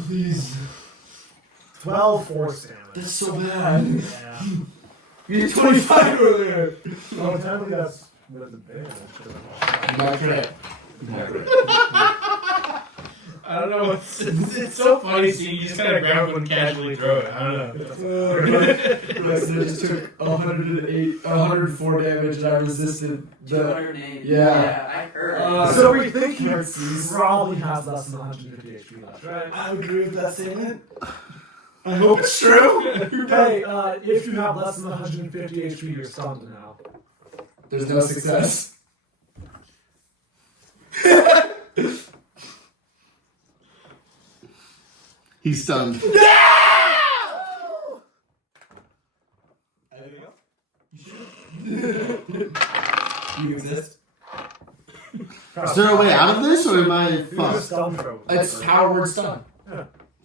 Please. 12 force damage. That's so bad. Yeah. You did 25 earlier. Oh, technically that's with advantage. Not crit. I don't know. It's so funny seeing you just kind of grab one and casually throw it. I don't know. Braxton just took 104 damage and I resisted the... 208. Yeah. I heard. So we think he probably has less than 150 HP left, right? I agree with that statement. I hope it's true. Hey, if you have less than 150 HP, you're stunned now. There's no success. He's stunned. You exist? Is there a way out of this, or am I You're just fucked? stunned for It's power word stun.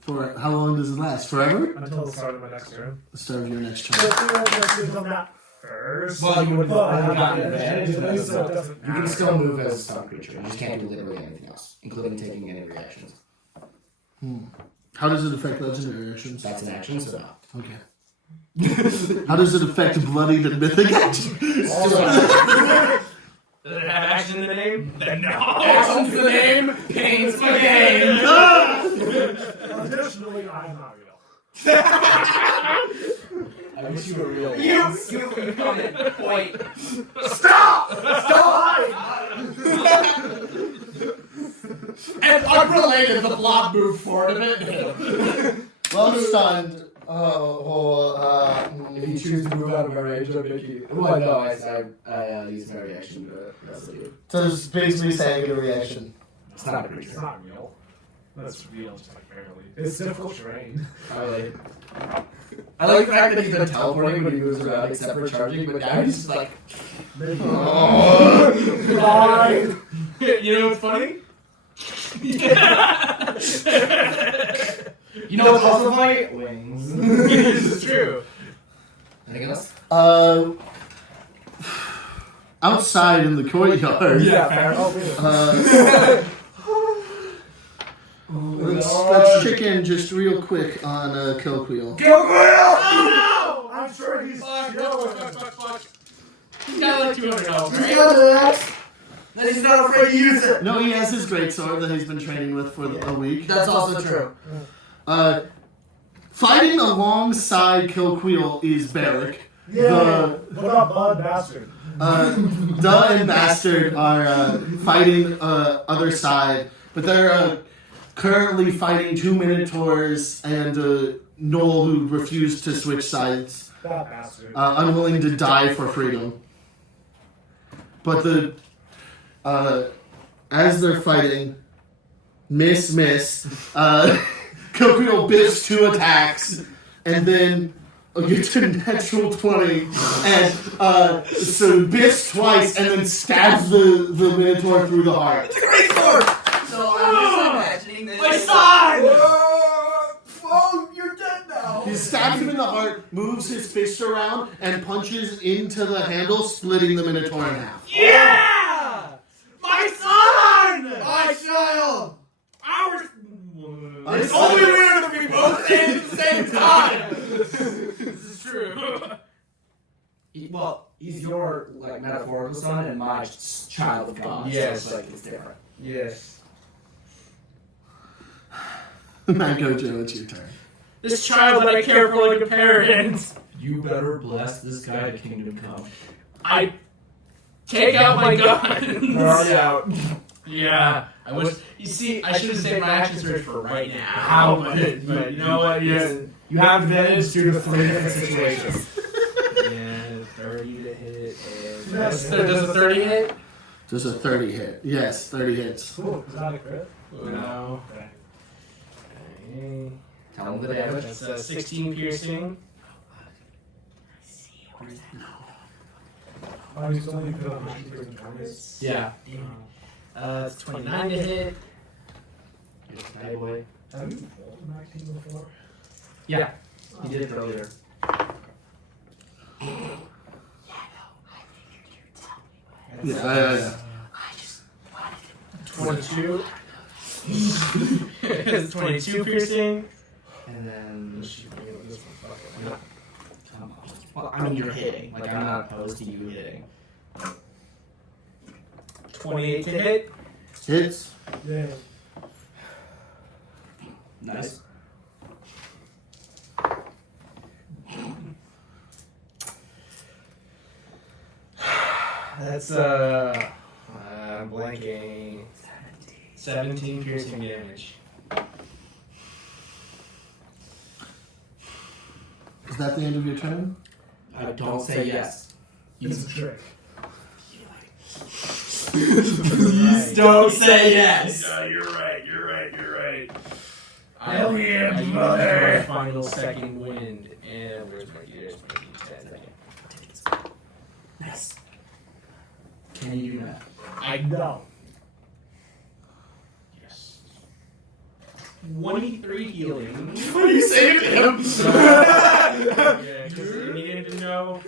For how long does it last? Forever? until the start of my next turn. The start of your next So turn. if you want to do that first. Well, you would But have I gotten got advantage, but advantage, so it doesn't you can matter. still move as a stun creature. You just can't do literally anything else, including taking any reactions. How does it affect legendary actions? That's an action, so no. Okay. How does it affect bloodied and mythic actions? Does it have action in the name? Then no. Action's the name, pain's the game. Additionally, I'm not real. I wish you were real. You comment. Wait. Stop! And unrelated, the blob moved forward a bit. Well stunned. If you choose to move out of my range, I'll make you. Well, no, I use my reaction to wrestle you. So it's basically saying a reaction. It's not a It's creature. not real. That's real, just like barely. It's difficult terrain. I like the fact that he's been teleporting when he moves around, except for charging, but now he's just like. Fine. You know what's funny? You know what's also funny? Wings. This is true. Anything else? Outside in the courtyard. Yeah, fair. Let's check in just real quick on Kilqueel. I'm sure he's chilling. He's got like $200, right? Then he's not afraid to use it. No, he has his greatsword that he's been training with for a week. That's also true. Fighting alongside Kilqueel is Barrick. Yeah, what about Bud Bastard? Duh and Bastard are fighting other side, but they're currently fighting 2 Minotaurs and Noel, who refused to switch sides, That bastard. unwilling to die for freedom. But as they're fighting, miss, Kilqueel biffs 2 attacks, and then gets a natural 20, and so biffs twice, and then stabs the Minotaur through the heart. It's a great sword! So I'm just imagining this. My son! Oh, you're dead now! He stabs him in the heart, moves his fist around, and punches into the handle, splitting the Minotaur in half. Yeah! My son! My child! Ours. It's only weird if we both say it at the same time! This is true. Well, he's your like metaphorical son and my child of God. Yes. So it's different. Yes. Manco Joe, it's your turn. This child that I care for like a parent. You better bless this guy to Kingdom Come. I take out my gun. We're already out. Yeah. I wish. You see, I should have saved my action surge for right now. But you know what? Yes. You have advantage due to 3 different situations. Yeah, 30 to hit. And does a 30 hit? Does a 30 hit? Yes, 30 hits. Cool. Is that a crit? No. Okay. Tell him the damage. That's 16 piercing. Oh, you still need to put on 20s. Yeah. It's 29 to hit. Hey boy. Have you rolled an acting before? Yeah. He did it earlier. 22. It's 22 piercing. And then. Come on. Well, I mean, you're hitting. Like, I'm not opposed to you hitting. 28 to hit. Hits. Yeah. Nice. That's I'm blanking. 17 piercing damage. Is that the end of your turn? Don't say yes. It's a trick. Please don't say yes. You're right. Hell yeah, I use mother. my final second wind, and where's my D10? Nice. Can you do that? I No. yes. 23 healing. What are you saying to him? Yeah, because you needed to know.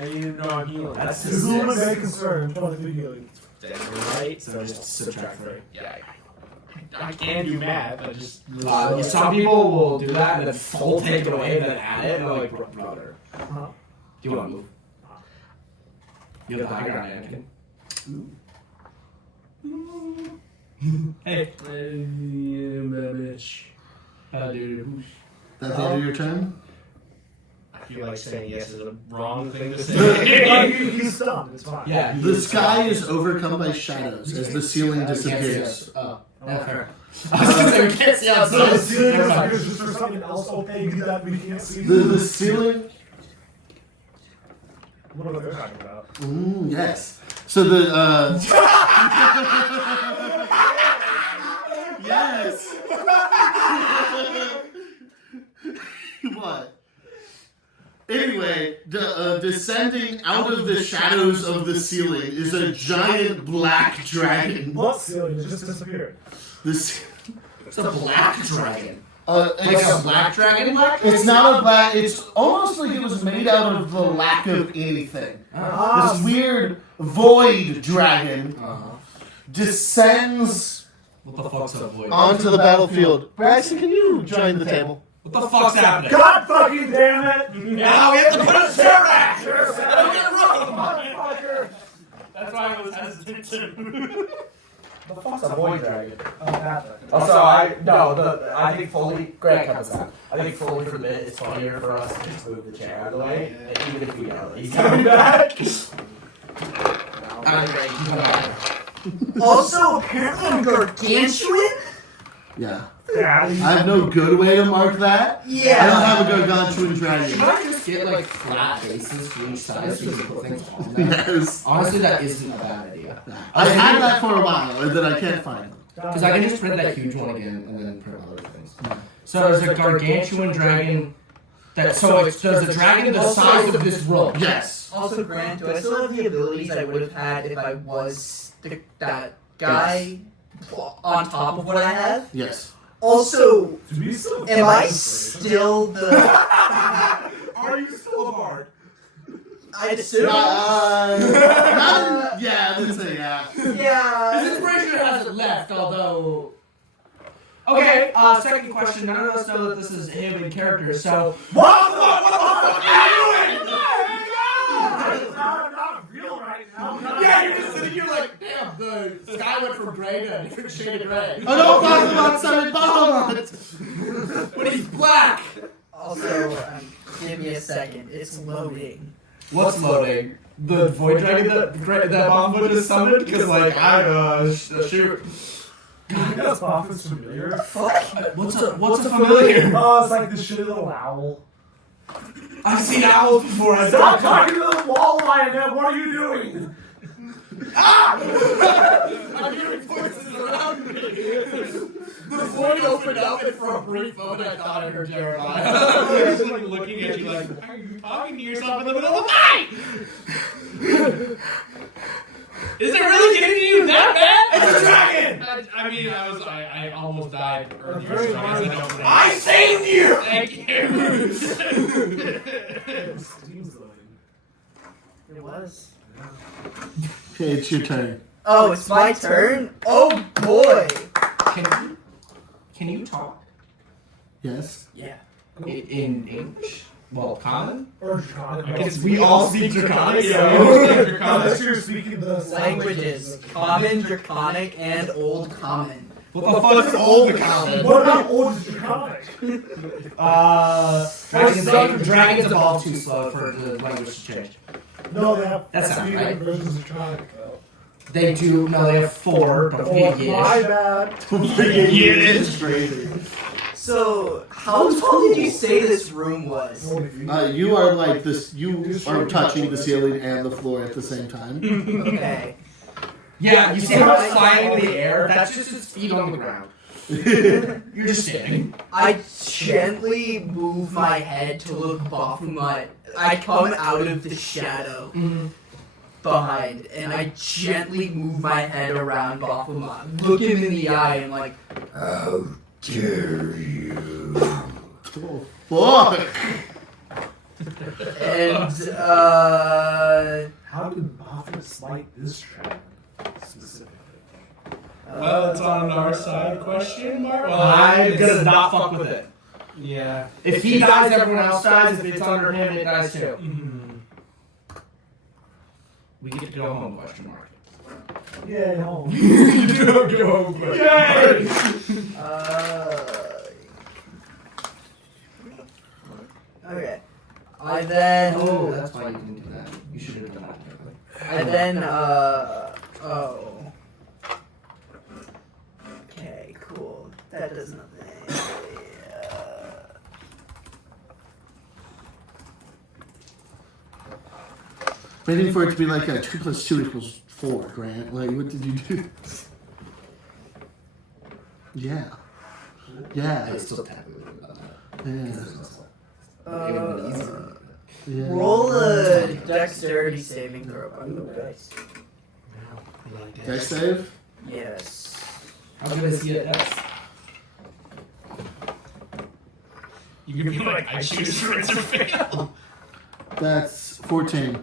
I needed to know I'm healing. That's This is a little bit of concern. 23 healing. Right? So just subtract 3. Yeah. I can do math. I just. Some people will do that and then full take it away and then add it. And they're like, brother. Do you want to move? You have the high ground, Anakin. Hey, bitch. Dude. That's the end of your turn? I feel like saying yes is the wrong thing to say. He's stunned. It's fine. Yeah. The sky is overcome by shadows as the ceiling disappears. Oh, fair. I was gonna say we can't see So outside. the ceiling disappears just for something else opaque that we can't see. The ceiling. What are they talking about? Yes. So the yes. What? Anyway, descending out of the shadows of the ceiling is a giant black dragon. What ceiling? It just disappeared. This. It's a black dragon. Like a black dragon? It's not a black. It's almost like it was made out of the lack of anything. This weird void dragon descends What the fuck's up, boy? onto the battlefield. Braxton, can you join the table? What the fuck's happening? God fucking damn it! Now we have to put a chair back! I don't get a room! Motherfucker! That's why I was hesitant to. The fuck's a void dragon? Oh, that thing. Also, I think Foley, Grant covers that. I think Foley for the minute is funnier for us to just move the chair out of the way, even if we know that he's coming back. Also, apparently I'm gargantuan? Yeah. Yeah. I have no good way to mark that. I don't Yeah. have a gargantuan dragon. Should I just get like flat bases for each side so you can put things on them? Yes. Honestly, that isn't a bad idea. I had that for a while, and then I can't find them. Because I can just print that huge one again and then print other things. So there's a gargantuan dragon that. So there's a dragon the size of this room. Yes. Also, Grant, do I still have the abilities I would have had if I was that guy on top of what I have? Yes. Also, To be so am I still the... Are you still a bard? I'd assume... Yeah, let's say yeah. Yeah. His inspiration hasn't left, although. Okay, second question. None of us know that this is him in character, so. What the fuck are you doing? It's not real right now. Yeah, you're just sitting here like, damn, the sky went from gray to a different shade of gray. Oh no, Baphomet, summon Baphomet! But he's black! Also, give me a second. It's loading. What's loading? The void dragon that Baphomet just summoned? Because, like, shoot. That's Baphomet's familiar. Fuck. What's a familiar? Oh, it's like this shitty little owl. I've seen owls before. Stop talking to the wall, Lynette. What are you doing? I'm hearing voices around me. The void opened up, and for a brief moment, I thought I heard Jeremiah. I was just like looking at you like, are you talking to yourself in the middle of the night? Is it really getting to you that bad? It's a dragon! I mean, I almost died earlier, Very so I guess I don't know. I saved you! Thank you! Steam's loading. It was. Okay, it's your turn. Oh, it's my turn? Oh, boy. Can you talk Yes. Yeah. in English? Well, common? Or Draconic. Because we all speak Draconic, Yeah, so- we all speak Unless Draconic. you're speaking the Languages. Common, Draconic, and Old Common. What the fuck is old common? What about Old Draconic? Dragons evolve too slow for the language to change. No, they have That sounds three right. versions of Draconic, though. They do, no, they have 4, don't Oh, forget my Yiddish. bad. It's crazy. So, how tall did you say this room was? You are like this. You are touching the ceiling and the floor at the same time. Okay. Yeah, you see how it's flying in the air? That's just its feet on the ground. You're just standing. I gently move my head to look Baphomet. I come out of the shadow behind, and I gently move my head around Baphomet. Look him in the eye and like, oh, dare you? Oh, fuck! And How did Baphomet smite this dragon specifically? Well, it's on our side, question mark? Well, I'm gonna not fuck with it. Yeah. If he dies, everyone else dies. If it's under him, it dies too. We get to go home, question mark. Yeah, no. Go home, question okay. I then. Oh, that's why you didn't do that. You should have done that. I then. Oh. Okay, cool. That does nothing. Waiting for it to be like a 2 + 2 = 4, Grant. Like, what did you do? Yeah. Yeah. I still tap it with that. Yeah. Roll a dexterity saving throw on the dice. Dex save? Yes. I'm gonna see it next. You can be like, I choose to rinse or fail. That's 14.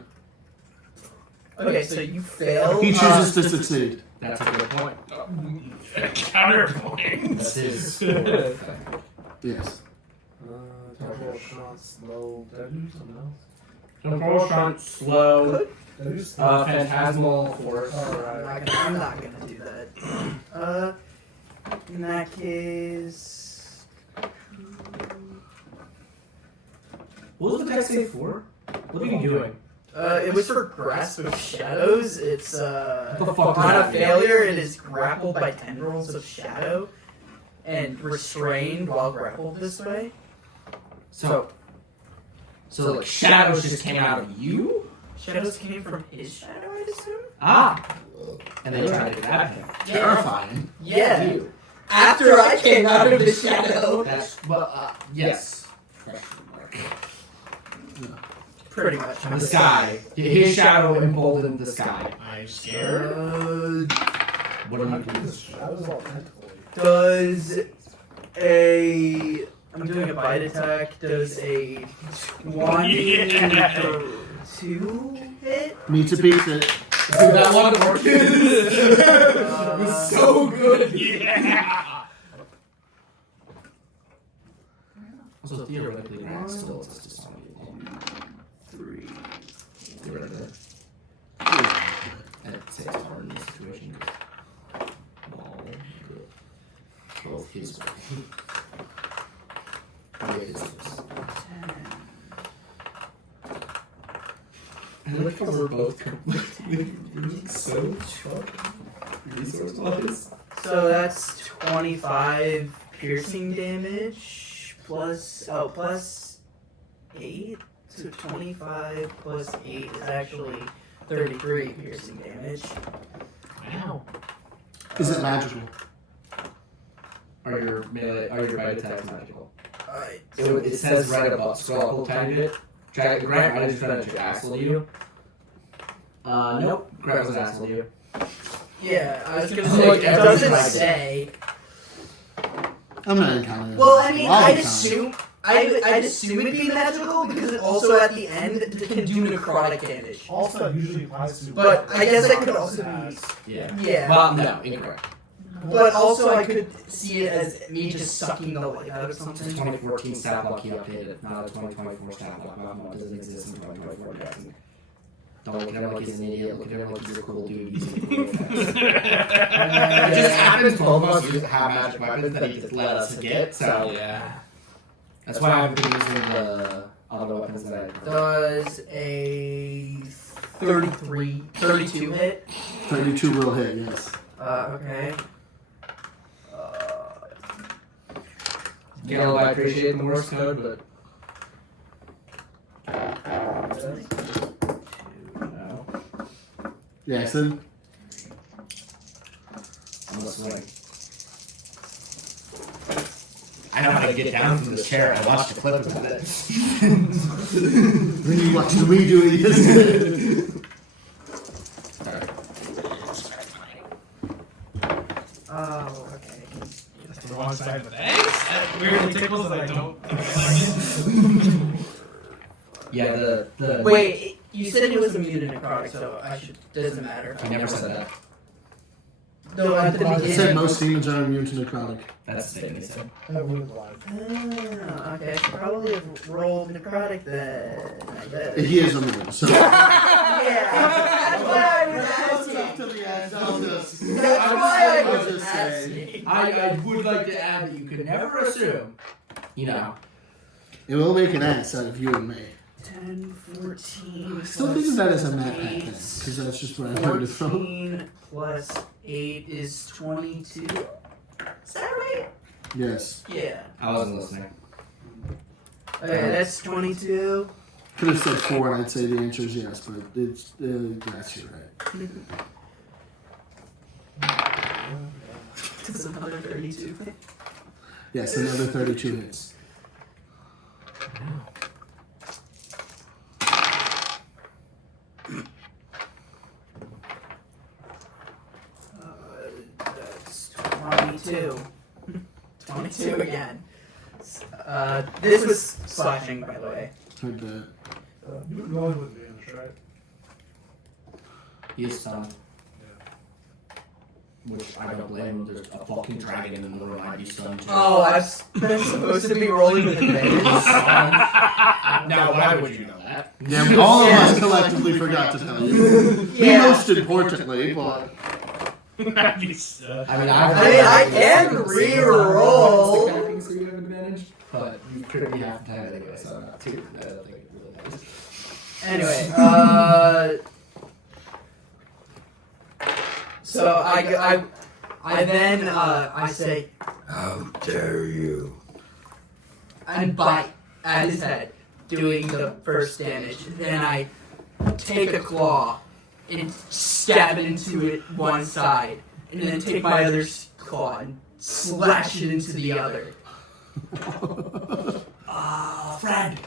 Okay, so you fail. He chooses to succeed. That's a good point. Counterpoint. That's his. Yes. Temporal shot, slow. Did I do something else? Temporal shunt, slow, Did I do something phantasmal force. I'm not gonna do that. In that case. What was the dex save for? What are you doing? It was for Grasp of Shadows. It's What the fuck does on a that mean? failure, it is grappled by tendrils of shadow and restrained while grappled this way. So like shadows just came out of you? Shadows came from his shadow, I'd assume. Ah! And they tried to grab him. Terrifying. Yeah. You. After I came out of the shadow. That's, well, yes. Pretty much. The sky. His shadow emboldened the sky. I'm scared. What do you do? Shadows all tentacly. Does I'm doing a bite attack. Does a 22 hit? Meets a pizza. Dude, that one worked. It was so good. Yeah. So theoretically, Grant still has to summon you. 3. Theoretically. And it takes hard in this situation. Both his way. I like how we're both completely so short resource-wise. So that's 25 piercing damage plus 8. So 25 plus 8 is actually 33 piercing damage. Wow. Is it magical? Are your bite attacks magical? Alright. It says right above. Scroll up a tiny bit. Grant, I just tried to axle you. Nope. Grant was axle you. Yeah, I was gonna Oh, say, like it every doesn't dragon. say. I'm not counting it. Well, I mean, I'll I'd count it. assume it'd be magical because it also at the end can do necrotic damage. Also, that usually applies to. But I guess that could also be. Yeah. Yeah. Well, no, incorrect. But also I could see it as me just sucking the life out of It's a something. 2014 stat block he updated, not a 2024 stat block. Baphomet doesn't exist in 2024 Jackson. Don't look at him like he's an idiot. Look at him like he's a cool dude using cool effects. It just happens both of us we just have magic weapons that he just let us get, so Yeah. that's why I've been using the other weapons that I Does a 32 hit? 32 will hit, yes. Okay. Gale, I appreciate the Morse code, but no. Jackson? I'm not swing. I know how to get down from this chair. I watched a clip about it. When you watched me doing this. Oh, okay. the wrong side, but thanks. That weirdly tickles that I don't. Yeah, the Wait, you said he was immune to necrotic, so I should. Doesn't matter. I never said that. No, at the It said beginning. most demons are immune to necrotic. That's the thing they said. I would like. Okay, I should probably have rolled necrotic then. I guess. He is immune, so. Yeah. That's why I was asking. That's why I was asking. I would like to add that you can never assume. You know. It will make an ass out of you and me. 10, 14. I still think of that as a map pack thing, because that's just what I heard it from. 14 plus 8 is 22. Is that right? Yes. Yeah. I wasn't listening. Okay, that's 22. Could have said 4 and I'd say the answer is yes, but it's, yes, you're right. It's another 32. Yes, another 32 hits. That's 22. 22 again. This was slashing, by the way. Heard that. You were going with advantage, right? He is stunned. Which I don't blame him. There's a fucking dragon in the room. I'd be stunned too. Oh, I'm supposed to be rolling with advantage. Now, why would you know that? Yeah, all of us collectively forgot to tell you. Me Yeah. most importantly, but... That'd be so. I mean, I can re-roll. So you have advantage, but you could be half the time anyway, so not too. I don't think it really matters. Anyway, so I then I say, How dare you? and bite at his head, doing the first damage. Then I take a claw and stab it into it one side, and then take my other claw and slash it into the other. Friend.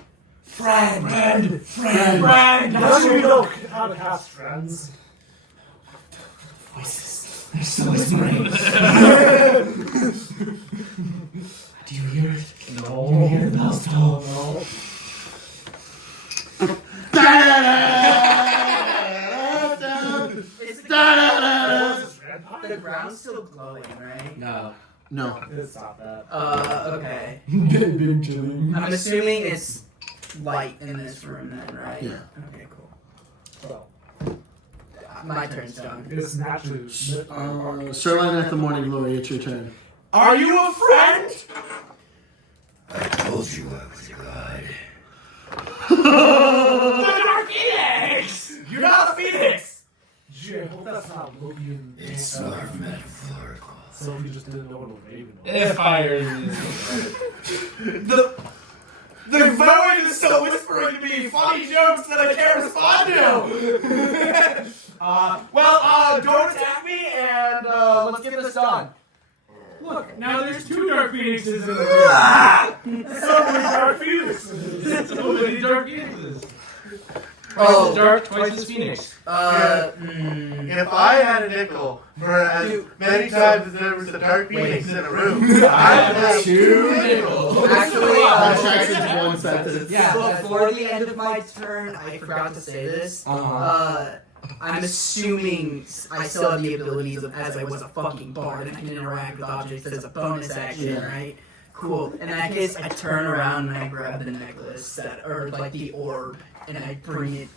Now you know how to cast friends. Voices. They're so whispering. Do you hear it? No. Do you hear the bells toll? No. The ground's still glowing, right? No. No. It's not that. Okay. Big chilling. I'm assuming it's light in this room then, right? Yeah. Okay, cool. Well, My turn's done. it's naturally lit. Sirloin at the morning glory, it's your turn. Are you a friend? I told you I was a god. The Dark Phoenix! You're not a Phoenix! Gee, I hope that's not Logan. It's more metaphorical. So you just didn't know what a raven was. If fire. The void is still whispering to me funny jokes that I can't respond to. Don't attack me and let's get this done. Look, now there's 2 Dark Phoenixes in the room. So many dark phoenixes. So many Dark Phoenixes. Oh. Twice as dark, twice as Phoenix. If I had a nickel for as many times as there was a dark phoenix in a room, I'd have 2 nickels. Actually, That tracks into one sentence. yeah, before the end of my turn, I forgot to say this. I'm assuming I still have the abilities of as I was a fucking bard and I can interact with objects as a bonus action, Yeah. right? Cool. In that case, I turn around and I grab the necklace or like the orb, and I bring it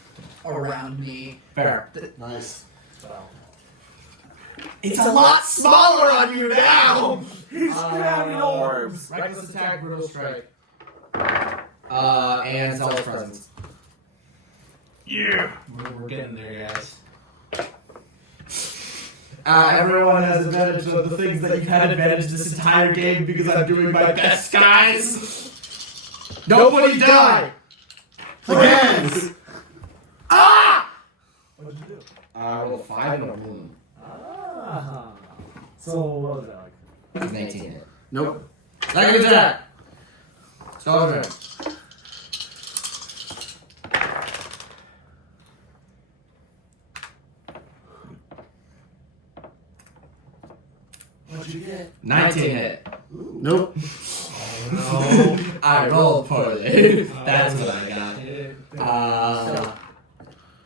around me. Fair. Nice. It's a lot smaller on you now! He's grabbing orbs. Reckless attack, brutal strike. And Zealous Presence. Yeah. We're getting there, guys. Everyone has advantage of the things that you've had advantage this entire game because I'm doing my best, guys! Nobody die! Again! Ah! What'd you do? I rolled a 5 and a balloon. Ah. So what was that like? That's an 18 hit. Nope. Second attack! Soldier. What'd you get? 19 hit. Nope. No. I rolled poorly. That's what I got.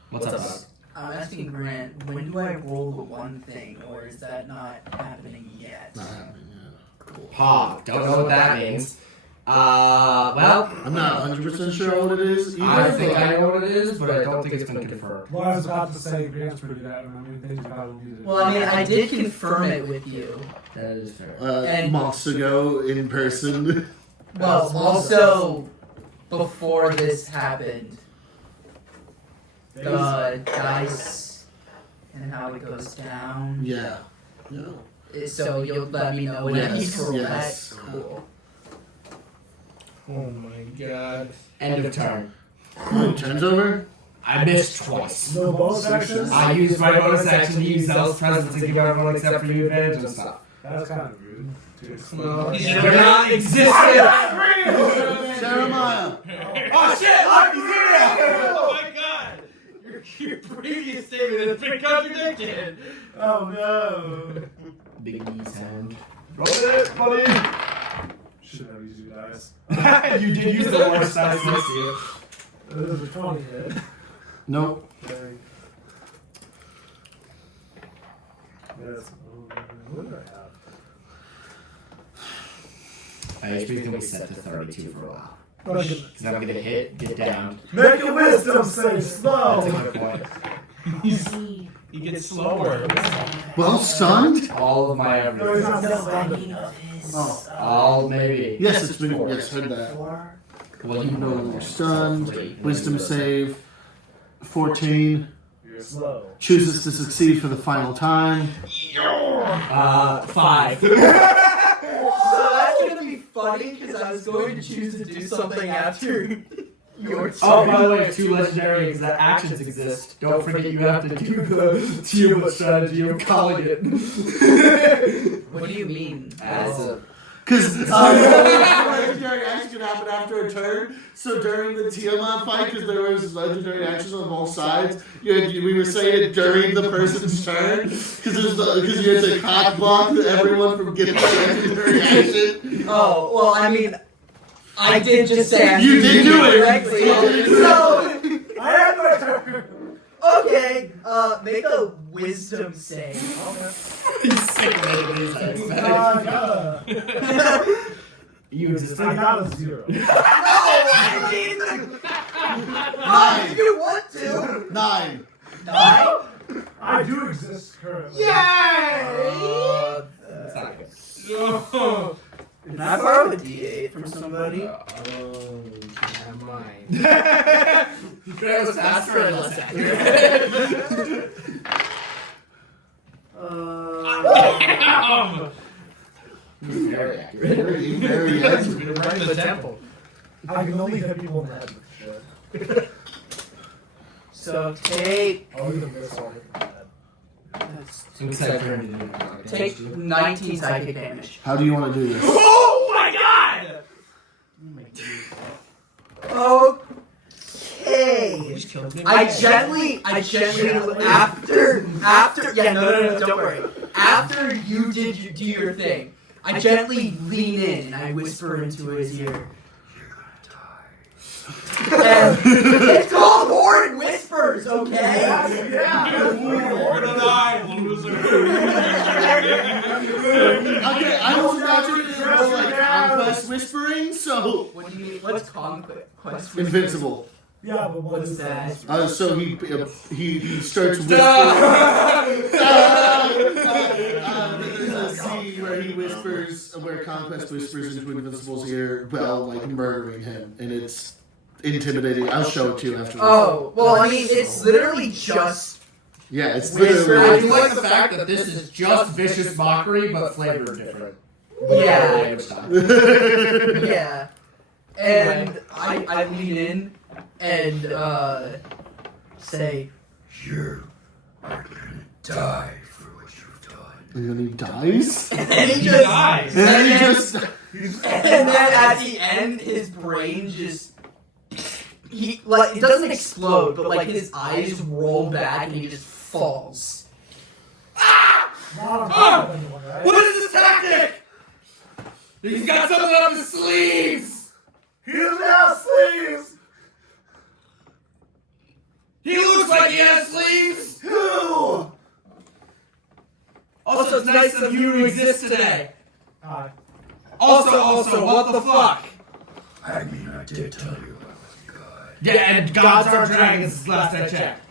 What's up, Bob? I'm asking Grant, when do I roll the one thing, or is that not happening yet? Not happening yet. Cool. Pog. Don't know what that means. Well, I'm not 100% sure what it is. I think I know what it is, but I don't think it's been confirmed. Well, I was about to say Grant's pretty bad. I mean, things about him. Well, I mean, I did confirm it with you. That is fair. And- months ago in person. Well, also, before this happened, the dice and how it goes down. Yeah. So you'll let me know when I need to roll Yes. that? Cool. Oh my god. End of turn. Turns over. I missed twice. No bonus actions? I used my bonus action to use Zel's presence to give everyone except for you advantage and stuff. That's kind of rude. No, They're not existent. Jeremiah. Oh shit! Loughrey's here! Oh my god! Your previous statement has been contradicted. Oh no. Big E sound. Roll it, buddy. Should have used your dice. You did use the worst dice next to you. There's a 20 hit. Nope. Okay. Yes. What did I have? My HP is going to be set to 32 for a while. Okay. Because I'm going to hit, get down. Make a wisdom save That's a slow. good point. You get slower. Well, stunned. All of my No, he's everything. not No stunned. backing of his. All maybe. Yes, it's been. Yes, heard that. Well, you know No, stunned. Wisdom save. 14. You're slow. Chooses to succeed for the final time. 5. So that's gonna be funny because I was going to choose to do something after your turn. Oh, by the way, 2 legendary actions exist. Don't forget you have to do the Tiamat strategy of calling it. What do you mean? As a Because legendary action can happen after a turn. So during the Tiamat fight, because there was legendary actions on both sides, we were saying it during the person's turn. Because you had to cock block everyone from getting the legendary action. Oh, well, I mean, I did just say I You did do it. correctly. You did do So, I had my turn. okay, make a wisdom save. He's sick of You exist. I got a 0. No, I mean, Nine. if you want to. 9. 9? I do exist currently. Yay! It's not good. Can I borrow a D8 from somebody? I'm mine. Grant was faster and less accurate. Very accurate. Very accurate. Right in the temple. I can only hit people in the head with shit. So take I'll either miss or hit them in the head. Except for him to do take 19 psychic damage. How do you want to do this? Oh my god! Okay. Just killed me. I gently, after, yeah, no, don't worry. After you do your thing, I gently lean in and I whisper into his ear, "You're gonna die." And it's called Horrid Whispers, okay? We're gonna die, loser. Okay, I was imagining it was like conquest whispering, so What do you mean? What's conquest? invincible. Yeah, but what is that? So he starts whispering. There's a scene where he whispers, where Conquest whispers into Invincible's ear while like murdering him, and it's intimidating. I'll show it to you after. Oh, well, I mean, it's literally just. Yeah, it's I literally. do like the fact that this is just vicious mockery, but flavored different. Yeah. Yeah. Yeah. And I lean in and say, "You are gonna die for what you've done." And then he dies. And then he just dies. And then he just. and then at the end, his brain just. He like it doesn't explode, but like his eyes roll back and he just falls. not on top of anyone, right? What does this He's got something up his sleeves! He doesn't have sleeves! He looks like he has sleeves! Who? Also, it's nice of you to exist today. Hi. Also, what the fuck? I mean, I did tell you about God. Yeah, and gods are dragons, last I checked.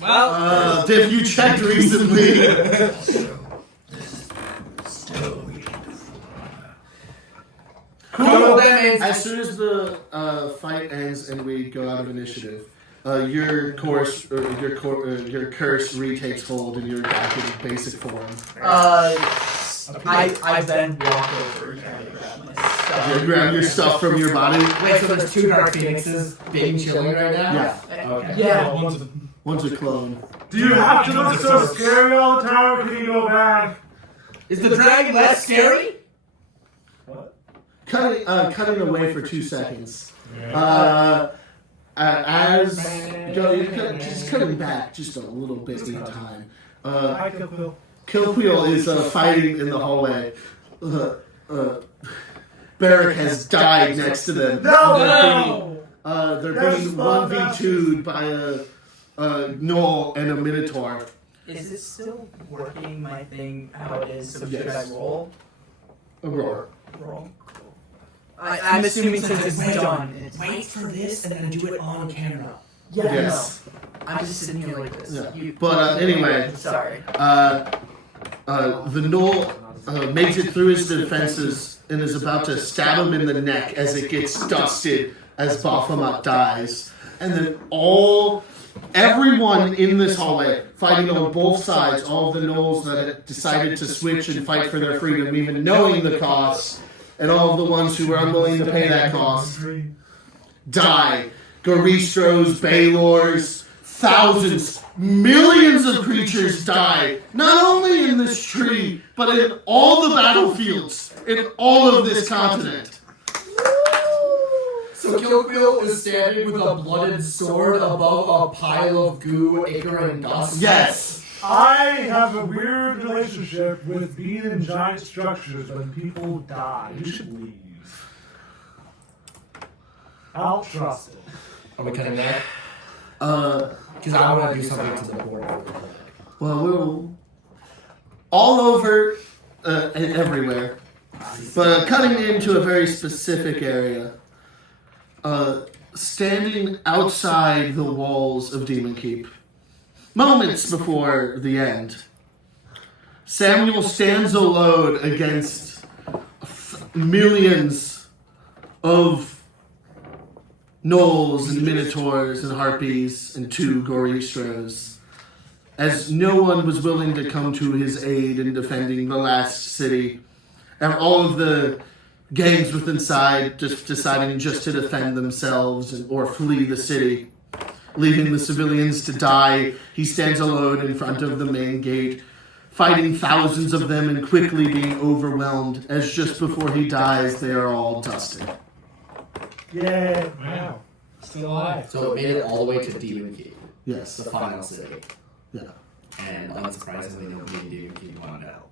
Well, If you checked recently. Also, this still waiting to form. Cool, that means As soon as the fight ends and we go out of initiative, your curse retakes hold and you're back in basic form. I then walk over and try to grab my stuff. You grab your stuff from your body. Wait, so there's 2 Dark Phoenixes being chilling right now? Yeah. Okay. Yeah. One's a clone. Do you have to look so scary all the time, or can you go back? is the dragon less scary? Cutting away for 2 seconds. As you're just cutting back just a little bit in time. Hi, Kill. Killquill is fighting in the hallway. Barrack has died next to them. No! They're being 1v2'd by a gnoll and a minotaur. Is it still working, my thing, how it is? So should I Yes. roll? A roar. Roll? Cool. I'm assuming since it's done. It's, Wait for this and then do it on camera. yeah, Yes. no. I'm just sitting here like this. Yeah. But anyway, Sorry. the gnoll makes it through his defenses and is about to stab him in the neck as it gets dusted as Baphomet dies. And then everyone in this hallway, fighting on both sides, all of the gnolls that had decided to switch and fight for their freedom, even knowing the cost, and all of the ones who were unwilling to pay that cost, die. Garistros, Baylors, thousands, millions of creatures die, not only in this tree, but in all the battlefields, in all of this continent. So Killquill is standing with a blooded sword above a pile of goo, ichor, and dust? Yes! I have a weird relationship with being in giant structures when people die. You should leave. I don't trust it. Are we cutting that? Because I want to do something to the board. Well, we're all over and everywhere, but cutting into a very specific area. Standing outside the walls of Demon Keep, moments before the end, Samuel stands alone against millions of gnolls and minotaurs and harpies and 2 goristros, as no one was willing to come to his aid in defending the last city, and all of the gangs within inside just deciding just to defend themselves or flee the city, leaving the civilians to die. He stands alone in front of the main gate, fighting thousands of them and quickly being overwhelmed, as just before he dies, they are all dusted. Yeah. Wow. Still alive. So it made it all the way to Demon Keep, Yes. the final city. Yeah. And unsurprisingly, nobody in Demon Keep wanted out.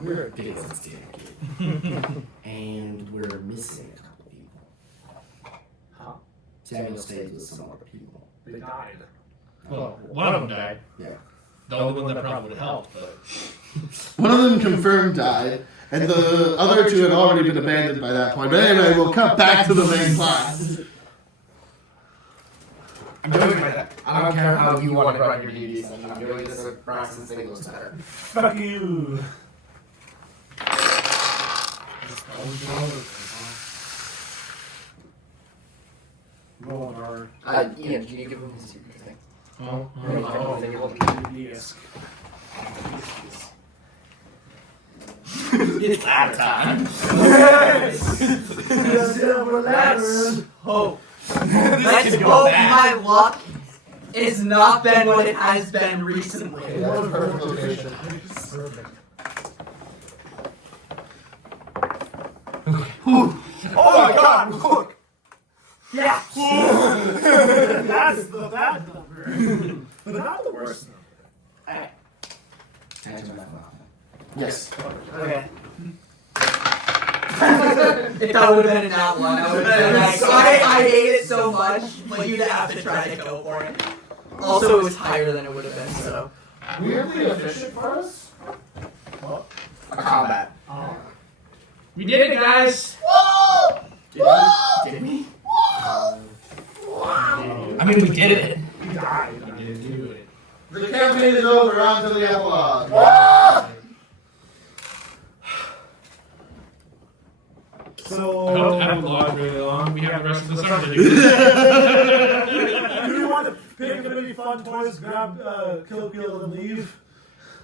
Weird. Because it's Demon Keep. And we're missing a couple people. Huh? Samuel stays with some other people. They died. Well, one of them died. Yeah. The only one that probably would help, but One of them confirmed died, and the other 2 had already been abandoned by that point. But anyway, we'll cut back to the main plot. I'm doing my I don't care how you want to run your DD session. I'm doing this so Braxton's thing looks better. Fuck you. Rolling hard. Ian, can you give him his secret thing? oh, Yes. It's that time. Let's hope. Let's hope my luck is not been what it has been recently. That's a perfect location. Perfect. Oh my god, look! Yeah. That's the bad number. But not the worst number. Tangent back off. Yes. Okay. If that would have been an outline, I would have been like, I hate it so much, but you'd have to try to go for it. Also, it was higher than it would have been, so. Weirdly efficient for us. Combat. We did it, guys. Did we? I mean, we did it. We didn't do it. The campaign is over. On to the epilogue. So, I don't have a log really long. We have the rest of the summer. do you want to pick up any fun toys, grab Kill Peel, and leave?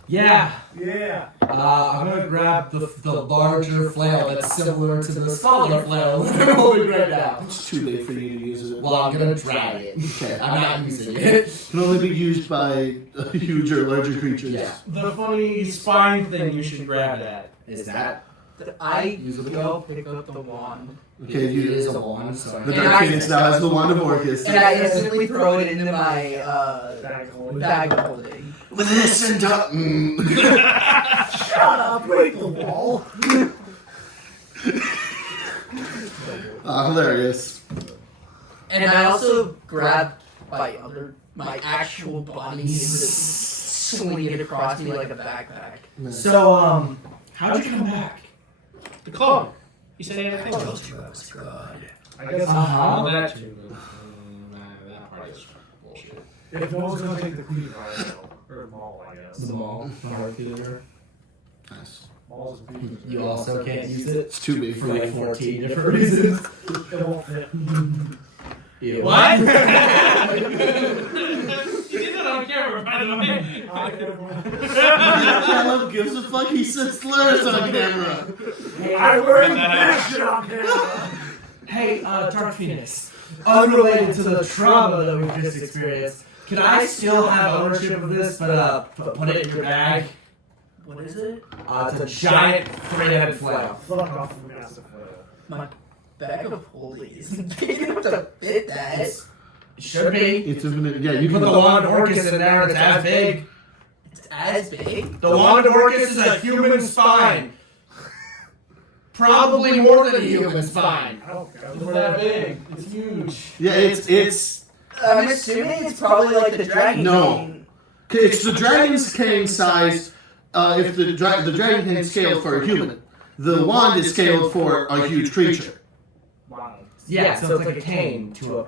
Yeah. Yeah. I'm gonna grab the larger flail that's similar to the smaller flail that I'm holding right now. It's too late for you to use it. Well, I'm gonna drag it. Okay. I'm not using it. It can only be used by huge or larger creatures. Yeah. The funny spine thing you should grab that. Is that? I go pick up the wand. Okay, It you is a wand, so The And Dark I- Phoenix now has the Wand of Orcus. And I instantly throw it into my bag of holding. Listen to. Shut up! Break the wall! Hilarious. And I also grab my actual body and just swing it across me like a backpack. So, how'd you come back? The clone. You said anything? Those two was good. I guess Oh, that too. That part is bullshit. if no one's gonna take the queen, I don't know. Or mall, I guess. The mall, the art theater. Nice. Mall's a queen. You also can't use it It's too big for like 14 different reasons. It won't fit. Ew. What? You did that on camera, by the way. Caleb gives a fuck. He said slurs on camera. I learned this shit on camera! Hey, Dark Phoenix. Unrelated to the trauma that we've just experienced, can I still have ownership of this, but put it in your bag? What is it? It's a giant three-headed flail. Fuck off from massive flail. My bag of holding isn't big enough to fit that. It should be. It's infinite. Yeah, You you put can the wand Orcus in there and it's as big. It's as big? The wand Orcus is a human spine. Probably more than a human spine. I don't care. It's that big. It's huge. Yeah, it's I'm assuming it's probably like the dragon No. cane. it's the dragon's cane size. If the dragon cane is scaled for a human, the wand is scaled for a huge creature. Wow. Yeah, so it's like a cane to a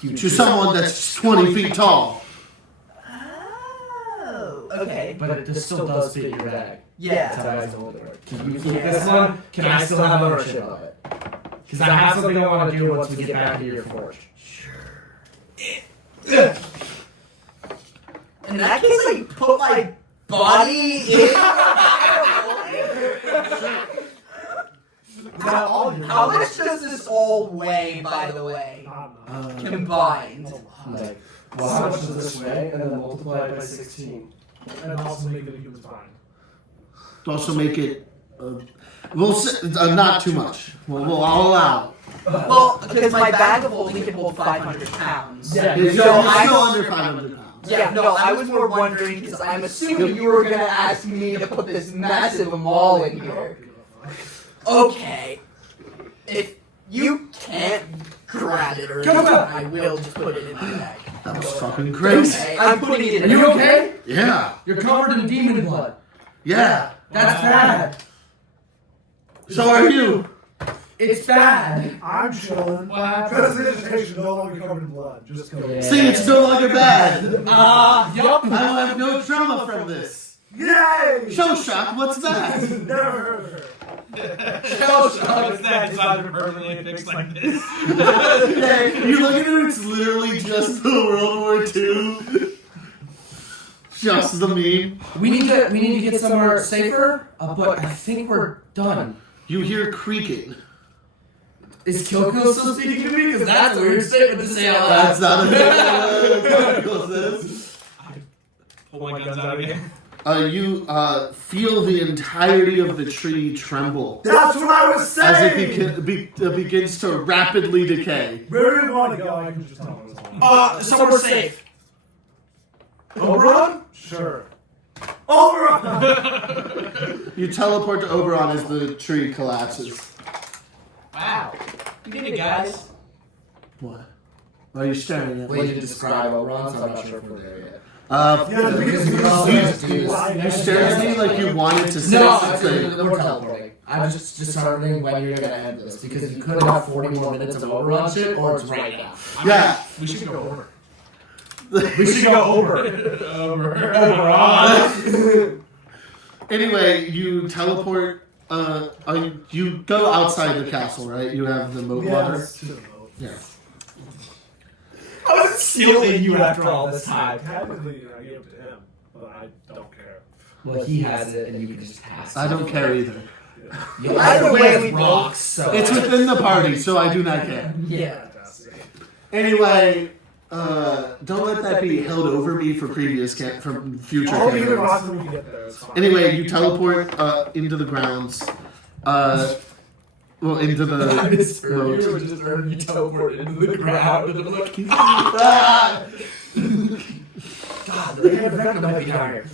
huge. To someone that's 20 feet tall. Oh, okay. But it still does fit your bag. That's how Yeah. guys hold it. Can you keep this one? Can I still have ownership of it? Because I have something I want to do once we get back to your forge. In that case, I put my body in. How much does this all weigh, by the way? Combined. Like, well, how much does this weigh? And then multiply it by 16. And also make it a human spine. To also make it, not too much. I'll allow. Well, because my bag of holding can hold 500 pounds. Yeah, It's So still I- under 500 pounds. Yeah, no, I was more wondering because I'm assuming you were gonna ask me to put this massive mall in here. Okay. If you can't grab it or anything, I will just put it in my bag. That was fucking crazy. Okay, I'm putting it in. Are you okay? Yeah. You're covered in demon blood. Yeah. That's bad. So are you. It's bad. I'm chilling. What? Prestidigitation no longer covered in blood. Just covered in See, it's no longer bad. Yup. I will have no trauma from this. Yay! Show shock, what's that? Never. Shell shock is that designed to permanently fix like this. Yeah, you look at it, it's literally just the World War II. Just the meme. We need to get somewhere safer, but I think we're done. You hear creaking. Is Kyoko still speaking to me? Because that's a weird statement to say out loud. That's not a Kyoko says. Pull my guns out again. You feel the entirety of the tree tremble That's what I was as saying! it begins to rapidly decay. Where do you want to go? I can just tell us. Somewhere safe. Oberon? Sure. Oberon! You teleport to Oberon as the tree collapses. Wow. You did it, guys. What? Why are you staring at Way me? to describe Oberon, so I'm not sure if we're there yet. Yeah, You stared at me like you wanted to say No, something. we're teleporting. I was just determining when you're gonna end this because you could have 40 more minutes of Oberon shit, or it's right now. Yeah. We should go over. We should go over. Over. Anyway, you teleport. You go outside the castle, right? You have the moat water. Yes, to the moat. Yeah. I was stealing you after all this time. Technically, I gave it to him, but I don't care. Well, he has it, and you can just pass. I don't care either. You Either way, we rocks. So It's within the party, so I do not care. Yeah. Fantastic. Anyway, don't let that be held over me for from future I'll leave it campaigns. rock when we get there. It's fine. Anyway, you teleport into the grounds. Well, into the I misheard moat. you. Just heard you teleport into the ground, and I'm like, God, the effect might be down here.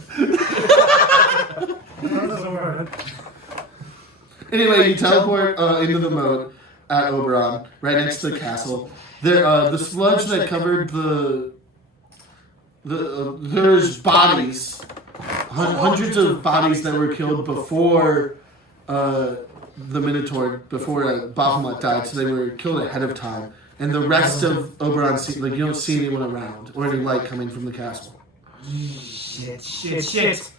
Anyway, you teleport into the moat at Oberon, right next to the castle. There, the sludge that covered there's bodies, hundreds of bodies that were killed before the Minotaur, before Baphomet died, so they were killed ahead of time. And the rest of Oberon, like you don't see anyone around or any light coming from the castle. Shit, shit, shit.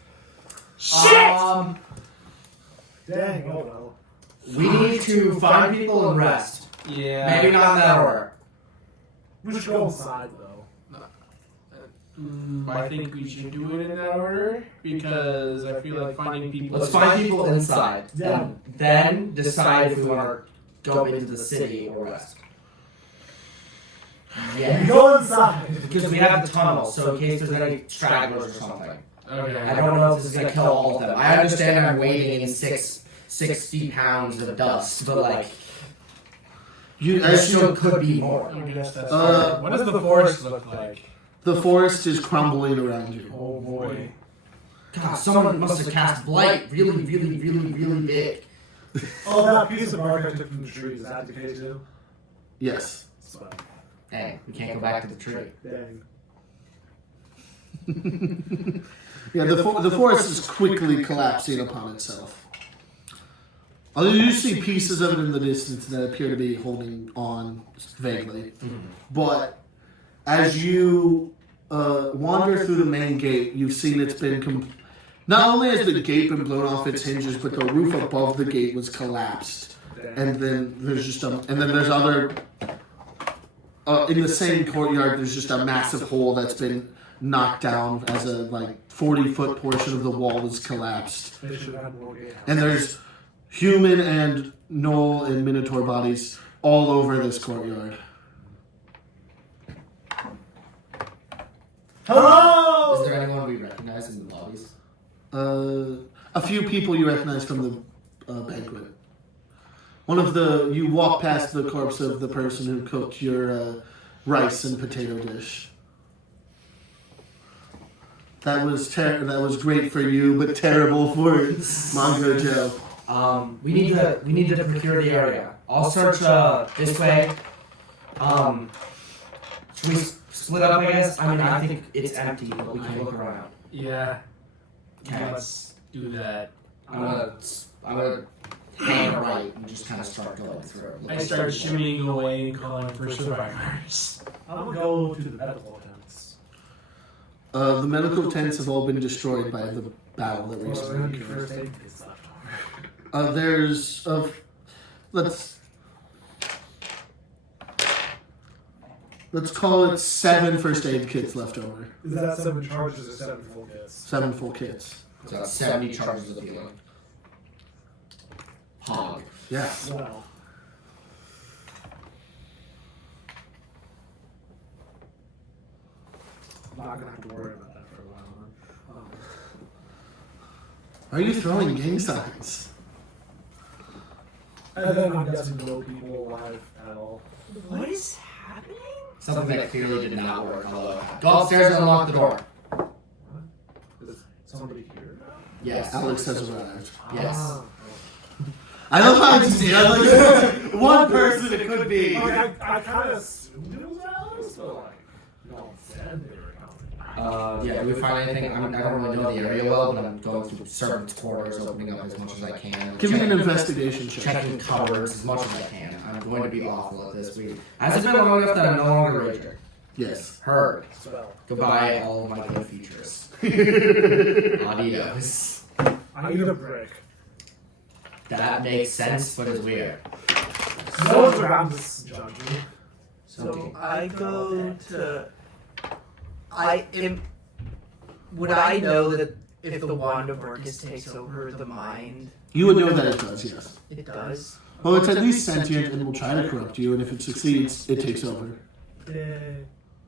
Dang, oh well. We need to find people and rest. Yeah. Maybe not in that order. We should go inside though. I think we should do it in that order because I feel like finding people. Let's find people inside. Yeah. And then decide if we want to go into the city or rest. We Yeah. go inside. Because we have the tunnel, so in case there's any stragglers or something. Okay. I don't know if this is gonna kill all of them. I understand I'm wading in 60 pounds of dust, but like, there still could be more. I guess that's Uh, fair. What does the forest look like? The forest is crumbling around you. Oh boy. God, someone must have cast blight really, really, really, really big. Oh, that piece of bark I took from the tree, is that decay too? Yes. So, Hey, we can't go back to the tree. dang. Yeah, the forest is quickly collapsing upon itself. Although you see pieces of it in the distance that appear to be holding on vaguely. But as you wander through the main gate, you've seen it's been... not only has the gate been blown off its hinges, but the roof above the gate was collapsed. And then there's just there's other... in the same courtyard, there's just a massive hole that's been knocked down as a 40-foot portion of the wall is collapsed. They should have had more games. And there's human and gnoll and minotaur bodies all over this courtyard. Hello! Is there anyone we recognize in the lobbies? A few people you recognize from the banquet. You walk past the corpse of the person who cooked your rice and potato dish. That was great for you, but terrible for Manco Joe. We need to procure the area. I'll search this way. Should we split up? I guess. I mean, I think it's empty, but we can look around. Yeah. Okay. Let's do that. I'm gonna hang right and just kind of start going through. I start shimmying away and calling for survivors. I'm gonna go to the medical tents. The medical tents have all been destroyed by the battle that Well, recently then occurred. first aid kits left over. There's let's call it 7 first aid kits left over. Is that 7 charges or 7 full kits? 7 full kits. So that's 70 charges of healing. Hog. Yeah. Well, I'm not gonna have to worry about that for a while. Are you throwing gang signs? And then I'm guessing no people alive at all. What is happening? Something that clearly did not work. Although, go upstairs and unlock the door. Is somebody here? Yes. Alex has arrived. Yes. Ah. I love how it's just like one person it could be. Like, I kind of assumed it was Alice, but like, no one said they were coming. Yeah, do we find anything? I don't really know the area well, but I'm going through servants' quarters, opening up as much as I can. Give me an investigation check. Checking cupboards as much as I can. I'm going to be awful at this. Has it been long enough that I'm no longer a rager? Yes. Heard. Spell. Goodbye, all of my good features. Adios. I need a brick. That makes sense, but it's weird. No one's around this junkie. So I go to. Would I know that if the wand of Orcus takes over the mind, You would know that it does, yes. it does? Well, it's at least sentient and will try to corrupt you, and if it succeeds, it takes over.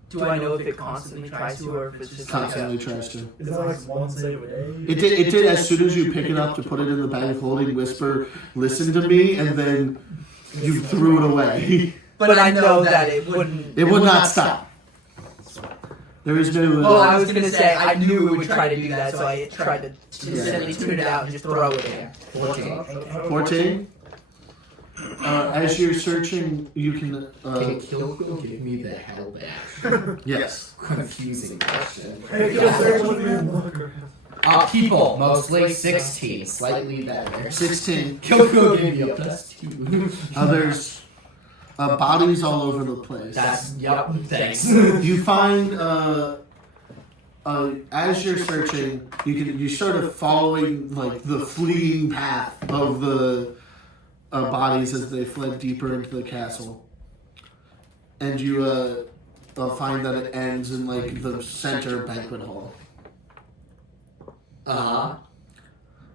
Do I know if it constantly tries to, or if it's just Constantly tries to. Is that like one save a day? It did as soon as you pick it up to put it in the bag of holding, whisper, listen to me, and then you threw it away. But I know that it wouldn't. It would not stop. There is no... Well, I was gonna say I knew it would try to do that, so I tried to instantly tune it out and just throw it in. 14? As you're searching, you can... Can Kill give me the hell back? Yes. Confusing question. Hey, People, mostly 16, slightly better. 16. Kill gave me a +2. There's bodies all over the place. Yup, thanks. You find, as you're searching, you sort of following like the fleeing path of the bodies as they fled deeper into the castle, and you find that it ends in like the center banquet hall,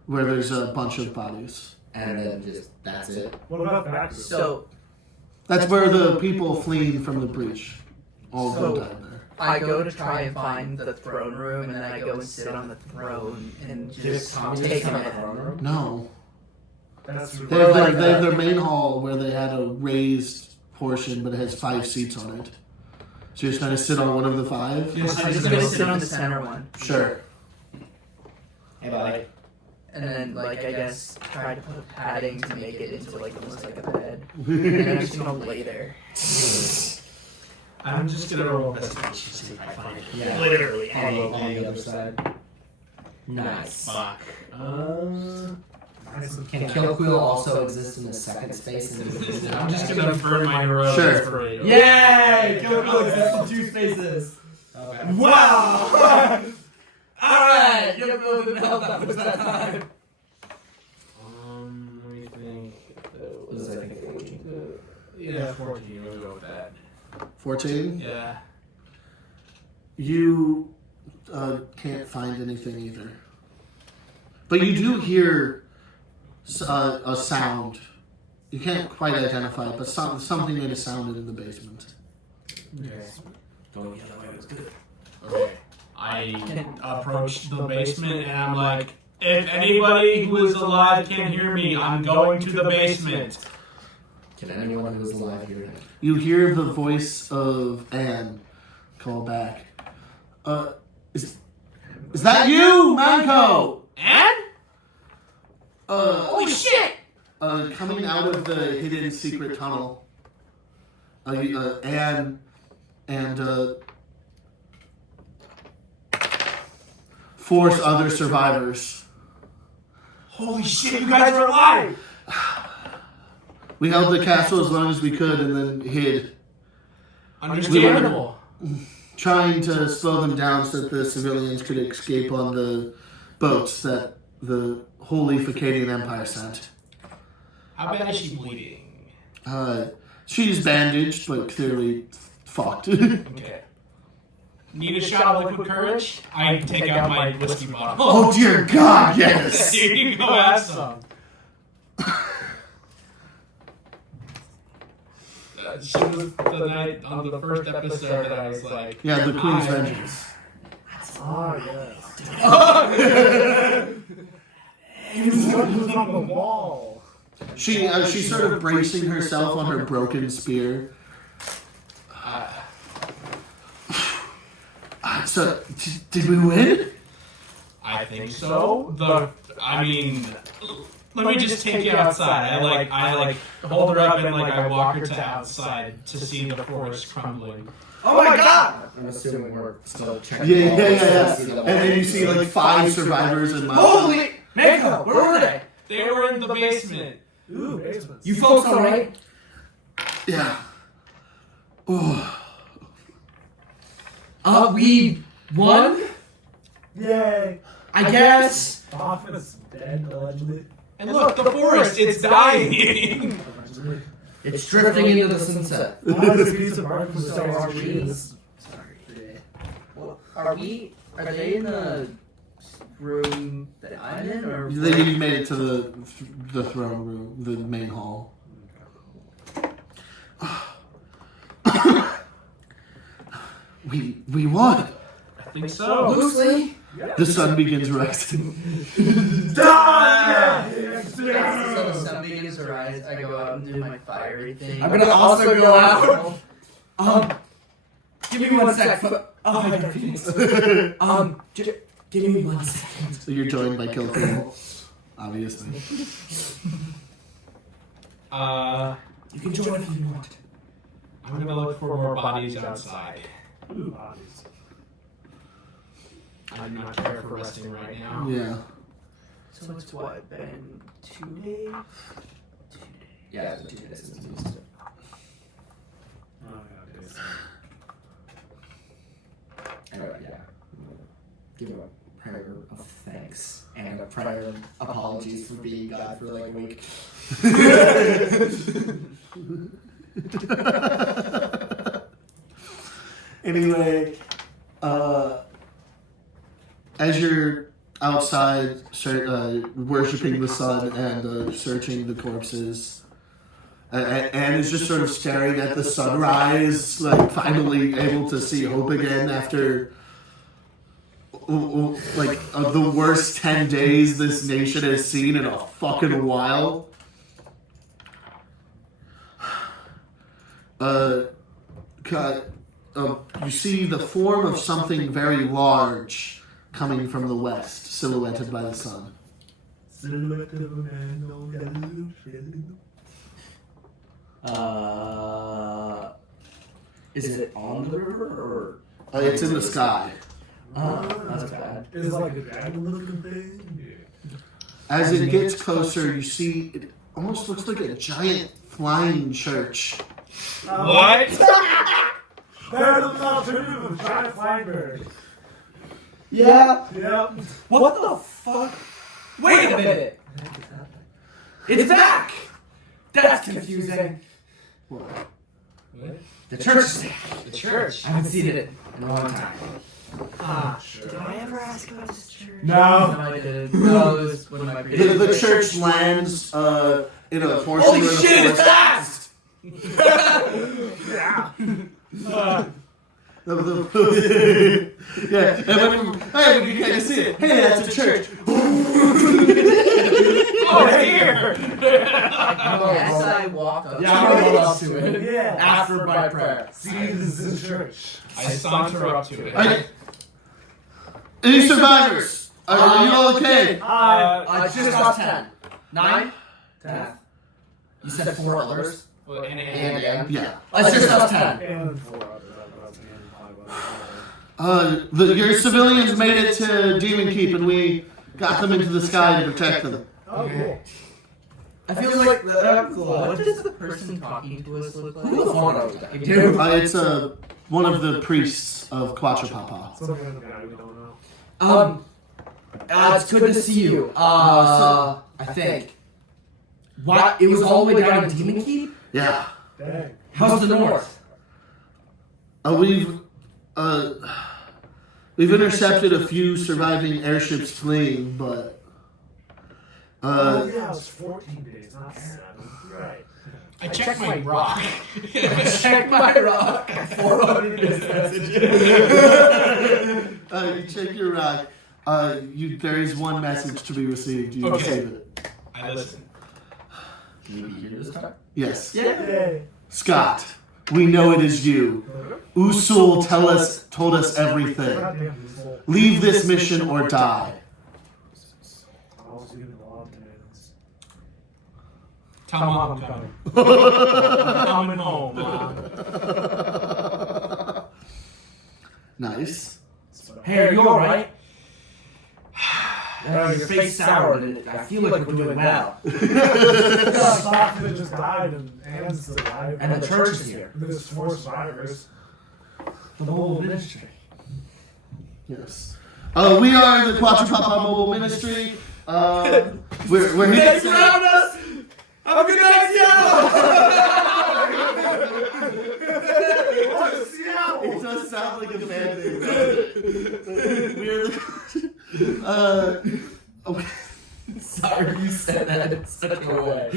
where there's a bunch of bodies. And then that's it. What about the back? So That's where the people fleeing from the breach all of them died there. I go to try and find the throne room, and then I go and sit on the throne and just take a minute. No. That's They have their main hall where they had a raised portion, but it has 5 seats on it. So you're just going to sit on one of the 5? I'm just gonna sit on the center one. Sure. Hey, buddy. And then, like, I guess, try to put padding to make it into, like, almost like a bed. And then I'm just gonna lay there. I'm just gonna roll investigation to see if I find it. Yeah. Literally. On the other side. Nice. Fuck. Can Kill Quill also exist in the second space? I'm just gonna burn my heroic Sure. inspiration. Yay! Kill Quill exists in 2 spaces. Okay. Wow! Alright! Kill Quill didn't help that much that time. Let me think. Was it, I think, 14? Yeah, 14. We'll go with that. 14? Yeah. You can't find anything either. But you do hear a sound. You can't quite identify it, but something made a sound in the basement. Okay. Don't get away with good. Okay. I approach the basement and I'm like, if anybody who is alive can hear me, I'm going to the basement. Can anyone who's alive hear him? You hear the voice of Anne call back. Is that you, Manco? Anne? Holy shit! Coming out of the hidden secret tunnel, Anne and 4 other survivors. Holy shit, you guys are alive! We held the castle as long as we could and then hid, Understandable. trying to slow them down so that the civilians could escape on the boats that the Holy Facadian Empire sent. How bad is she bleeding? She's bandaged, but clearly fucked. Okay. Need a shot of liquid courage? I take out my whiskey bottle. Oh dear God, yes! Here you go, have some. She was the night on the first episode that I was like, Yeah, the Queen's Vengeance. Oh, yes. He's on the wall. She's sort of bracing herself on her broken spear. So, did we win? I think so. I mean, Let me just take you outside. I like hold her up and like I walk her to outside to see the forest crumbling. Oh my god! I'm assuming we're still checking. Yeah. And then you see like 5 survivors in my. Holy Manco, where were they? They were in the basement. Ooh, basement. You folks alright? Yeah. Oh. We won? Yay! I guess. Baphomet is dead, allegedly. And look, the forest, it's dying. Allegedly. It's drifting into the sunset. Honest piece of art from the So are we? trees. Sorry. Well, are they in the room that I'm in, or? Then you made it to the throne room, the main hall. We won. I think so. Loosely? The sun begins rising. So the sun begins to rise. I go out and do my fiery thing. I'm gonna also go out. Give me 1 sec. Oh, I got Phoenix. Give me 1 second. So you're joined by Kilkin, obviously. You can join if you want. I'm gonna look for more bodies outside. Ooh, bodies. I'm not care for resting right now. Yeah. So it's what, been 2 days? 2 days. Yeah, it's 2 days since we used it. Oh, yeah, days. Anyway, yeah. Give you a prayer of thanks and a prayer of apologies for being God for like a week. Anyway, as you're outside worshipping the sun and searching the corpses, and is just sort of staring at the sunrise, like finally able to see hope again after the worst 10 days this nation has seen in a fucking while. You see the form of something very large coming from the west, silhouetted by the sun. Is it on the river It's in the sky. or? That's bad. Is it like a dragon looking thing? As it gets closer, you see it almost looks like a giant flying church. What? There's an alternative of giant flying bird. Yeah. Yep. What the fuck? Wait a minute. It's back. That's confusing. What? The church is back. The church. I haven't seen it in a long time. Did I ever ask about this church? No. I didn't. No, it was one of my previous. The church lands in a portion Holy of the shit! It's forest. Yeah. Yeah, and went from, hey, we can kind of see it. Hey, that's a church. Oh, here! As I walk up Yeah, I roll up to it. Yeah. After my prayer. See, this is a church. I saunter up to it. Any survivors? Are you all okay? I just got 10. 9? 10. You said 4 others? Well, and Yeah. I just got 10. And 4 others. Your civilians made it to Demon Keep, and we got them into the sky to protect them. Oh, cool. I feel like What does the person talking to us look who the like? fuck are we talking to? It's one of the priests of Quattrapapa. Some kind of guy we don't know. It's good to see you. I think. What? It was all the way down in Demon Keep? Yeah. Dang. How's the north? We've intercepted a few surviving airships fleeing, but Oh, yeah, it was 14 days, not 7. Right. I checked my rock. Check my rock. 400 messages. you check your rock. There is one message to be received. You Okay. receive it. I listen. Can you be here this time? Yes. Yay. Scott, we know it is you. Usul told us everything. Goddamn, this whole- Leave this mission or die. I was giving a lot of tomatoes. Tell Mom I'm coming. I'm coming home, Mom. Nice. Hey, are you alright? Your face soured, and I feel like we're doing well. Baphomet just died and Anne's alive. And the church is here. There's 4 survivors. The mobile ministry. Yes. We are the Quattrapapa Mobile Ministry. We're here. Thanks for having us! Have a good night, Seattle! It does sound like a bad name. We're the. Sorry you said that in such a way.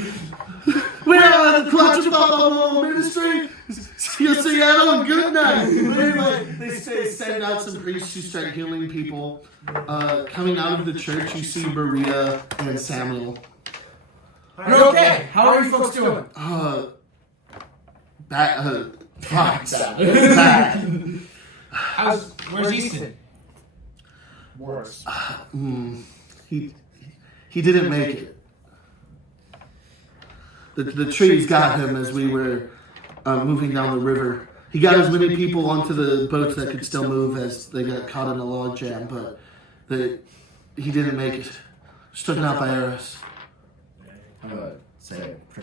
We are the Quattrapapa Mobile Ministry. See you, Seattle. Good night. Anyway, they say send out some priests to start healing people. Coming out of the church, you see Maria and Samuel. You're okay. How are you folks doing? Bad. Where's Easton? Worse. He didn't make it. The trees got him as we were moving down the river. He got as many people onto the boats that could still move as they got caught in a log jam, but he didn't make it. Just taken out by arrows. I'm going to say a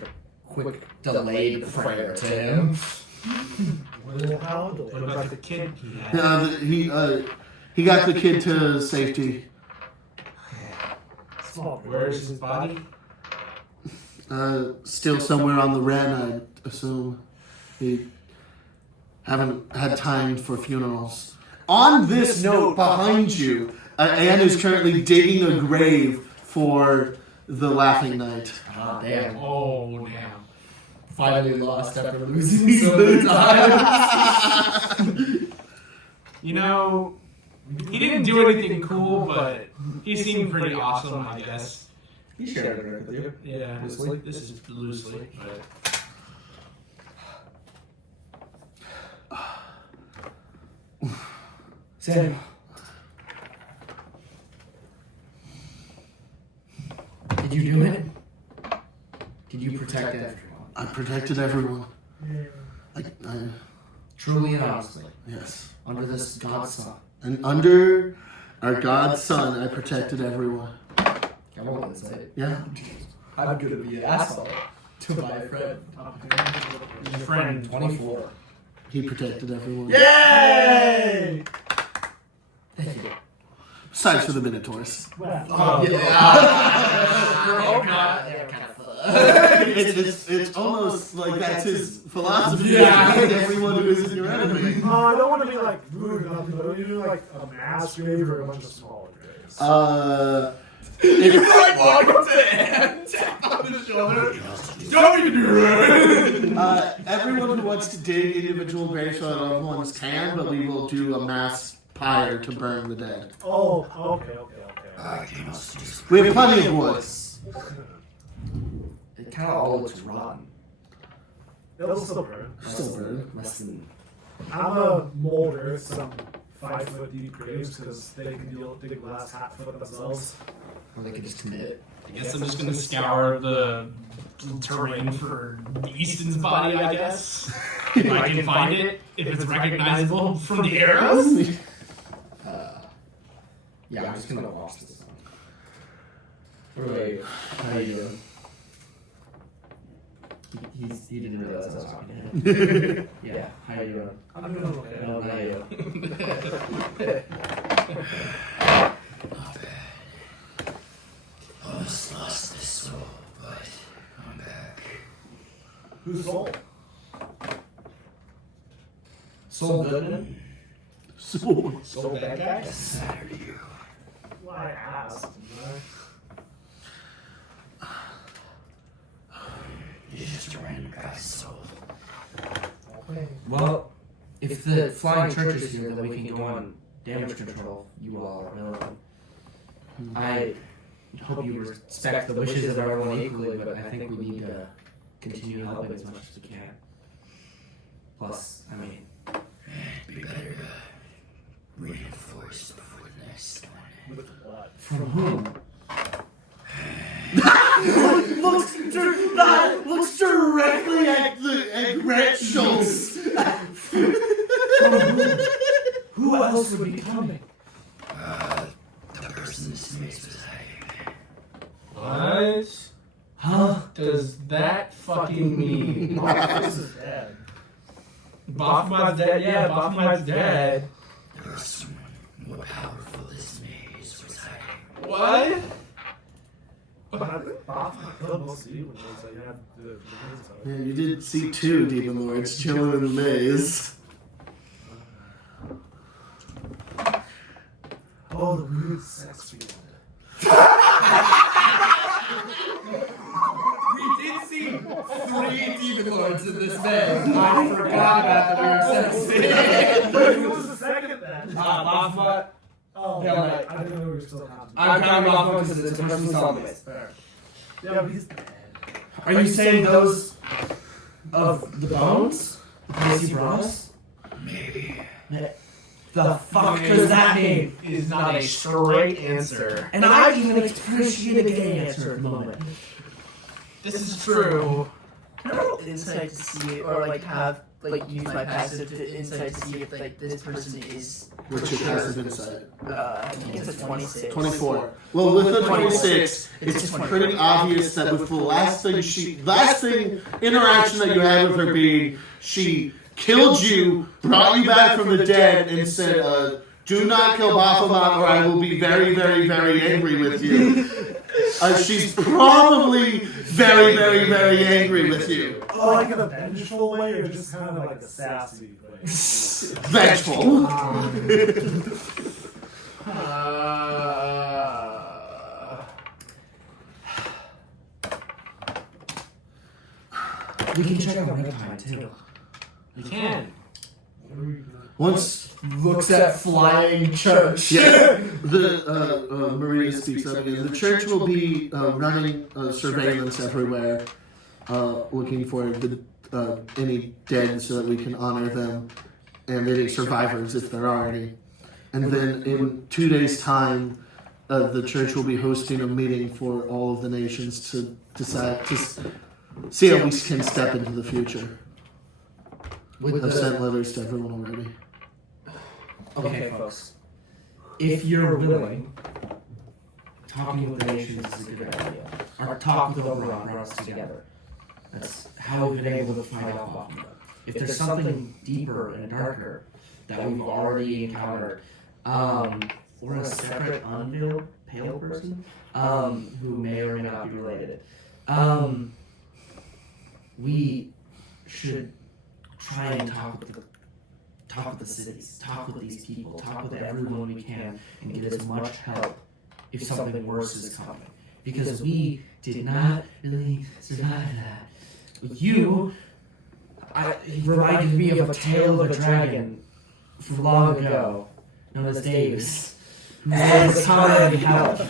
quick delayed prayer to him. What about the kid he had? He got the kid to safety. Where's his body? Still somewhere on the Ren, I assume. He haven't had time for funerals. On this note, behind you, Anne is currently digging a grave for the Laughing Knight. Oh, damn. Oh, damn. Finally lost after losing so many times. You know, he didn't do anything cool, but he seemed pretty awesome, I guess. He shared a drink with you. Yeah, Loosely? this is loosely, but... Samuel. Did you do it? Did you protect everyone? I protected everyone. Truly and honestly. Yes. Under this God's Son. And under our God's Son, I protected everyone. Come on, let's say it. Yeah. I'm gonna be an asshole to my friend. Your friend, 24. He protected everyone. Yay! Thank you. Besides for the Minotaurs. Oh, God. They're kind of fun. It's almost like that's his philosophy. Yeah. Everyone who isn't your enemy. I don't want to be like rude or nothing, but you do like a mass grave or a bunch of smaller graves. You're like, welcome to Anne. Tap on the shoulder. Don't you do it! Everyone who wants to dig individual graves for their loved ones can, but we will do a mass pyre to burn the dead. Oh, okay. We have plenty of wood. It kind of all looks rotten. It'll still burn. Still burn. Less than. I'm a molder, some 5 foot deep graves because they can dig the last half foot themselves. Or they could just commit it. I guess I'm just gonna scour the terrain for Easton's body, I guess. If I can find it, if it's recognizable from the arrows. Yeah, I'm just gonna watch this. Wait, how you doing? He didn't realize I was talking to him. Yeah, how you doing? I'm doing okay. No, not you. Not bad. Almost lost this soul, but I'm back. Who's soul? Soul Goodman? Soul bad guy? Doesn't matter to you. Well, I asked. You're just a random guy's soul. Well, if the flying church is here, then we can go on damage control. You all are available. I hope you respect the wishes of everyone equally, but I think we need to continue helping as much as we can. Plus, I mean... It'd be better to reinforce before the next storm. With what? From whom? that fucking mean? This is dead. Baphomet's dead. Yeah, Baphomet's dead. There was someone more powerful this maze was hiding. What? But I think Baphomet killed most demon lords that you had the maze of. Yeah, you did see 2 demon lords chilling in the maze. Oh, the weird sex field. We did see 3 demon lords in this maze. I forgot about the weird sex scene. Who was the second then? Baphomet. Oh, Yeah, yeah, right. I didn't know we were still counting. I'm counting Baphomet because it's the person who saw the maze. Fair. Yeah, but he's dead. Are you saying those of the bones? The place you brought us? Maybe. The fuck does that mean? Is not a straight answer. And I even appreciate a gay answer at the moment. This is true. Can I roll insight to see it, or like have like use my passive to insight to see if like this person is? What's your passive insight? I think it's a 26. 24. Well, with the 26, it's pretty obvious that with the last thing interaction that you had with her being, she killed you, brought you back from the dead, and said, do not kill Baphomet or I will be very, very, very angry with you. She's probably very, very, very angry with you. Oh, like in a vengeful way, or just kind of like a sassy way? Vengeful. We can check out red time too. You can. Once Looks at flying church. yeah, the Maria speaks up again. The church will be running surveillance everywhere, looking for any dead so that we can honor them and any survivors if there are any. And then in 2 days' time, the church will be hosting a meeting for all of the nations to decide to see how we can step into the future. I've sent letters to everyone already. Okay, folks. If you're willing, talking with the nations is a good idea. Our talk with Oberon brought us together. That's how we've been able to fight off Baphomet. If there's something deeper and darker that we've already encountered, or a separate unveiled pale person who may or may not be related, we should try and talk with the cities, talk with these people, talk with everyone we can, and get as much help if something worse is coming. Because we did not really survive that. You reminded me of a tale of a dragon from long ago, known as Davis, who was coming and help,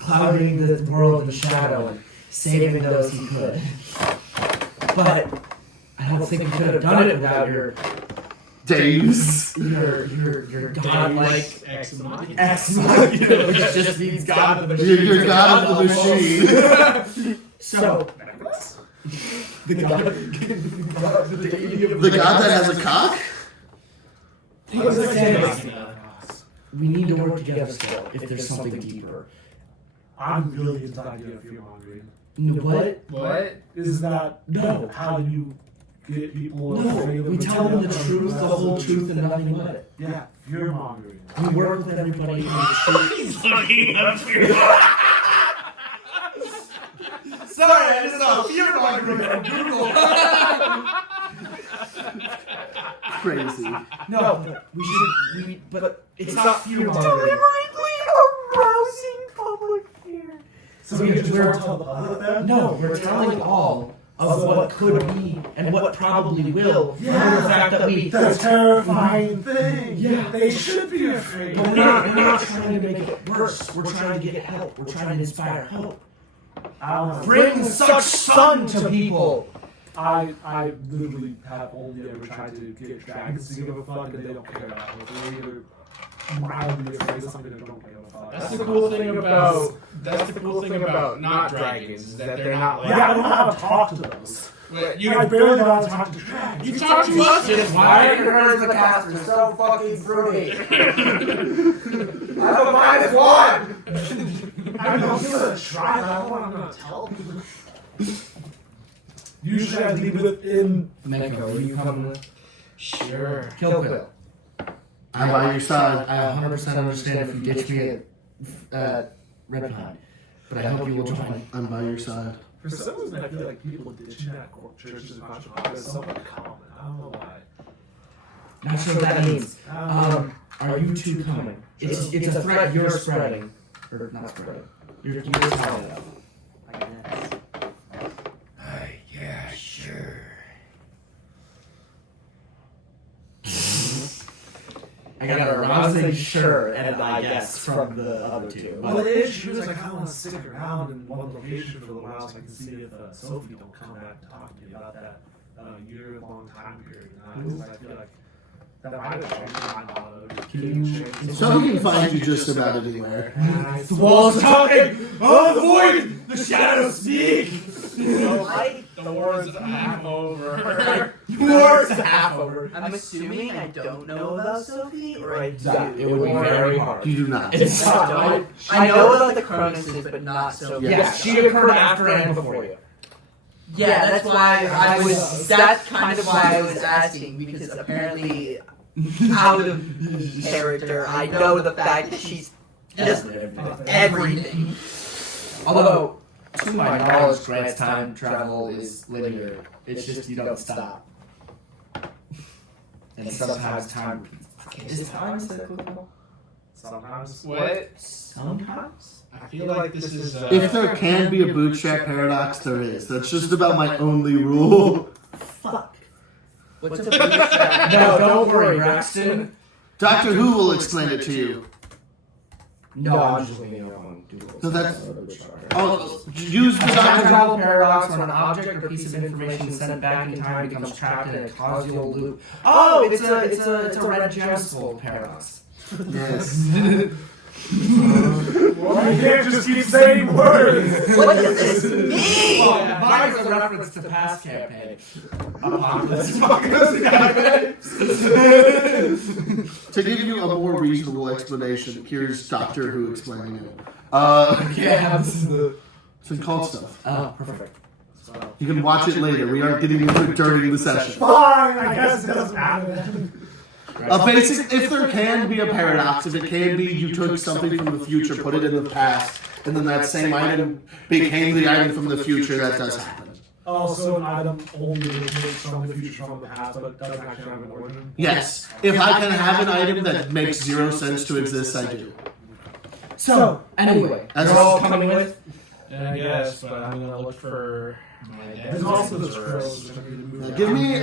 clouding the world in shadow and saving those he could. But I don't think we could have done it without your Days. Your godlike Ex machina. ex machina, which just means god of the machine. You're god of the machine. So the god, the deity of The god that has a cock? we need to work together still if there's something deeper. I'm really into the idea of fear mongering. What? What? Is that No. how you get people No, afraid of we tell them the pretend truth, the that's whole truth, and nothing but it. Yeah, fear mongering. We work with everybody in the truth. Sorry, I just saw fear mongering on Google. Crazy. No, but we should. But it's not fear mongering. Deliberately arousing public fear. So we just won't tell the public that? No, we're telling all of what could be and what probably will. Yeah. The fact that we. The terrifying thing. Yeah. They should be afraid. But we're not trying to make it worse. We're trying to get help. We're trying to inspire hope. I don't know. Bring such sun to people. I literally have only ever tried to get dragons to give a fuck, and they don't care about it. They're either mildly afraid of something or don't give a fuck. That's the cool thing about not dragons is that they're not like. Yeah, I don't know how to talk to those. I barely know how to talk to dragons. You talk to us, just Why are why? your nerds the casters so fucking fruity? I have a -1. I mean, I'll give it a try, but I don't know what I'm gonna tell people. Usually I leave within. Manco, are you coming with? Sure. Kill. I'm by your side. I 100% understand if you ditch me at Red Pine, but I hope you will join. I'm by your side. For some reason, I feel like people ditching at churches and controversies is somewhat common. I don't know why. Not sure what that means. Are you two coming? It's a threat you're spreading. Or not spreading. You're telling them. I guess. Yeah, sure. I got a rousing sure and I guess from the other two. Well, the issue is I kind of want to stick around in one location for a little while so I can see if Sophie don't come back and talk to me about that year-long time period. I feel like that might have changed my knowledge. So he can find you just about anywhere. The walls are talking! Oh, the void! The shadows speak! The war's half over. The war's half over. I'm assuming I don't know about Sophie, or I do. It would be very hard. You do not. It's not. I know about the Chronuses, but not Sophie. Yes, she occurred after and before you. Yeah, that's why I was. That's kind of why I was asking, because apparently, out of character, I know the fact that she's just everything. Although, to my knowledge, Grant's time travel is linear. It's just you don't stop. And sometimes time repeats. Is time cyclical? Sometimes. What? Sometimes? I feel like this is. If there can be a bootstrap paradox, there is. That's just about my only rule. Fuck. What's a bootstrap? No, don't worry, Braxton. Doctor Who will explain it to you. No, I'm just leaning on Doodles. No, that's. Oh, use the A time Doctor travel paradox when an object or piece of information sent back in time becomes trapped in a causal loop. Oh, it's a red gemstone paradox. Yes. Well, you can't just keep saying words. What does this mean? Well, mine was a reference to past campaign. Apocalypse. To give you a more reasonable explanation, here's Doctor Who explaining it. Yeah, this is the... It's called stuff. Oh, perfect. You can watch it later. We aren't getting into it during the session. Fine, I guess it doesn't matter. If there can be a paradox, if it can be you took something from the future, put it in the past, and then that same item became the item from the future, that does happen. Also, an item only originates from the future from the past, but doesn't actually have an origin. Yes. If I can have an item that makes zero sense to exist, I do. So, anyway, As you're a- all coming with? I guess, but I'm gonna look for my There's dad's also the first. scrolls, which I need to move Give me,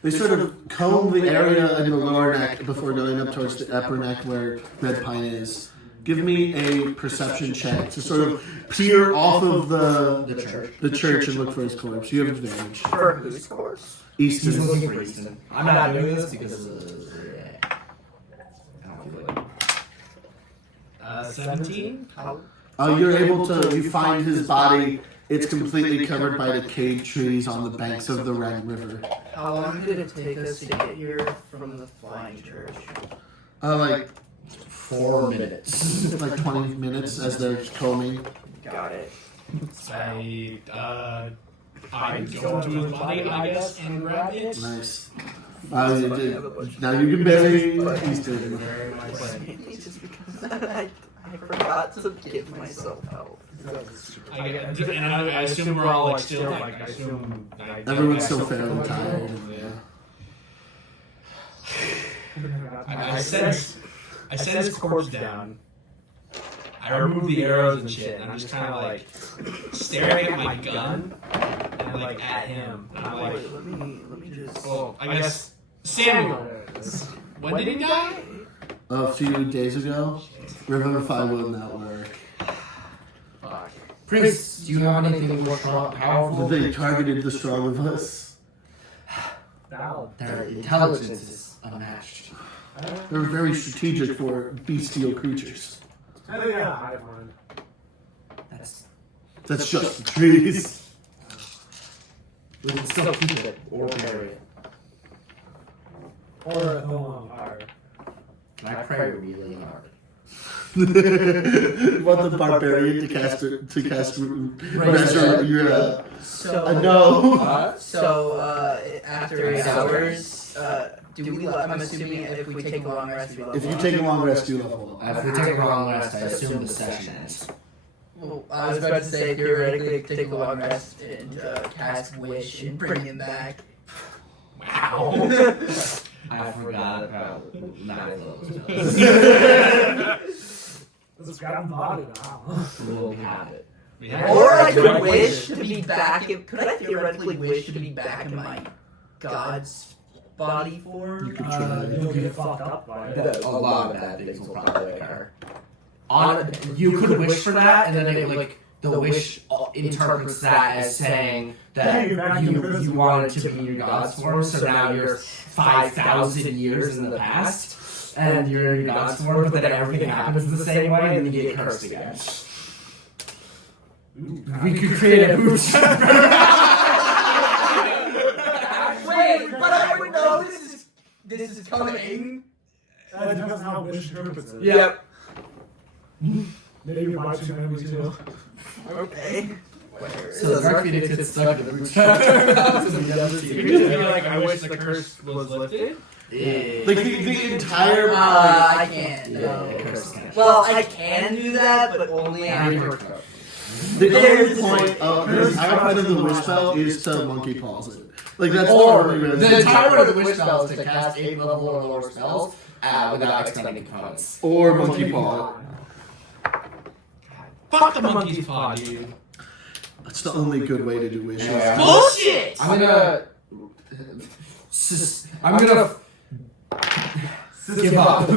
they sort of comb the area in the lower neck before going up towards the upper neck where Red Pine is. Give me a perception check to sort of peer off of the church and look for his corpse. You have advantage. For whose course? He's Easton. looking for Easton. I'm not doing this because I don't feel like 17? You're able to, you find his body. It's completely covered by decayed trees on the banks of the Red River. How long did it take us to get here from the flying church? Like 4 minutes. like 20 minutes as they're combing. Got it. I go to his body, I guess, and grab it. Nice. Now you can bury Easton. Just because I forgot to give myself help. I assume we're all like still like I assume Everyone's still fairly tired. I set his corpse down. I remove the arrows and shit, and I'm just kind of like staring at my gun and like at him. And I'm like, Wait, let me just. well, I guess Samuel. When did he die? A few days ago, Revivify will not work. Fuck. Prince, do you have anything more powerful? They targeted the strong of us. Their intelligence is unmatched. They're very strategic for bestial creatures. That's just the trees. We can still keep it or bury it. Or a home on fire. My prayer would be really hard. You want the barbarian to cast your So no. After 8 hours, do we? I'm assuming if we take a long rest, we level If you up. take a long rest, you level up. If we take a long rest, I assume the session ends. Well, I was about to say theoretically, I could take a long rest and cast Wish and bring him back. Wow. I forgot about none of those. Let's grab the body now. We'll have it. Or I could wish to be back. Could I theoretically wish to be back in my god's body form? You could try. You'll get fucked up by it. A lot of bad things will probably occur. You could wish for that, and then the wish interprets that as saying that you wanted to be in your god's form, so now you're 5,000 years in the past, and you're in your god's form, but then everything happens the same way, and then you get cursed again. We could create a boost. Wait, but I would know this is coming. It depends on how Wish interprets it. Yep. Maybe my two memories too. Okay. So the Dark Phoenix gets stuck in the boot. You're just like, I wish the curse was lifted. Like the entire. I can't. Yeah, No. curse can't. Well, I can do that, but only after. The only point of the entire point of the wish spell is to monkey paws it. Like that's the only reason. The entire point of the wish spell is to cast 8 level or lower spells without expending Chronos. Or monkey paw. Fuck the monkey's paw, dude. That's the only good way to do wishes. Yeah. Bullshit! I'm gonna give up.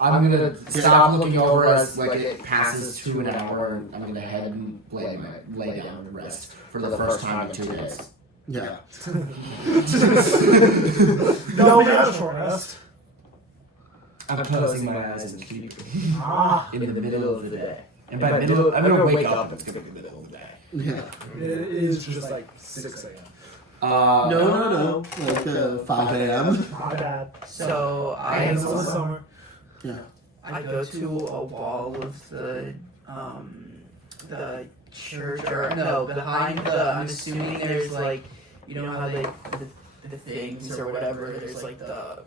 I'm gonna stop looking over as like it passes to an hour, and I'm gonna head and lay down and rest for the first time in 2 days. Yeah. No, we had a short rest. I'm closing my eyes and sleep Ah, in the middle of the day. And by middle, I'm gonna wake up. It's gonna be the middle of the day. Yeah. it is just like 6 a.m. No. Like 5 a.m. My bad. So It's still summer. Yeah. I go to a wall of the church, or no, behind the. I'm assuming there's like, you know how the things or whatever. There's like the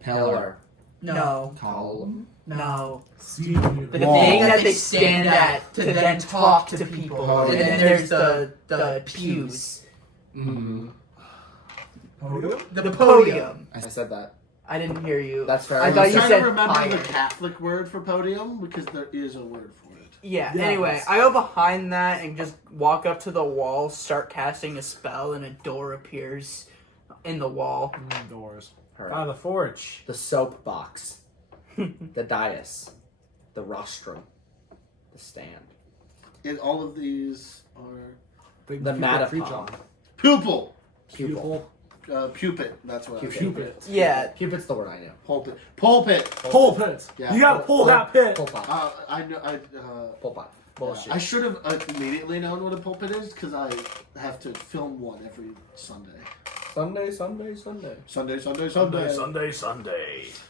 Pillar. no, Column. no. Steve, The Wall. thing that they stand at to then talk to people, and then there's the pews, Mm-hmm. the podium. I said that. I didn't hear you. That's fair. I thought you I'm trying said to remember fire. the Catholic word for podium because there is a word for it. Yeah, Yeah, anyway, that's- I go behind that and just walk up to the wall, start casting a spell, and a door appears in the wall. Doors. Her. the forge. The soap box. The dais. The rostrum. The stand. And all of these are The matapon. pupil. Pupil. Pupit. That's what I was Cupid. Yeah, Cupid's the word I know. Pulpit. Pulpit. Pull pit. Yeah. You gotta pull that pit. Pulpit. I know. Pulpit. Bullshit. I should have immediately known what a pulpit is because I have to film one every Sunday. Sunday. Sunday.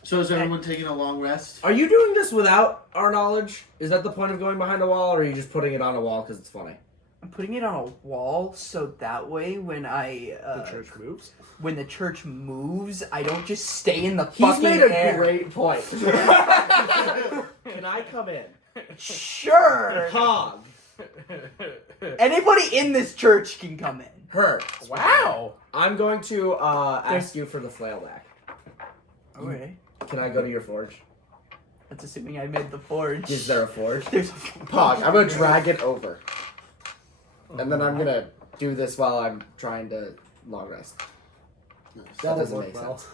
So is everyone taking a long rest? Are you doing this without our knowledge? Is that the point of going behind a wall, or are you just putting it on a wall because it's funny? I'm putting it on a wall so that way when The church moves. when the church moves, I don't just stay in the He's fucking made a air. great point. Can I come in? Sure. Hog. Anybody in this church can come in. Her. Wow. I'm going to ask you for the flail back. Okay. Can I go to your forge? That's assuming I made the forge. Is there a forge? There's a Pog. I'm gonna drag it over. And then I'm gonna do this while I'm trying to long rest. That doesn't make sense.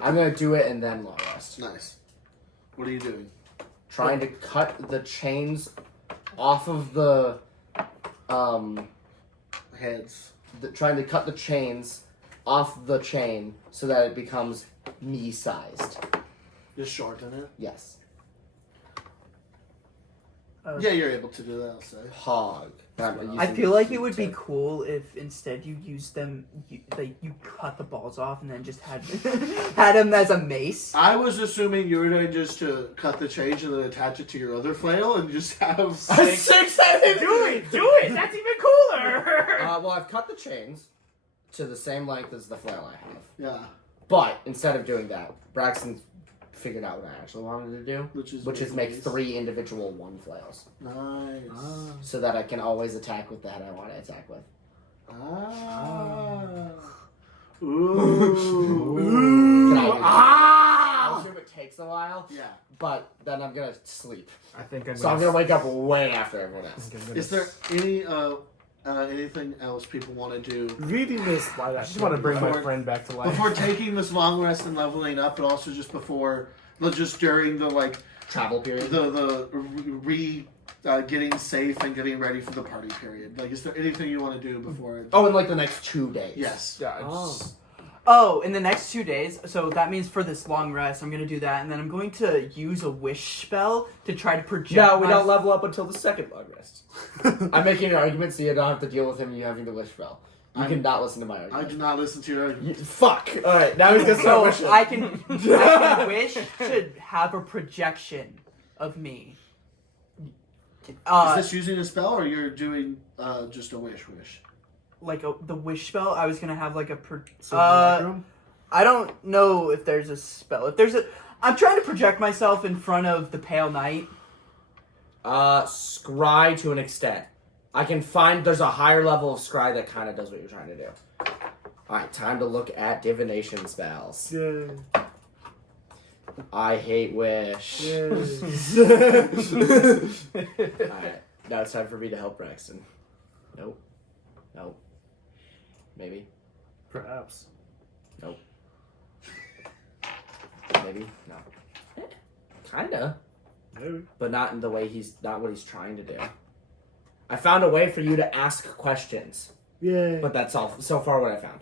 I'm gonna do it and then long rest. Nice. What are you doing? Trying to cut the chains off of the Heads. trying to cut the chains off the chain so that it becomes me-sized. Just shorten it. Yes. Yeah, you're able to do that, I'll say. Hog. I feel like it would be cool if instead you used them, you cut the balls off and then just had them as a mace. I was assuming you were going just to cut the change and then attach it to your other flail and just have a six-headed. Do it. That's even cooler. Well, I've cut the chains to the same length as the flail I have. Yeah. But instead of doing that, Braxton figured out what I actually wanted to do, which is make 3 individual 1 flails. Nice. So that I can always attack with the head I want to attack with. Ooh. I assume it takes a while. Yeah. But then I'm gonna sleep. I think I'm gonna wake up way after everyone else. Is there any anything else people want to do? Reading this, I just want to bring my friend back to life. Before taking this long rest and leveling up, but also just before, just during the travel period, getting safe and getting ready for the party period. Is there anything you want to do before? Oh, in the next 2 days. Yes. Yeah. Oh, in the next 2 days. So that means for this long rest, I'm gonna do that, and then I'm going to use a wish spell to try to project. No, we don't level up until the second long rest. I'm making an argument so you don't have to deal with him. You having the wish spell. You cannot listen to my argument. I do not listen to your argument. Fuck. All right, now he's gonna start wishing. I can wish to have a projection of me. Is this using a spell, or you're doing just a wish? The wish spell, I was gonna have I don't know if there's a spell. I'm trying to project myself in front of the Pale Knight. Scry to an extent. I can find there's a higher level of scry that kind of does what you're trying to do. Alright, time to look at divination spells. Yeah. I hate wish. Alright, now it's time for me to help Braxton. Nope. Maybe. Perhaps. Nope. Maybe. No. Kinda. Maybe. But not in the way not what he's trying to do. I found a way for you to ask questions. Yeah. But that's all so far what I found.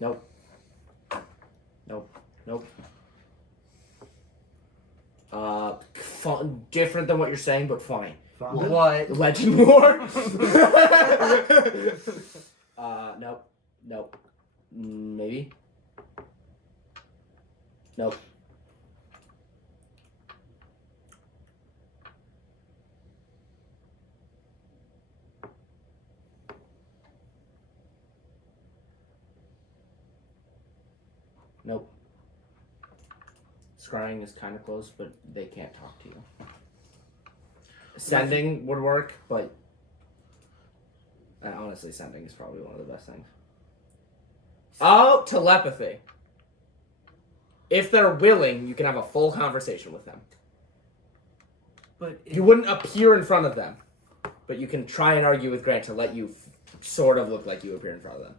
Nope. Different than what you're saying, but funny. What? Legend lore? Nope. Maybe. Nope. Nope. Scrying is kind of close, but they can't talk to you. Sending would work, but honestly, sending is probably one of the best things. Oh, telepathy. If they're willing, you can have a full conversation with them. But you wouldn't appear in front of them, but you can try and argue with Grant to let you sort of look like you appear in front of them.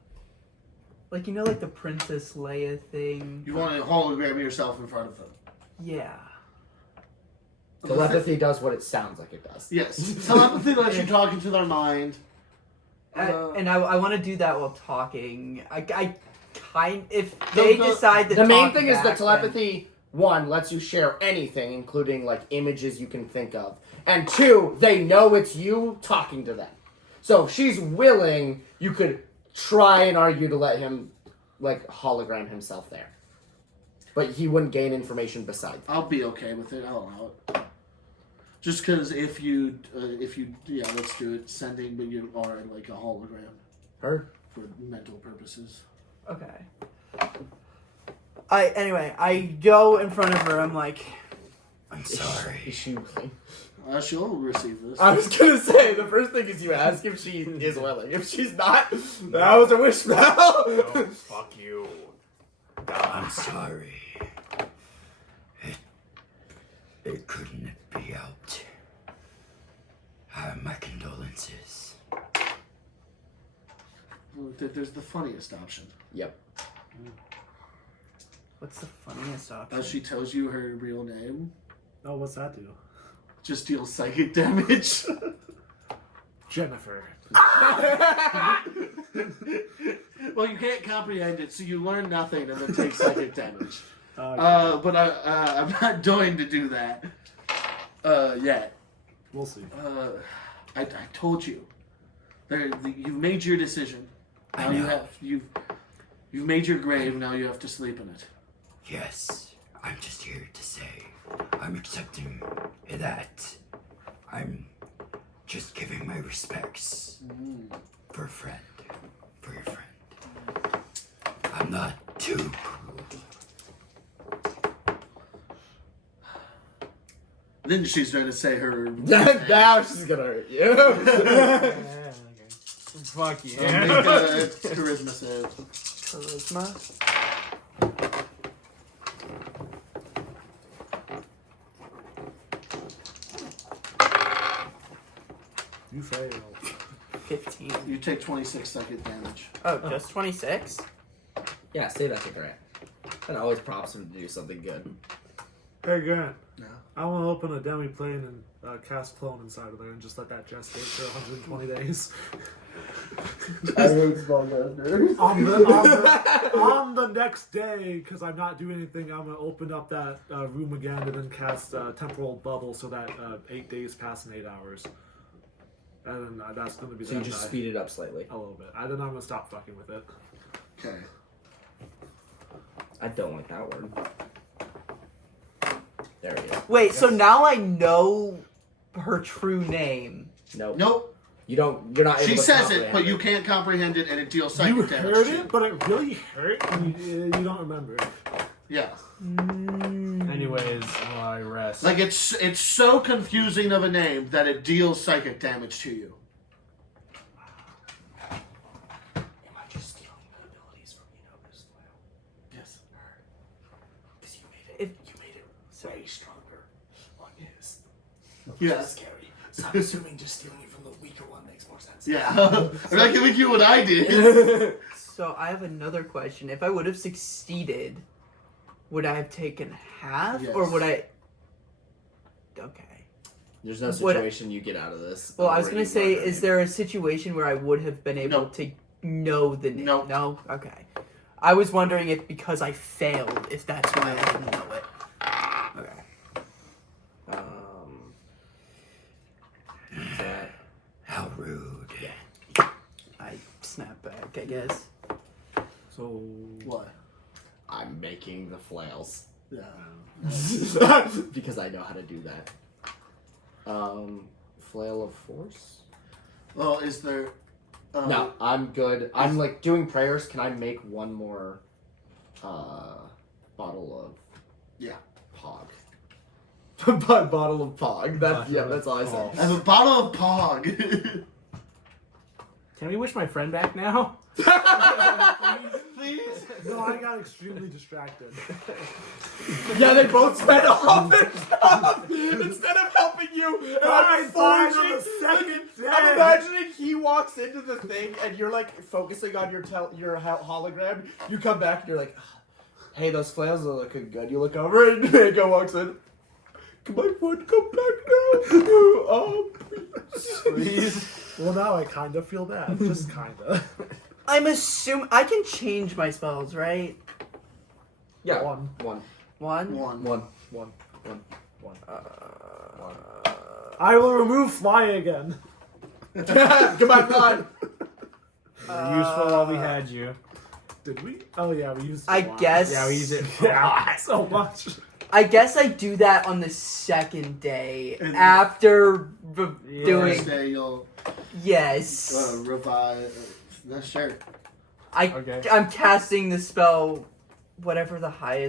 The Princess Leia thing. You want to hologram yourself in front of them. Yeah. Telepathy does what it sounds like it does. Yes. Telepathy lets you talk into their mind. And I want to do that while talking. If they decide to the main talk thing is back, that telepathy, 1, lets you share anything, including images you can think of. And 2, they know it's you talking to them. So if she's willing, you could try and argue to let him hologram himself there. But he wouldn't gain information besides that. I'll be okay with it. I'll allow it. Just because if you let's do it. Sending, but you are a hologram. Heard. For mental purposes. Okay. I go in front of her. I'm like, I'm sorry. Is she willing? She'll receive this. I was gonna say the first thing is you ask if she is willing. If she's not, that was a wish spell. No, fuck you. I'm sorry. It couldn't be out. My condolences. There's the funniest option. Yep. What's the funniest option? As she tells you her real name. Oh, what's that do? Just deal psychic damage. Jennifer. Well, you can't comprehend it, so you learn nothing and then take psychic damage. But I'm not going to do that yet. We'll see. I told you. You've made your decision. Now you've made your grave. Now you have to sleep in it. Yes, I'm just here to say I'm accepting that. I'm just giving my respects for a friend, for your friend. I'm not too cruel. Then she's trying to say her. Now she's gonna hurt you. Fuck So yeah. make a charisma save. Charisma. You fail. 15. You take 26 second damage. Oh, just 26? Yeah, say that to Grant. That always prompts him to do something good. Hey Grant. No. I want to open a demi plane and cast clone inside of there and just let that gestate for 120 days. I hate small gestures. On the next day, because I'm not doing anything, I'm gonna open up that room again and then cast temporal bubble so that 8 days pass in 8 hours. And then that's gonna be So you just die. speed it up slightly. A little bit. Then I'm gonna stop fucking with it. Okay. I don't like that word. There it is. Wait, so now I know her true name. Nope. Nope. You're not able She to says it, comprehend but you can't comprehend it, and it deals psychic You damage. heard to you. it, but it really hurt. And you don't remember it. Yeah. Anyways, while I rest. Like it's so confusing of a name that it deals psychic damage to you. Am I just stealing the abilities from this file? Yes. Because you made it way stronger on his. Yeah. Which is scary. So I'm assuming just stealing it from the weaker one makes more sense. Yeah. I'm not giving you what I did. So I have another question. If I would have succeeded, would I have taken half? Yes. Or would I... Okay. There's no What- situation you get out of this. Well, I was where going you to say, learn is it. there a situation where I would have been able No. to know the name? No. No? Okay. I was wondering if because I failed, if that's why I didn't know it. Okay. That How rude. I snap back, I guess. So What? I'm making the flails. Yeah. Because I know how to do that. Flail of force? Well, is there? No, I'm good. I'm like doing prayers. Can I make one more bottle of Pog? Bottle of Pog. That's all I said. I have a bottle of Pog. Can we wish my friend back now? Please. no, I got extremely distracted. Yeah, they both sped off and stuff instead of helping you. And I'm Fine, on forging. the second day. I'm imagining he walks into the thing and you're like focusing on your hologram. You come back and you're like, "Hey, those flails are looking good." You look over and Manco walks in. Can my friend come back now? Please. Well, now I kind of feel bad. Just kind of. I'm assuming... I can change my spells, right? Yeah, One. One? I will remove fly again. Goodbye, Ron. Useful while we had you. Did we? Oh yeah, we used it. I a lot. guess... Yeah, we use it. Yeah, so much. I guess I do that on the second day And- after First doing... day you'll Yes. revive. Sure. I'm casting the spell, whatever the highest